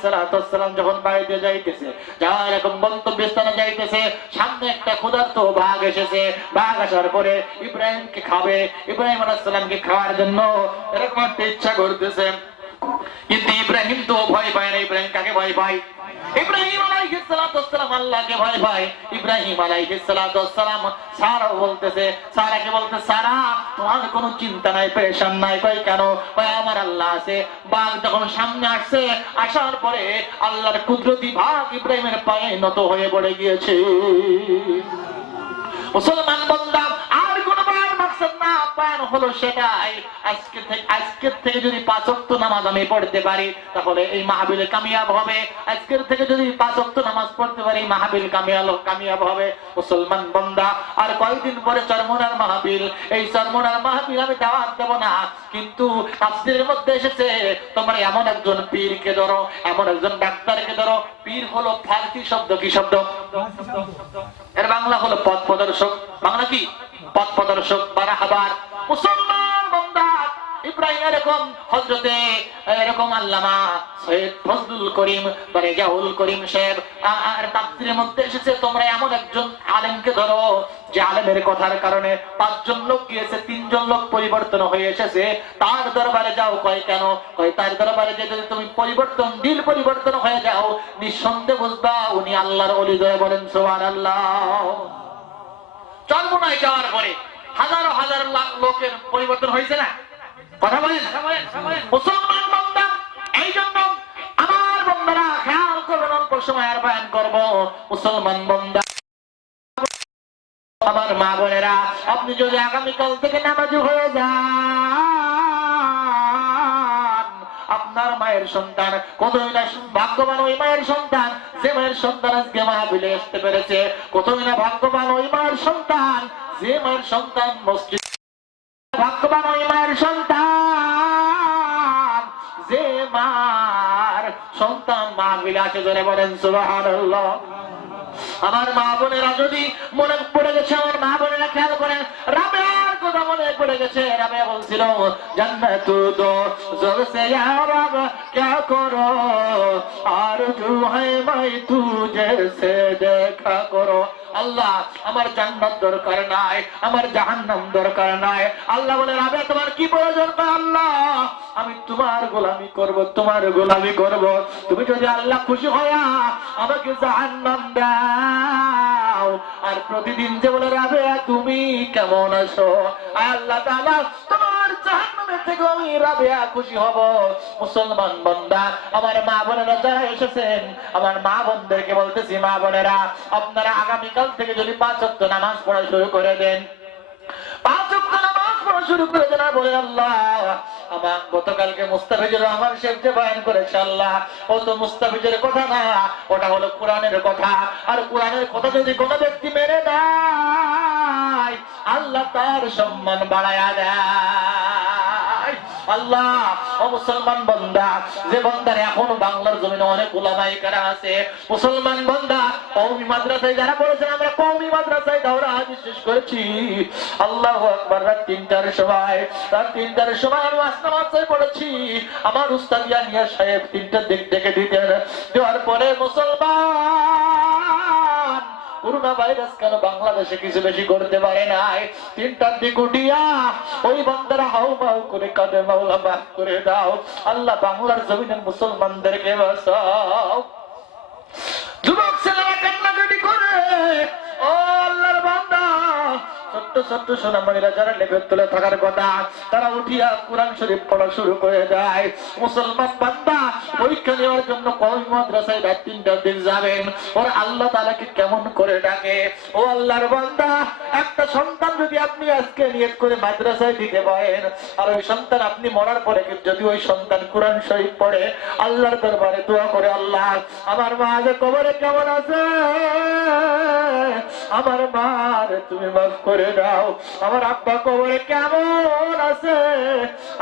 সালাম যখন বাড়িতে যাইতেছে, যাওয়ার এরকম গন্তব্যস্থানে যাইতেছে, সামনে একটা ক্ষুধার্ত বাঘ এসেছে। বাঘ আসার পরে ইব্রাহিমকে খাবে। ইব্রাহিম আলাইহিস সালামকে খাওয়ার জন্য এরকম একটা ইচ্ছা করতেছে। কিন্তু ইব্রাহিম তো ভয় পায় না। ইব্রাহিম কাকে ভয় পায়? ইব্রাহিম আলাইহিস সালাতু ওয়াসসালাম আল্লাহকে ভয় পায়। ইব্রাহিম আলাইহিস সালাতু ওয়াসসালাম সারা বলতেছে, সারাকে বলতে, সারা তোমার কোনো চিন্তা নাই, পেরেশান নাই। কই কেন? কই আমার আল্লাহ আছে। বাঘ যখন সামনে আসছে, আসার পরে আল্লাহর কুদরতি ভাগ ইব্রাহিমের পায়ে নত হয়ে পড়ে গিয়েছে। মুসলমান বান্দা, আর কোন বয়ান মাকসাদ না, বয়ান হলো সেটাই, আজকের থেকে যদি 5 ওয়াক্ত নামাজ আমি পড়তে পারি তাহলে এই মাহফিলে কামিয়াব হবে। আজকের থেকে যদি 5 ওয়াক্ত নামাজ পড়তে পারি মাহফিল কামিয়াব হবে। মুসলমান বান্দা, আর কয়েকদিন পরে চরমোনার মাহফিল। এই চরমোনার মাহফিল আমি দাওয়াত দেব না, কিন্তু তাফসীরের মধ্যে এসেছে তোমরা এমন একজন পীরকে ধরো, এমন একজন ডাক্তারকে ধরো। পীর হলো ফার্সি শব্দ। কি শব্দ? এর বাংলা হলো পথ প্রদর্শক। বাংলা কি? পথ প্রদর্শক বা রাহবার। মুসলমান বান্দা, ইব্রাহিম এরকম হযরতে এরকম আল্লামা সৈয়দ ফজলুল করিম বা রেজাউল করিম সাহেব আর তাফসীরের মধ্যে এসেছে তোমরা এমন একজন আলেমকে ধরো যে আলেমের কথার কারণে 5 জন লোক গিয়েছে, 3 জন লোক পরিবর্তন হয়ে এসেছে। তার দরবারে যাও। কয় কেন? কয় তার দরবারে যে যদি তুমি দিল পরিবর্তন হয়ে যাও, নিঃসন্দেহে বুঝবা উনি আল্লাহর ওলি। ধরে বলেন সুবহানাল্লাহ। চরমোনায় যাওয়ার পরে হাজারো হাজার লোকের পরিবর্তন হয়েছে না? কথা বলেন মুসলমান বান্দা। এই জন্য আমার বান্দারা খেয়াল করবেন, অল্প সময় আর বয়ান করবো। মুসলমান বান্দা, আমার মা বোনেরা, আপনি যদি আগামীকাল থেকে নামাজি হয়ে যান, আপনার মায়ের সন্তান কতই না ভাগ্যবান ওই মায়ের সন্তান যে মায়ের সন্তান আজকে মাহফিলে আসতে পেরেছে। কতই না ভাগ্যবান ওই মায়ের সন্তান যে মায়ের সন্তান মসজিদ। ভাগ্যবান ওই মায়ের সন্তান যে মার সন্তান মাহফিলে আসে। ধরে বলেন সুবহানাল্লাহ। আমার মা বোনেরা যদি মনে পড়ে গেছে, আমার মা বোনেরা খেয়াল করেন, রাবেয়ার কথা মনে পড়ে গেছে। রাবেয়া বলছিল, জান্নাতু দো জোরসে ইয়া রব क्या करो आरज़ू है मैं तुझे से देखा करो। আল্লাহ, আমার জান্নাত দরকার নাই, আমার জাহান্নাম দরকার নাই। আল্লাহ বলে, রাবেয়া তোমার কি প্রয়োজন? আল্লাহ, আমি তোমার গোলামি করব, তোমার গোলামি করব। তুমি যদি আল্লাহ খুশি হয়া আমাকে জাহান্নাম দাও। আর প্রতিদিন যে বলে, রাবেয়া তুমি কেমন আছো, আল্লাহ তাআলা তোমার জাহান্নামের থেকে আমি রাবেয়া খুশি হব। মুসলমান বান্দা, আমার মা বোনেরা যারা এসেছেন, আমার মা বোনদেরকে বলতেছি, মা বোনেরা আপনারা আগামীকাল থেকে যদি 5 ওয়াক্ত নামাজ পড়া শুরু করে দেন, 5 ওয়াক্ত নামাজ পড়া শুরু করে দেন। বলে, আল্লাহ আমার গতকালকে মুস্তাফিজুর রহমান সাহেব যে বয়ান করেছে, আল্লাহ ও তো মুস্তাফিজের কথা না, ওটা হলো কোরআনের কথা। আর কোরআনের কথা যদি কোনো ব্যক্তি মেনে নেয়, আল্লাহ তার সম্মান বাড়ায়া দেয়। আল্লাহ, ও মুসলমান বান্দা, যে বান্দার এখন বাংলার জমিনে অনেক উলামায়ে কেরাম আছে, মুসলমান বান্দা কওমি মাদ্রাসায় যারা পড়েছেন, আমরা কওমি মাদ্রাসায় দাওরা হাদিস শেষ করেছি। আল্লাহু আকবার। রাত 3টার সময় আমি আসনা মাদ্রাসায় পড়েছি। আমার উস্তাদ ইয়াহিয়া সাহেব 3টার দিক ডেকে দিতেন। দেওয়ার পরে মুসলমান করোনা ভাইরাস কেন বাংলাদেশে কিছু বেশি করতে পারে নাই। 3টার দিক উঠিয়া ওই বান্দারা হাউ মাউ করে কাঁদে, মাওলা মাফ করে দাও, আল্লাহ বাংলার জমিনের মুসলমানদেরকে বাঁচাও। যুবক ছেলেরা কান্নাকাটি করে, ও আল্লাহর বান্দা, ছোট্ট ছোট্ট সোনামণিরা যারা লেপের তলে থাকার কথা, তারা উঠিয়া কোরআন শরীফ পড়া শুরু করে দেয়। মুসলমান বান্দা, পরীক্ষা নেওয়ার জন্য কওমি মাদ্রাসায় রাত 3টার দিক যাবেন, ওর আল্লাহ তাআলাকে কেমন করে ডাকে। ও আল্লাহর বান্দা, একটা সন্তান যদি আপনি আজকে নিয়ত করে মাদ্রাসায় দিতে পারেন, আর ওই সন্তান আপনি মরার পরে যদি ওই সন্তান কোরআন শরীফ পড়ে, আল্লাহর দরবারে দোয়া করে, আল্লাহ আমার মা যে কবরে কেমন আছে, আমার মার তুমি মাফ করে দাও। আমার আব্বা কবরে কেমন আছে,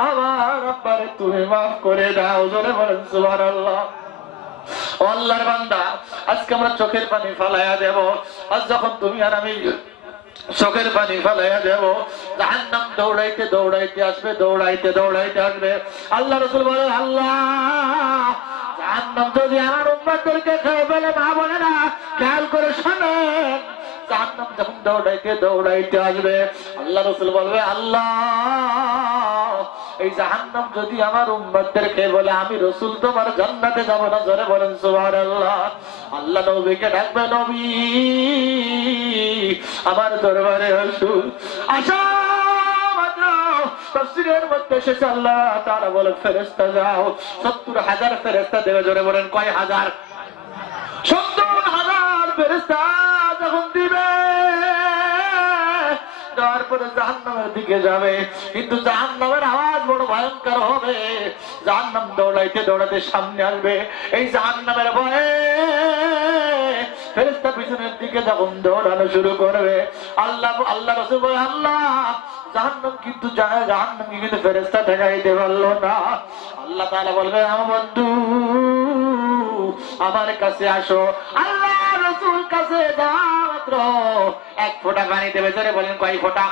আমার আব্বারে তুমি মাফ করে দাও। জোরে বলেন সুবহানাল্লাহ। আল্লাহর বান্দা, আজকে আমরা চোখের পানি ফালাইয়া দেব। আজ যখন তুমি আর আমি চোখের পানি ফালাইয়া দেব, জাহান্নাম দৌড়াইতে দৌড়াইতে আসবে, দৌড়াইতে দৌড়াইতে আসবে। আল্লাহ রাসূল বলেন, আল্লাহ জাহান্নাম যদি আমার উম্মতদেরকে খেয়ে ফেলে, মা বোনেরা খেয়াল করে শোনেন, জাহান্নাম যখন দৌড়াইতে দৌড়াইতে আসবে, আল্লাহ রাসূল বলবে, আল্লাহ এই জাহান্নাম যদি আমার উম্মতদেরকে বলে আমি রাসূল তোমার জান্নাতে যাব না, জোরে বলেন সুবহানাল্লাহ। আল্লাহ নবীকে ডাকবে, নবী আমার দরবারে আসুন। আসো তাফসীরের মধ্যে এসেছে আল্লাহ তাআলা বলে ফেরেশতা যাও, ৭০,০০০ ফেরেশতা দেবে, জোরে বলেন কয় হাজার? ৭০,০০০ ফেরেশতা যখন দিবে, যাওয়ার পরে জাহান্নামের দিকে যাবে, কিন্তু জাহান্নামের আওয়াজ বড় ভয়ঙ্কর হবে। জাহান্নাম দৌড়াইতে দৌড়াতে সামনে আসবে, এই জাহান্নামের ভয়ে ফেরেশতা পিছনের দিকে যখন দৌড়ানো শুরু করবে, আল্লাহ রাসূল বলে, আল্লাহ জাহান্নাম কিন্তু জাহান্নাম কিন্তু ফেরেশতা ঠেকাইতে পারলো না। আল্লাহ তাআলা বলবে, আমার বন্ধু আমার কাছে আসো। আল্লাহ রাসূল কাছে যাওয়া মাত্র ১ ফোঁটা পানি দেবে, জোরে বলেন কয় ফোঁটা?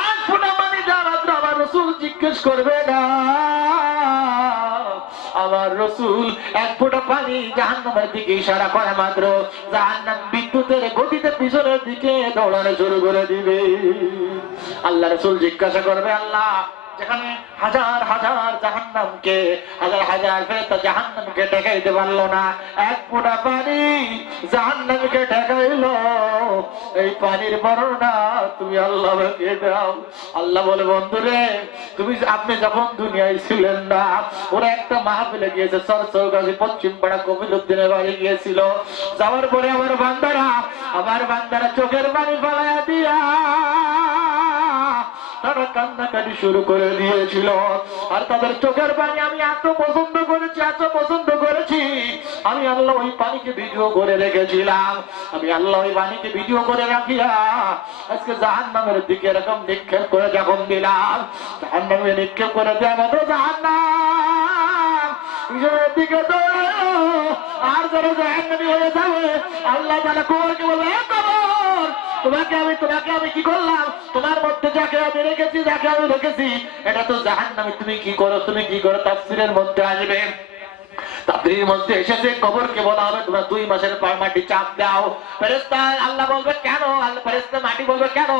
১ ফোঁটা পানি দেওয়া মাত্র আমার রাসূল জিজ্ঞেস করবে না, আমার রাসূল ১ ফোঁটা পানি জাহান্নামের দিকে ইশারা করে মাত্র জাহান্নাম বিদ্যুতের গতিতে পিছনের দিকে দৌড়ানো শুরু করে দিবে। আল্লাহ রাসূল জিজ্ঞাসা করবে, আল্লাহ যেখানে হাজার হাজার জাহান্নামকে, হাজার হাজার ফেরেশতা জাহান্নামকে ঠেকাইতে পারলো না, ১ ফোঁটা পানি জাহান্নামকে ঠেকাইলো, এই পানির বর্ণনা তুমি আল্লাহকে দাও। আল্লাহ বলে, বন্ধুরে আপনি যখন দুনিয়ায় ছিলেন না, ওরা একটা মাহফিলে গিয়েছে, চরচৌগাছি পশ্চিম পাড়া কবিরউদ্দিনের বাড়ি গিয়েছিল। যাওয়ার পরে আমার বান্দারা চোখের পানি ফেলাইয়া দিয়া তারা কান্নাকাটি শুরু করে দিয়েছিল। আর তাদের চোখের পানি আমি এত পছন্দ করেছি, আমি আল্লাহ ওই পানিকে ভিডিও করে রেখেছিলাম। আমি আল্লাহ ওই পানিকে ভিডিও করে রাখিয়া আজকে জাহান্নামের দিকে এরকম নিক্ষেপ করে যখন দিলাম, জাহান্নামে নিক্ষেপ করে দেওয়া মাত্র জাহান্নাম দিকে আর যারা জাহান্নামী হয়ে যাবে, আল্লাহ তাআলা কবরকে বলবে, কবর তোমাকে আমি কি করলাম? তোমার মধ্যে যাকে আমি রেখেছি এটা তো জাহান্নামী, তুমি কি করো? তাফসীরের মধ্যে আসবে, তাফসীরের মধ্যে এসেছে কবরকে বলা হবে তোমরা 2 মাসের পর মাটি চাপ দাও। ফেরেশতা আল্লাহ বলবে কেন? ফেরেশতা মাটি বলবে কেন?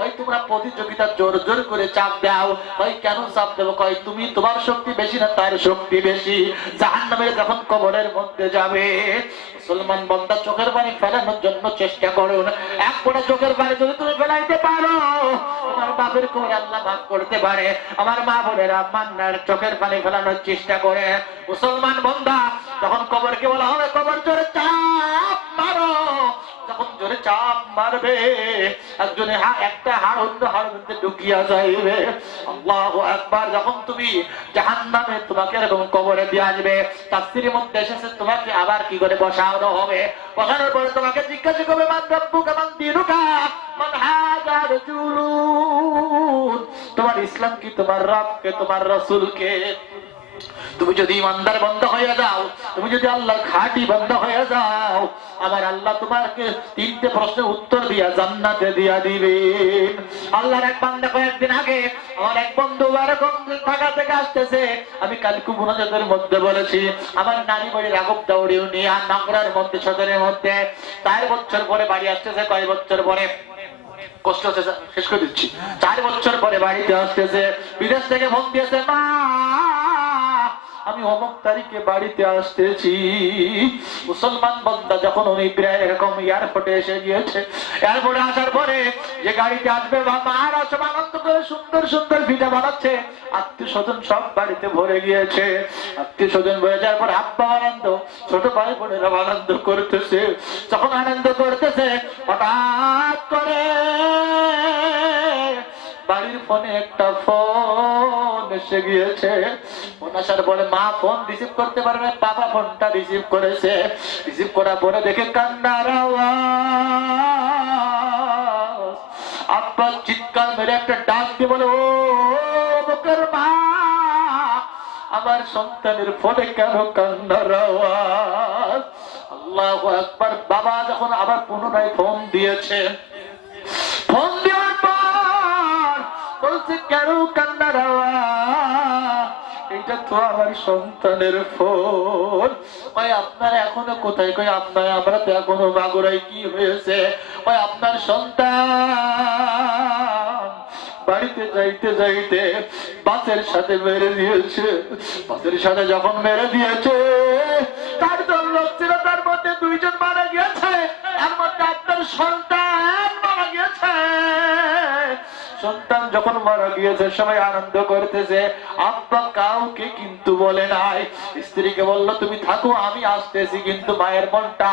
ওই তোমরা প্রতিযোগিতা জোর জোর করে চাপ দাও। ওই কেন চাপ দেবো? কয় তুমি তোমার শক্তি বেশি না তার শক্তি বেশি। জাহান্নামে যখন কবরের মধ্যে যাবে, মুসলমান বান্দা চোখের পানি ফেলানোর জন্য চেষ্টা করুন। 1 ফোঁটা চোখের পানি যদি তুমি ফেলাইতে পারো, তোমার বাপের কবর আল্লাহ মাফ করতে পারে। আমার মা বোনেরা মান্নার চোখের পানি ফেলানোর চেষ্টা করে। মুসলমান বান্দা যখন কবরকে বলা হবে কবর জোরে চাপ মারো, যখন জোরে চাপ মারবে একজনে একটা হাড় অন্য হাড়ের মধ্যে ঢুকিয়া যাইবে। আল্লাহু আকবার। যখন তুমি জাহান্নামে তোমাকে এরকম কবরে দিয়ে আসবে, তাফসীরের মধ্যে এসেছে তোমাকে আবার কি করে বসানো হবে। বসানোর পরে তোমাকে জিজ্ঞাসা করবে, মান রাব্বুকা মান দীনুকা মান হাযা রাজুলুন। তোমার ইসলাম কি, তোমার রব কে, তোমার রাসূল কে? তুমি যদি ইমানদার বান্দা হয়ে যাও, তুমি যদি আল্লাহর খাঁটি বান্দা হয়ে যাও, আমার আল্লাহ তোমাকে 3টে প্রশ্নের উত্তর দিয়া জান্নাতে দিয়া দিবেন। আল্লাহর এক বান্দা কয়েকদিন আগে আমার এক বন্ধু এরকম ঢাকা থেকে আসতেছে, আমি কালকে মুনাজাতের মধ্যে বলেছি, আমার নানি বাড়ি রাঘব দাউড়ি ইউনিয়ন নাগরার মধ্যে, সদরের মধ্যে। 4 বছর পরে বাড়ি আসতেছে। কয় বছর পরে? কষ্ট হচ্ছে, শেষ করে দিচ্ছি। 4 বছর পরে বাড়িতে আসতেছে। বিদেশ থেকে ফোন দিয়েছে, মা আমি অমুক তারিখে বাড়িতে আসতেছি। মুসলমান বান্দা যখন উনি প্রায় এরকম এয়ারপোর্টে এসে গিয়েছে, এয়ারপোর্টে আসার পরে যে গাড়িতে আসবে, মারা সব আনন্দ করে সুন্দর সুন্দর ভিডিও বানাচ্ছে, আত্মীয় স্বজন সব বাড়িতে ভরে গিয়েছে। আত্মীয় স্বজন ভরে যাওয়ার পর আব্বা আনন্দ, ছোট ভাই বোনেরা আনন্দ করতেছে। যখন আনন্দ করতেছে, হঠাৎ করে বাড়ির ফোনে একটা ফোন এসে গিয়েছে। ফোন আসার পরে মা ফোন রিসিভ করতে পারবে, বাবা ফোনটা রিসিভ করেছে। রিসিভ করার পরে দেখে কান্নার আওয়াজ। আব্বা চিৎকার মেরে একটা ডাক দিয়ে বলে, ও মুখের মা, আমার সন্তানের ফোনে কেন কান্নার আওয়াজ? আল্লাহু আকবার। বাবা যখন আবার পুনরায় ফোন দিয়েছে, ফোন দেওয়ার পর বলছে, কেন কান্নার আওয়াজ? এটা তো আমার সন্তানের ফোন। ভাই আপনারা এখনো কোথায়? কই আপনার, আমরা তো এখনো মাগুরাই। কি হয়েছে? ভাই আপনার সন্তান বাড়িতে যাইতে যাইতে বাসের সাথে মেরে দিয়েছে। বাসের সাথে যখন মেরে দিয়েছে, তার জন লোক ছিল, তার মধ্যে 2 জন মারা গিয়েছে, এর মধ্যে আপনার সন্তান মারা গিয়েছে। সন্তান যখন মারা গিয়েছে সবাই আনন্দ করতেছে, আব্বা কাউকে কিন্তু বলে নাই। স্ত্রীকে বললো তুমি থাকো, আমি আসতেছি। কিন্তু মায়ের মনটা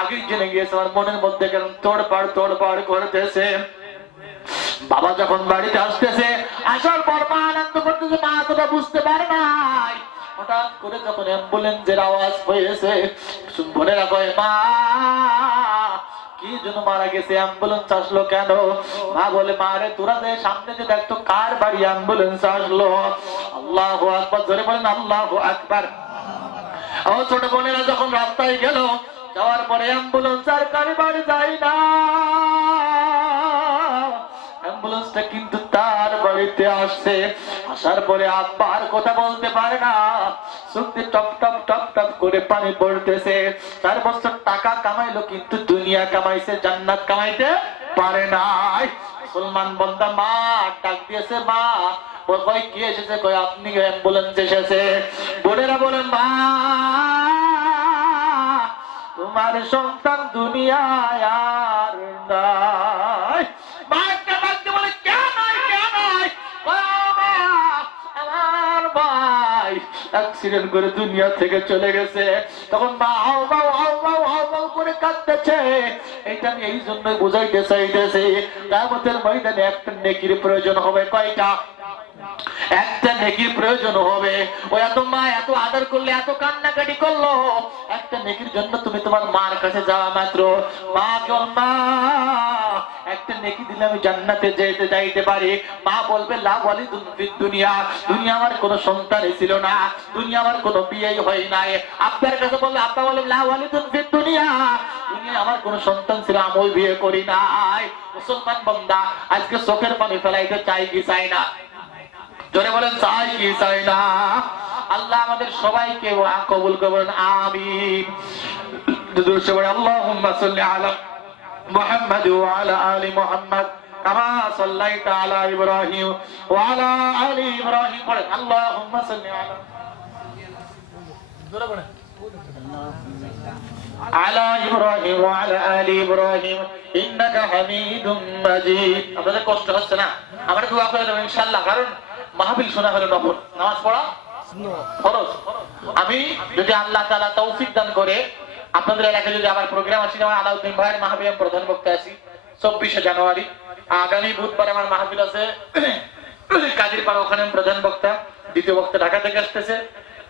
আগেই জেনে গিয়েছে, আমার মনের মধ্যে কেমন তোড়পাড় করতেছে। বাবা যখন বাড়িতে আসতেছে, আসার পর মা আনন্দ করতেছে, মা তোটা বুঝতে পারে নাই। হঠাৎ করে যখন অ্যাম্বুলেন্সের আওয়াজ হয়েছে, বোনেরা কয় মা কি জন্য মারা গেছে, অ্যাম্বুলেন্স আসলো কেন? মা বলে মা রে তোরা যে সামনে যে দেখতো কার বাড়ি অ্যাম্বুলেন্স আসলো। আল্লাহু আকবার, জোরে বলেন আল্লাহু আকবার। ও ছোট বোনেরা যখন রাস্তায় গেল, যাওয়ার পরে অ্যাম্বুলেন্স আর কার বাড়ি যায় না, অ্যাম্বুলেন্সটা কিন্তু তার বাড়িতে আসছে। আসার পরে আব্বা আর কথা বলতে পারে না, চোখে টপ টপ টপ টপ করে পানি পড়তেছে। 4 বছর টাকা কামাইলো কিন্তু দুনিয়া কামাইছে, জান্নাত কামাইতে পারে নাই। মুসলমান বান্দা মা ডাক দিয়েছে, মা কই কি এসেছে? কই আপনি অ্যাম্বুলেন্স এসেছে। বোনেরা বলেন মা তোমার সন্তান দুনিয়ায় আর নাই। মা একটা ডাকতে বলে কেন নাই, কেন নাই? আমার ভাই অ্যাক্সিডেন্ট করে দুনিয়া থেকে চলে গেছে। তখন মা হাও হাও করে কাঁদতেছে। এটা আমি এই জন্যই বুঝাইতে চাইতেছি, কিয়ামতের ময়দানে একটা নেকির প্রয়োজন হবে। কয়টা? একটা নেকির প্রয়োজন হবে। ও এত মা এত আদর করলে, এত কান্নাকাটি করলো, একটা নেকির জন্য তুমি তোমার মার কাছে যাওয়া মাত্র মা কেবল মা একটা নেকি দিলে আমি জান্নাতে যেতে যাইতে পারি। মা বলবে লা ওয়ালিদুন ফিদ দুনিয়া, দুনিয়া আমার কোনো সন্তানই ছিল না, দুনিয়া আমার কোনো বিয়েই হয় নাই। আব্বার কাছে বললে আব্বা বলে লা ওয়ালিদুন ফিদ দুনিয়া, দুনিয়া আমার কোনো সন্তান ছিল, আমি বিয়ে করি নাই। মুসলমান বান্দা আজকে চোখের পানি ফেলাইতে চাই কি চাই না? জোরে বলেন চাই কি চাই না? আল্লাহ আমাদের সবাইকে কবুল করবেন, আমিন। আল্লাহুম্মা সাল্লি আলা মুহাম্মাদ ওয়া আলা আলি মুহাম্মাদ কামা সাল্লাইতা আলা ইব্রাহিম ওয়া আলা আলি ইব্রাহিম। বলেন আল্লাহুম্মা সাল্লি আলা জোরে বলেন আলা ইব্রাহিম ওয়া আলা আলি ইব্রাহিম ইন্নাকা হামিদুম মাজিদ। আপনাদের কষ্ট হচ্ছে না? আমরা দোয়া করে দেব ইনশাআল্লাহ, কারণ মাহফিল শোনা হলো নফল, নামাজ পড়া ফরজ। আমি যদি আল্লাহ তাআলা তৌফিক দান করে আপনাদের এলাকায় যদি আবার প্রোগ্রাম আছে, যেমন আলাউদ্দিন ভাইয়ের মাহফিলে প্রধান বক্তা আছি 24শে জানুয়ারি, আগামী বুধবার আমার মাহফিল আছে কাজীরপাড়া, ওখানে প্রধান বক্তা, দ্বিতীয় বক্তা ঢাকা থেকে আসতেছে।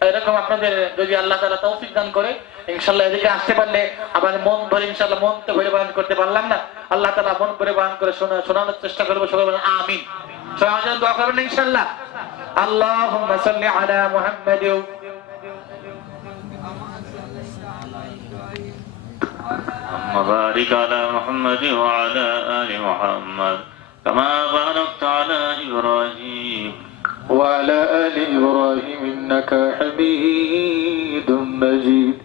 এরকম আপনাদের যদি আল্লাহ তাআলা তৌফিক দান করে ইনশাআল্লাহ এদিকে আসতে পারলে আবার মন ভরে, ইনশাআল্লাহ মন তো ভরে বয়ান করতে পারলাম না, আল্লাহ তাআলা মন ভরে বয়ান করে শোনানোর চেষ্টা করবো। সবাই বলেন আমিন। সবাই আমার জন্য দোয়া করবেন ইনশাআল্লাহ। আল্লাহুম্মা সাল্লি আলা মুহাম্মাদ وبارك على محمد وعلى آل محمد كما باركت على إبراهيم وعلى آل إبراهيم إنك حميد مجيد.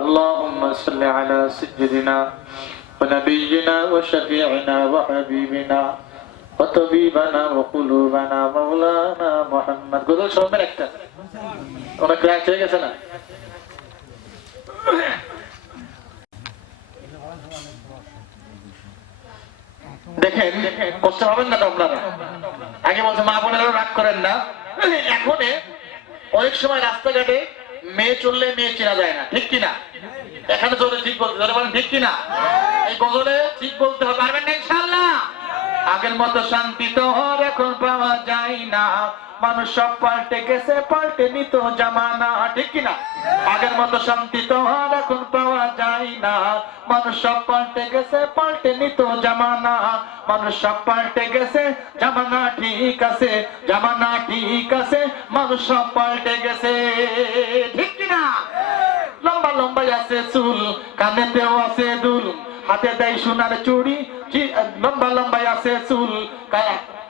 اللهم صل على سيدنا ونبينا وشفيعنا وحبيبنا وطبيبنا وقلوبنا مولانا محمد. গজল শোনাবেন একটা, অনেক রাত হয়ে গেছে না? দেখেন কষ্ট হবেন না তো আপনারা? আগে বলছে মা বোনেরাও রাগ করেন না। এখন অনেক সময় রাস্তাঘাটে মেয়ে চললে মেয়ে চেনা যায় না, ঠিক কিনা? এখানে চলে ঠিক বলতে বলেন, ঠিক কিনা? এই গজলে ঠিক বলতে হবে, পারবেন না ইনশাআল্লাহ? আগের মতো শান্তি তো এখন পাওয়া যায় না, মানুষ সব পাল্টে গেছে, পাল্টে নিত জামানা, ঠিক কিনা? আগের মতো শান্তি তো এখন পাওয়া যায় না, মানুষ সব পাল্টে গেছে, পাল্টে নিত জামানা, মানুষ সব পাল্টে গেছে, জামানা ঠিক আছে, জামানা ঠিক আছে, মানুষ সব পাল্টে গেছে, ঠিক কিনা? লম্বা লম্বা আছে চুল, কানেতেও আছে দুল, হাতে দেয় সোনার চুড়ি, লম্বা লম্বা আছে চুল,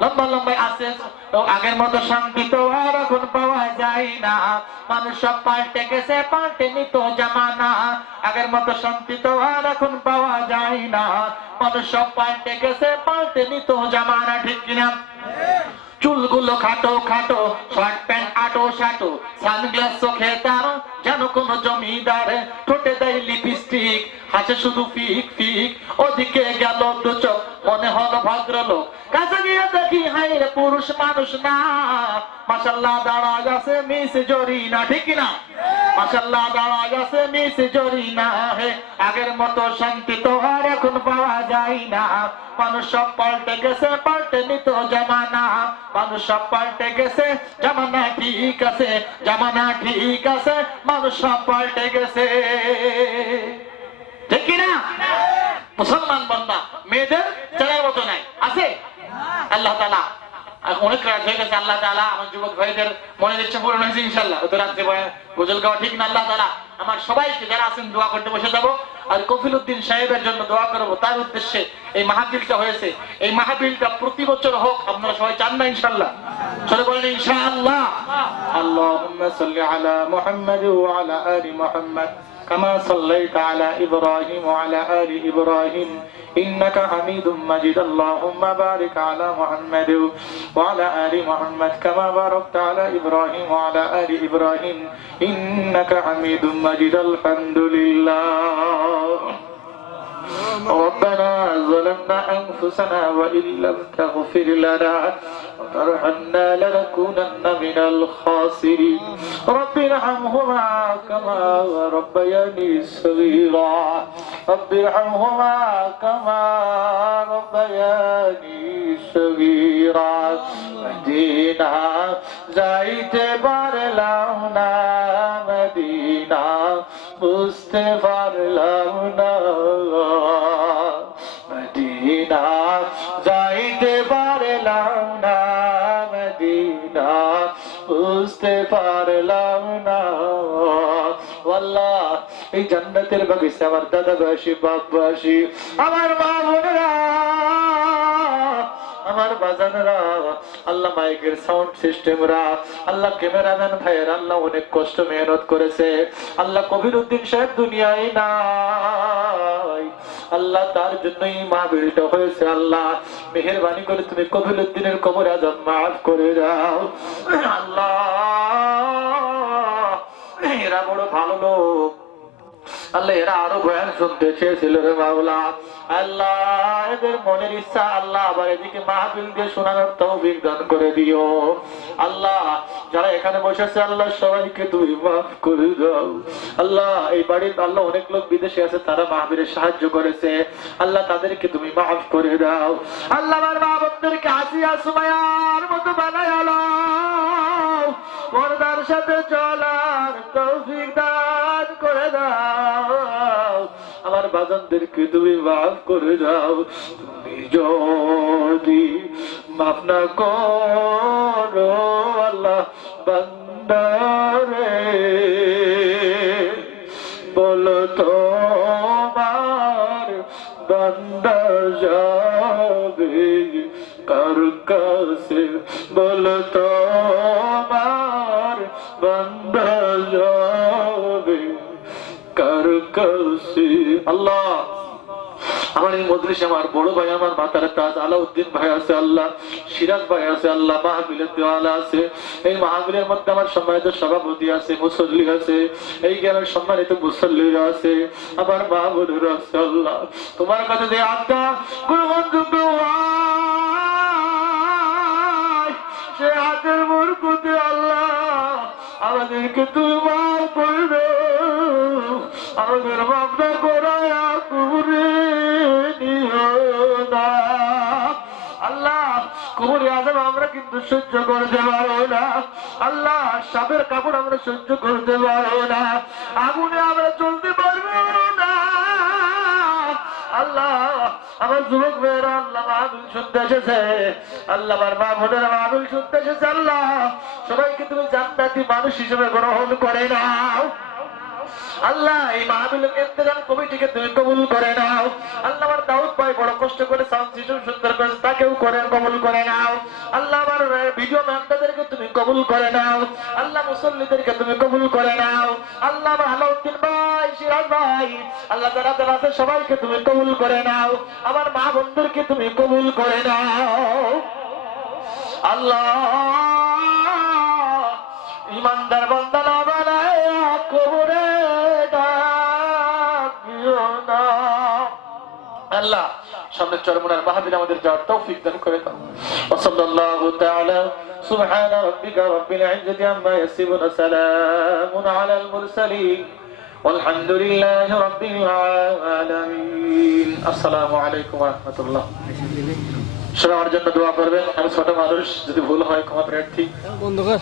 লম্বা লম্বা আছে, তো আগের মতো শান্তি তো আর এখন পাওয়া যায় না। মানুষ সব পাল্টে গেছে, পাল্টেনি তো জামানা। আগের মতো শান্তি তো আর এখন পাওয়া যায় না। মানুষ সব পাল্টে গেছে, পাল্টেনি তো জামানা। ঠিক কিনা? চুলগুলো খাটো খাটো, শর্ট প্যান্ট আটো সাটো, সানগ্লাস চোখে তার যেন কোন জমিদার, ঠোঁটে দেয় লিপস্টিক, হাসে শুধু ফিক ফিক। ওদিকে গেল দু চোখ, মনে হলো ভদ্রলোক, কাছে গিয়ে দেখি হাই রে পুরুষ মানুষ না। মাশাআল্লাহ দাঁড়ায় আছে মিস জরিনা। ঠিক কিনা? মাশাআল্লাহ দাঁড়ায় আছে মিস জরিনা। হে আগের মতো শান্তি তো আর এখন পাওয়া যায় না। মানুষ সব পাল্টে গেছে, পাল্টেনি তো জামানা। মানুষ সব পাল্টে গেছে, জামানা ঠিক আছে, জামানা ঠিক আছে, মানুষ সব পাল্টে গেছে। ঠিক কিনা? মুসলমান বান্দা মেয়েদের চেনার মতো নাই, আছে? আল্লাহ তাআলা অনেক রাত হয়ে গেছে, আল্লাহ তাআলা আমার যুবক ভাইদের মনের ইচ্ছা পূরণ হয়েছে ইনশাআল্লাহ। তো রাত্রে গোসল গাওয়া ঠিক না। আল্লাহ তাআলা আমার সবাইকে যারা আছেন দোয়া করতে বসে যাবো, আর কফিলউদ্দিন সাহেবের জন্য দোয়া করবো, তার উদ্দেশ্যে এই মাহফিলটা হয়েছে। এই মাহফিলটা প্রতি বছর হোক, আপনারা সবাই চান না ইনশাআল্লাহ? সবাই বলেন ইনশাআল্লাহ। আল্লাহুম্মা সাল্লি আলা মুহাম্মাদ ওয়া আলা আলি মুহাম্মাদ কামা সাল্লাইতা আলা ইব্রাহিম ওয়া আলা আলি ইব্রাহিম ইন্নাকা হামিদুম মাজিদ। আল্লাহুম্মা বারিক আলা মুহাম্মাদ ওয়া আলা আলি মুহাম্মাদ কামা বারাকতা আলা ইব্রাহিম ওয়া আলা আলি ইব্রাহিম ইন্নাকা হামিদুম মাজিদ। আলহামদুলিল্লাহ। ربنا ظلمنا أنفسنا وإن لم تغفر لنا وترحمنا لنكونن من الخاسرين. رب ارحمهما كما ربياني صغيرا. رب ارحمهما كما ربياني صغيرا. مدينة যাইতে পারলাম না, মদিনা বুঝতে পারলাম না, মদিনা যাইতে পারলাম না, মদিনা বুঝতে পারলাম না। আল্লাহ এই জান্নাতের বাগিচা আমার দাদাবাসী, বাপবাসী, আমার মা বোনেরা, আমার বাজানরা, আল্লাহ মাইকের সাউন্ড সিস্টেমরা, আল্লাহ ক্যামেরাম্যান ভাইয়ের, আল্লাহ অনেক কষ্ট মেহনত করেছে। আল্লাহ কবিরউদ্দিন সাহেব দুনিয়ায় নাই, আল্লাহ তার জন্যই মাহফিলটা হয়েছে। আল্লাহ মেহেরবানি করে তুমি কবিরউদ্দিনের কবর আযাব মাফ করে দাও। আল্লাহ এরা বড় ভালো লোক, আল্লাহ এরা আরো বয়ান শুনতে চেয়েছিল রে মাওলা। আল্লাহ এদের মনের ইচ্ছা আল্লাহ আবার এদিকে মাহফিল দিয়ে শোনানোর তৌফিক দান করে দিও। আল্লাহ যারা এখানে বসেছে আল্লাহ সবাইকে তুমি মাফ করে দাও। আল্লাহ এই বাড়ির আল্লাহ অনেক লোক বিদেশে আছে, তারা মাহফিলে সাহায্য করেছে, আল্লাহ তাদেরকে তুমি মাফ করে দাও। আল্লাহ আমার মা বোনদেরকে হাসিয়া সুমাইয়ার মতো বানায় আল্লাহ, পর্দার সাথে চলার তৌফিক দান করে দাও। আমার বাজানদেরকে তুমি মাফ করে দাও। তুমি যদি মাফ না করো আল্লাহ বান্দারে, বলো তোমার বান্দা যাবে কার কাছে, বলো তোমার বান্দা যাবে কার কাছে। আল্লাহ আমার এই মজলিসে আমার বড় ভাই, আমার মাতার তাজ আলাউদ্দিন ভাই আছে, আল্লাহ সিরাজ ভাই আছে, আল্লাহ মাহফিলের দেওয়ালা আছে, এই মাহফিলের মধ্যে আমার সম্মানিত সভাপতি আছে, মুসল্লি আছে, এই গ্রামের সম্মানিত মুসল্লিরা আছে, আমার মা বোনেরা আছে। আল্লাহ তোমার কাছে যে আত্মা গ্রহণযোগ্য সে হাতের বরকতে আল্লাহ আমাদেরকে তুমি মাফ করে দাও। আমাদের মাফটা করায় কুবুরে নিও না আল্লাহ। কুবুরে আযাব আমরা কিন্তু সহ্য করতে পারবো না আল্লাহ। সাপের কাপড় আমরা সহ্য করতে পারবো না, আগুনে আমরা চলতে পারবো না আল্লাহ। আমার যুবক মেয়েরা আল্লাহ মাহফিল শুনতে এসেছে, আল্লাহ আমার মা বোনেরা মাহফিল শুনতে এসেছে, আল্লাহ সবাইকে তুমি জান্নাতি মানুষ হিসেবে গ্রহণ করে নাও। আল্লাহ এই মাহফিলের ইন্তজাম কমিটিকে তুমি কবুল করে নাও। আল্লাহ আমার দাউদ ভাই বড় কষ্ট করে সাউন্ড সিস্টেম সুন্দর করে কেউ করে কবুল করে নাও আল্লাহ। আমার ভিডিও ম্যানদেরকে তুমি কবুল করে নাও আল্লাহ। মুসল্লিদেরকে তুমি কবুল করে নাও আল্লাহ। আমার আলাউদ্দিন ভাই, সিরাজ ভাই, আল্লাহ যারা যারা আছে সবাইকে তুমি কবুল করে নাও। আমার মা বোনদেরকে তুমি কবুল করে নাও আল্লাহ। ইমানদার বান্দা না বানায় কবরে ডাকিও না আল্লাহ। সামনে চরমনার মাহফিল আমাদের যাওয়ার তৌফিক দান করে দাও। ওয়াসাল্লাল্লাহু তাআলা সুবহান রাব্বিকা রাব্বিল ইজ্জাতি আম্মা ইয়াসিফুন সালামুন আলাল মুরসালিন ওয়ালহামদুলিল্লাহি রাব্বিল আলামিন। আসসালামু আলাইকুম ওয়া রাহমাতুল্লাহ। সবাই আমার জন্য দোয়া করবেন। আমি ছোট মানুষ, যদি ভুল হয় ক্ষমা প্রার্থী। বন্ধ কর।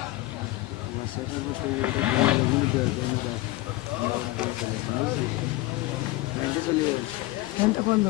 বন্ধ